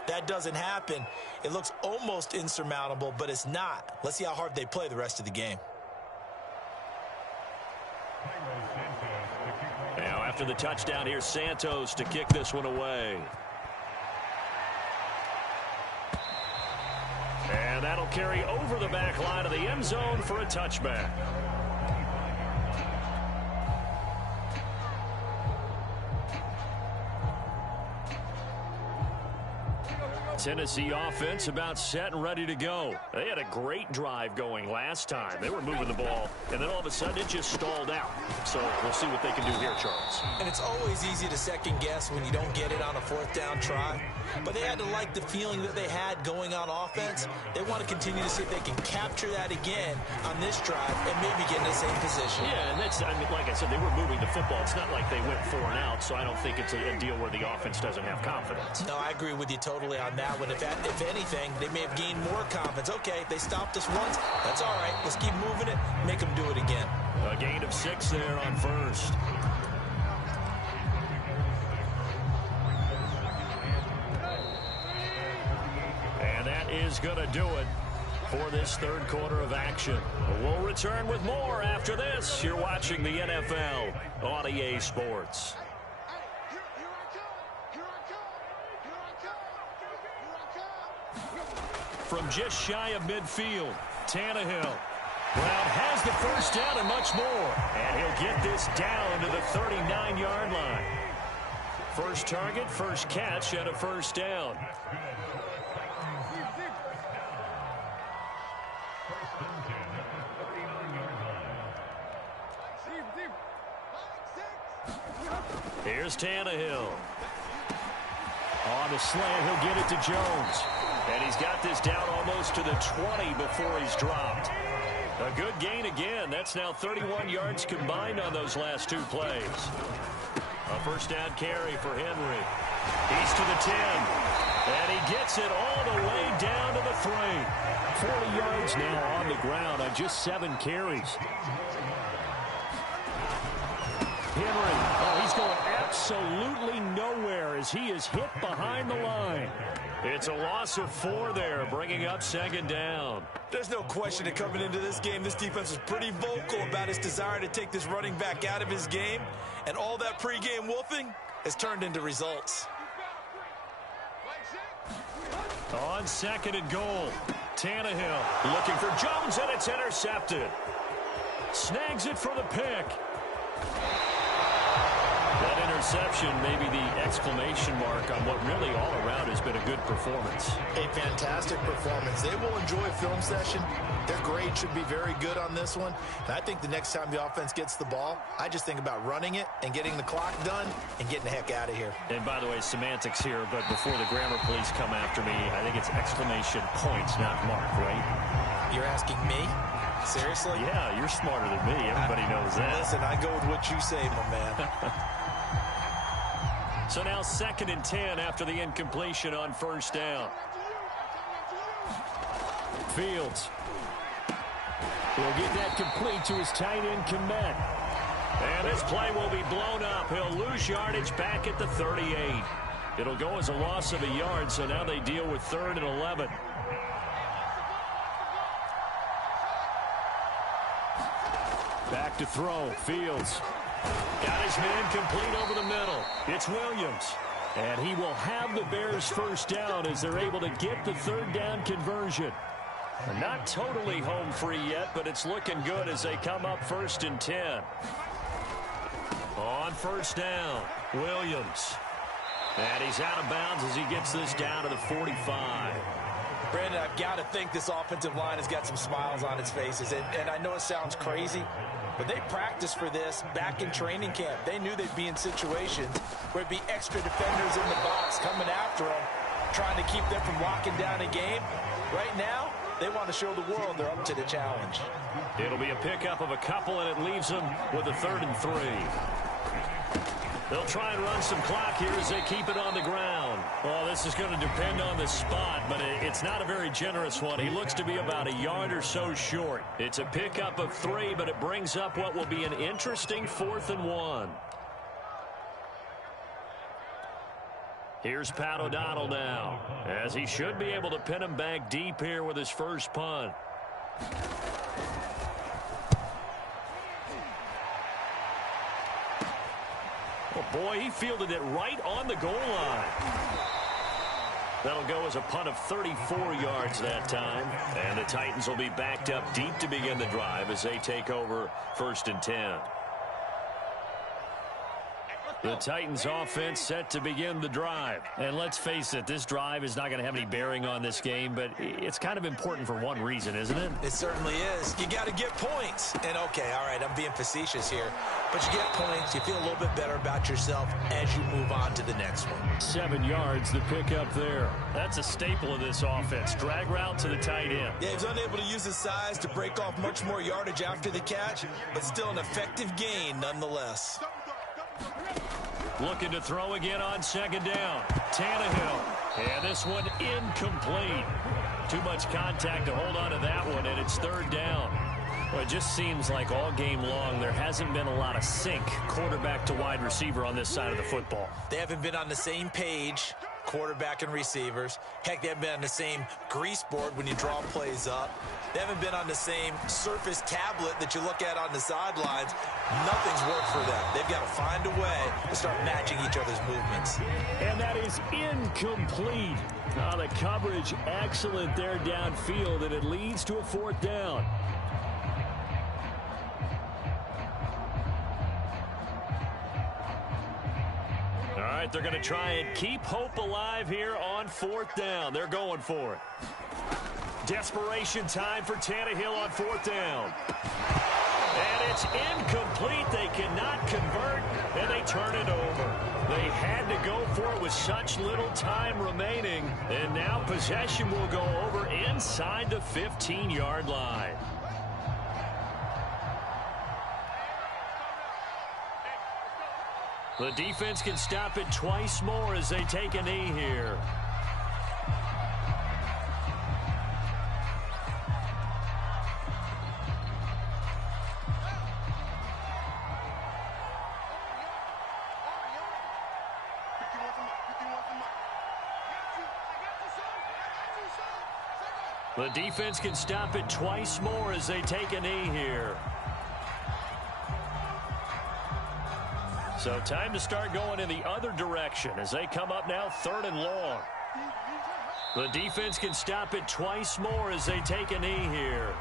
That doesn't happen. It looks almost insurmountable, but it's not. Let's see how hard they play the rest of the game. Now after the touchdown, here's Santos to kick this one away. And that'll carry over the back line of the end zone for a touchback. Tennessee offense about set and ready to go. They had a great drive going last time. They were moving the ball, and then all of a sudden it just stalled out. So we'll see what they can do here, Charles. And it's always easy to second guess when you don't get it on a 4th down try. But they had to like the feeling that they had going on offense. They want to continue to see if they can capture that again on this drive and maybe get in the same position. Yeah, and that's, I mean, like I said, they were moving the football. It's not like they went 4 and out, so I don't think it's a deal where the offense doesn't have confidence. No, I agree with you totally on that one. If anything, they may have gained more confidence. Okay, they stopped us once. That's all right. Let's keep moving it. Make them do it again. A gain of 6 there on first. And that is going to do it for this 3rd quarter of action. We'll return with more after this. You're watching the NFL on EA Sports. From just shy of midfield, Tannehill. Brown has the first down and much more. And he'll get this down to the 39-yard line. First target, first catch, and a first down. Here's Tannehill. On the slant, he'll get it to Jones. And he's got this down almost to the 20 before he's dropped. A good gain again. That's now 31 yards combined on those last two plays. A first down carry for Henry. He's to the 10. And he gets it all the way down to the 3. 40 yards now on the ground on just 7 carries. Henry, oh, he's going absolutely nowhere as he is hit behind the line. It's a loss of 4 there, bringing up second down. There's no question that coming into this game, this defense was pretty vocal about its desire to take this running back out of his game. And all that pregame wolfing has turned into results. On second and goal, Tannehill looking for Jones, and it's intercepted. Snags it for the pick. That interception may be the exclamation mark on what really all around has been a good performance. A fantastic performance. They will enjoy film session. Their grade should be very good on this one. And I think the next time the offense gets the ball, I just think about running it and getting the clock done and getting the heck out of here. And by the way, semantics here, but before the grammar police come after me, I think it's exclamation points, not mark, right? You're asking me? Seriously? Yeah, you're smarter than me. Everybody knows that. Listen, I go with what you say, my man. So now second and 10 after the incompletion on first down. Fields will get that complete to his tight end, Komet. And this play will be blown up. He'll lose yardage back at the 38. It'll go as a loss of a yard, so now they deal with 3rd and 11. Back to throw. Fields. Got his man complete over the middle. It's Williams. And he will have the Bears first down as they're able to get the 3rd down conversion. Not totally home free yet, but it's looking good as they come up 1st and 10. On first down, Williams. And he's out of bounds as he gets this down to the 45. Brandon, I've got to think this offensive line has got some smiles on its faces. And I know it sounds crazy, but they practiced for this back in training camp. They knew they'd be in situations where it'd be extra defenders in the box coming after them, trying to keep them from locking down a game. Right now, they want to show the world they're up to the challenge. It'll be a pickup of a couple, and it leaves them with a 3rd and 3. They'll try and run some clock here as they keep it on the ground. Well, this is going to depend on the spot, but it's not a very generous one. He looks to be about a yard or so short. It's a pickup of 3, but it brings up what will be an interesting 4th and 1. Here's Pat O'Donnell now, as he should be able to pin him back deep here with his first punt. Oh, boy, he fielded it right on the goal line. That'll go as a punt of 34 yards that time. And the Titans will be backed up deep to begin the drive as they take over 1st and 10. The Titans offense set to begin the drive. And let's face it, this drive is not going to have any bearing on this game, but it's kind of important for one reason, isn't it? It certainly is. You got to get points. And, okay, all right, I'm being facetious here. But you get points, you feel a little bit better about yourself as you move on to the next one. 7 yards, the pickup there. That's a staple of this offense. Drag route to the tight end. Yeah, he was unable to use his size to break off much more yardage after the catch, but still an effective gain nonetheless. Looking to throw again on second down. Tannehill. And this one incomplete. Too much contact to hold on to that one, and it's 3rd down. Well, it just seems like all game long there hasn't been a lot of sync quarterback to wide receiver on this side of the football. They haven't been on the same page, quarterback and receivers. Heck, they haven't been on the same grease board when you draw plays up. They haven't been on the same surface tablet that you look at on the sidelines. Nothing's worked for them. They've got to find a way to start matching each other's movements. And that is incomplete. The coverage excellent there downfield, and it leads to a 4th down. All right, they're going to try and keep hope alive here on 4th down. They're going for it. Desperation time for Tannehill on 4th down. And it's incomplete. They cannot convert, and they turn it over. They had to go for it with such little time remaining, and now possession will go over inside the 15-yard line. The defense can stop it twice more as they take a knee here. The defense can stop it twice more as they take a knee here. So time to start going in the other direction as they come up now 3rd and long. The defense can stop it twice more as they take a knee here.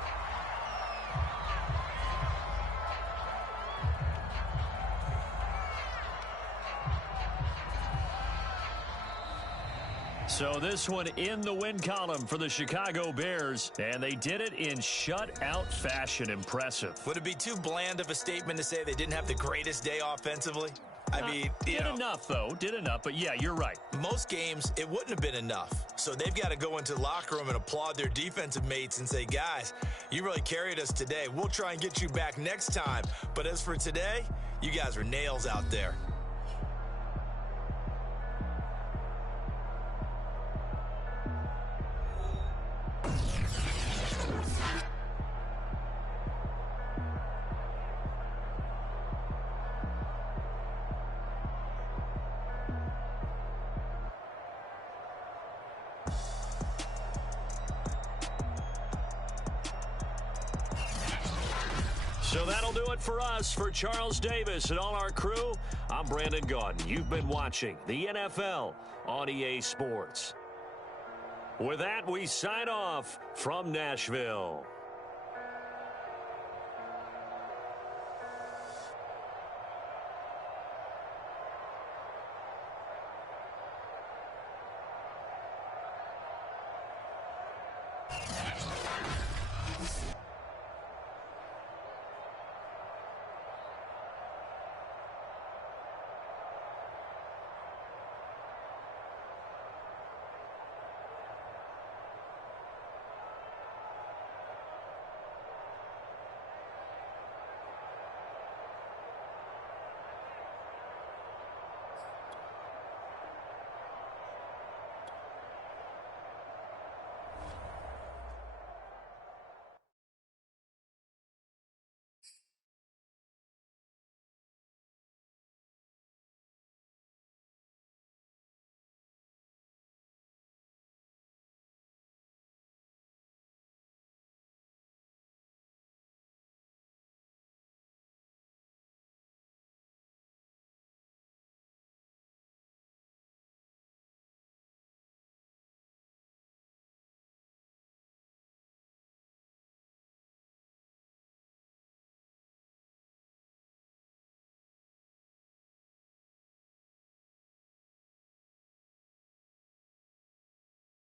So this one in the win column for the Chicago Bears, and they did it in shutout fashion. Impressive. Would it be too bland of a statement to say they didn't have the greatest day offensively? I mean, did enough, though. Did enough, but yeah, you're right. Most games, it wouldn't have been enough. So they've got to go into the locker room and applaud their defensive mates and say, guys, you really carried us today. We'll try and get you back next time. But as for today, you guys were nails out there. So that'll do it for us. For Charles Davis and all our crew, I'm Brandon Gaudin. You've been watching the NFL on EA Sports. With that, we sign off from Nashville.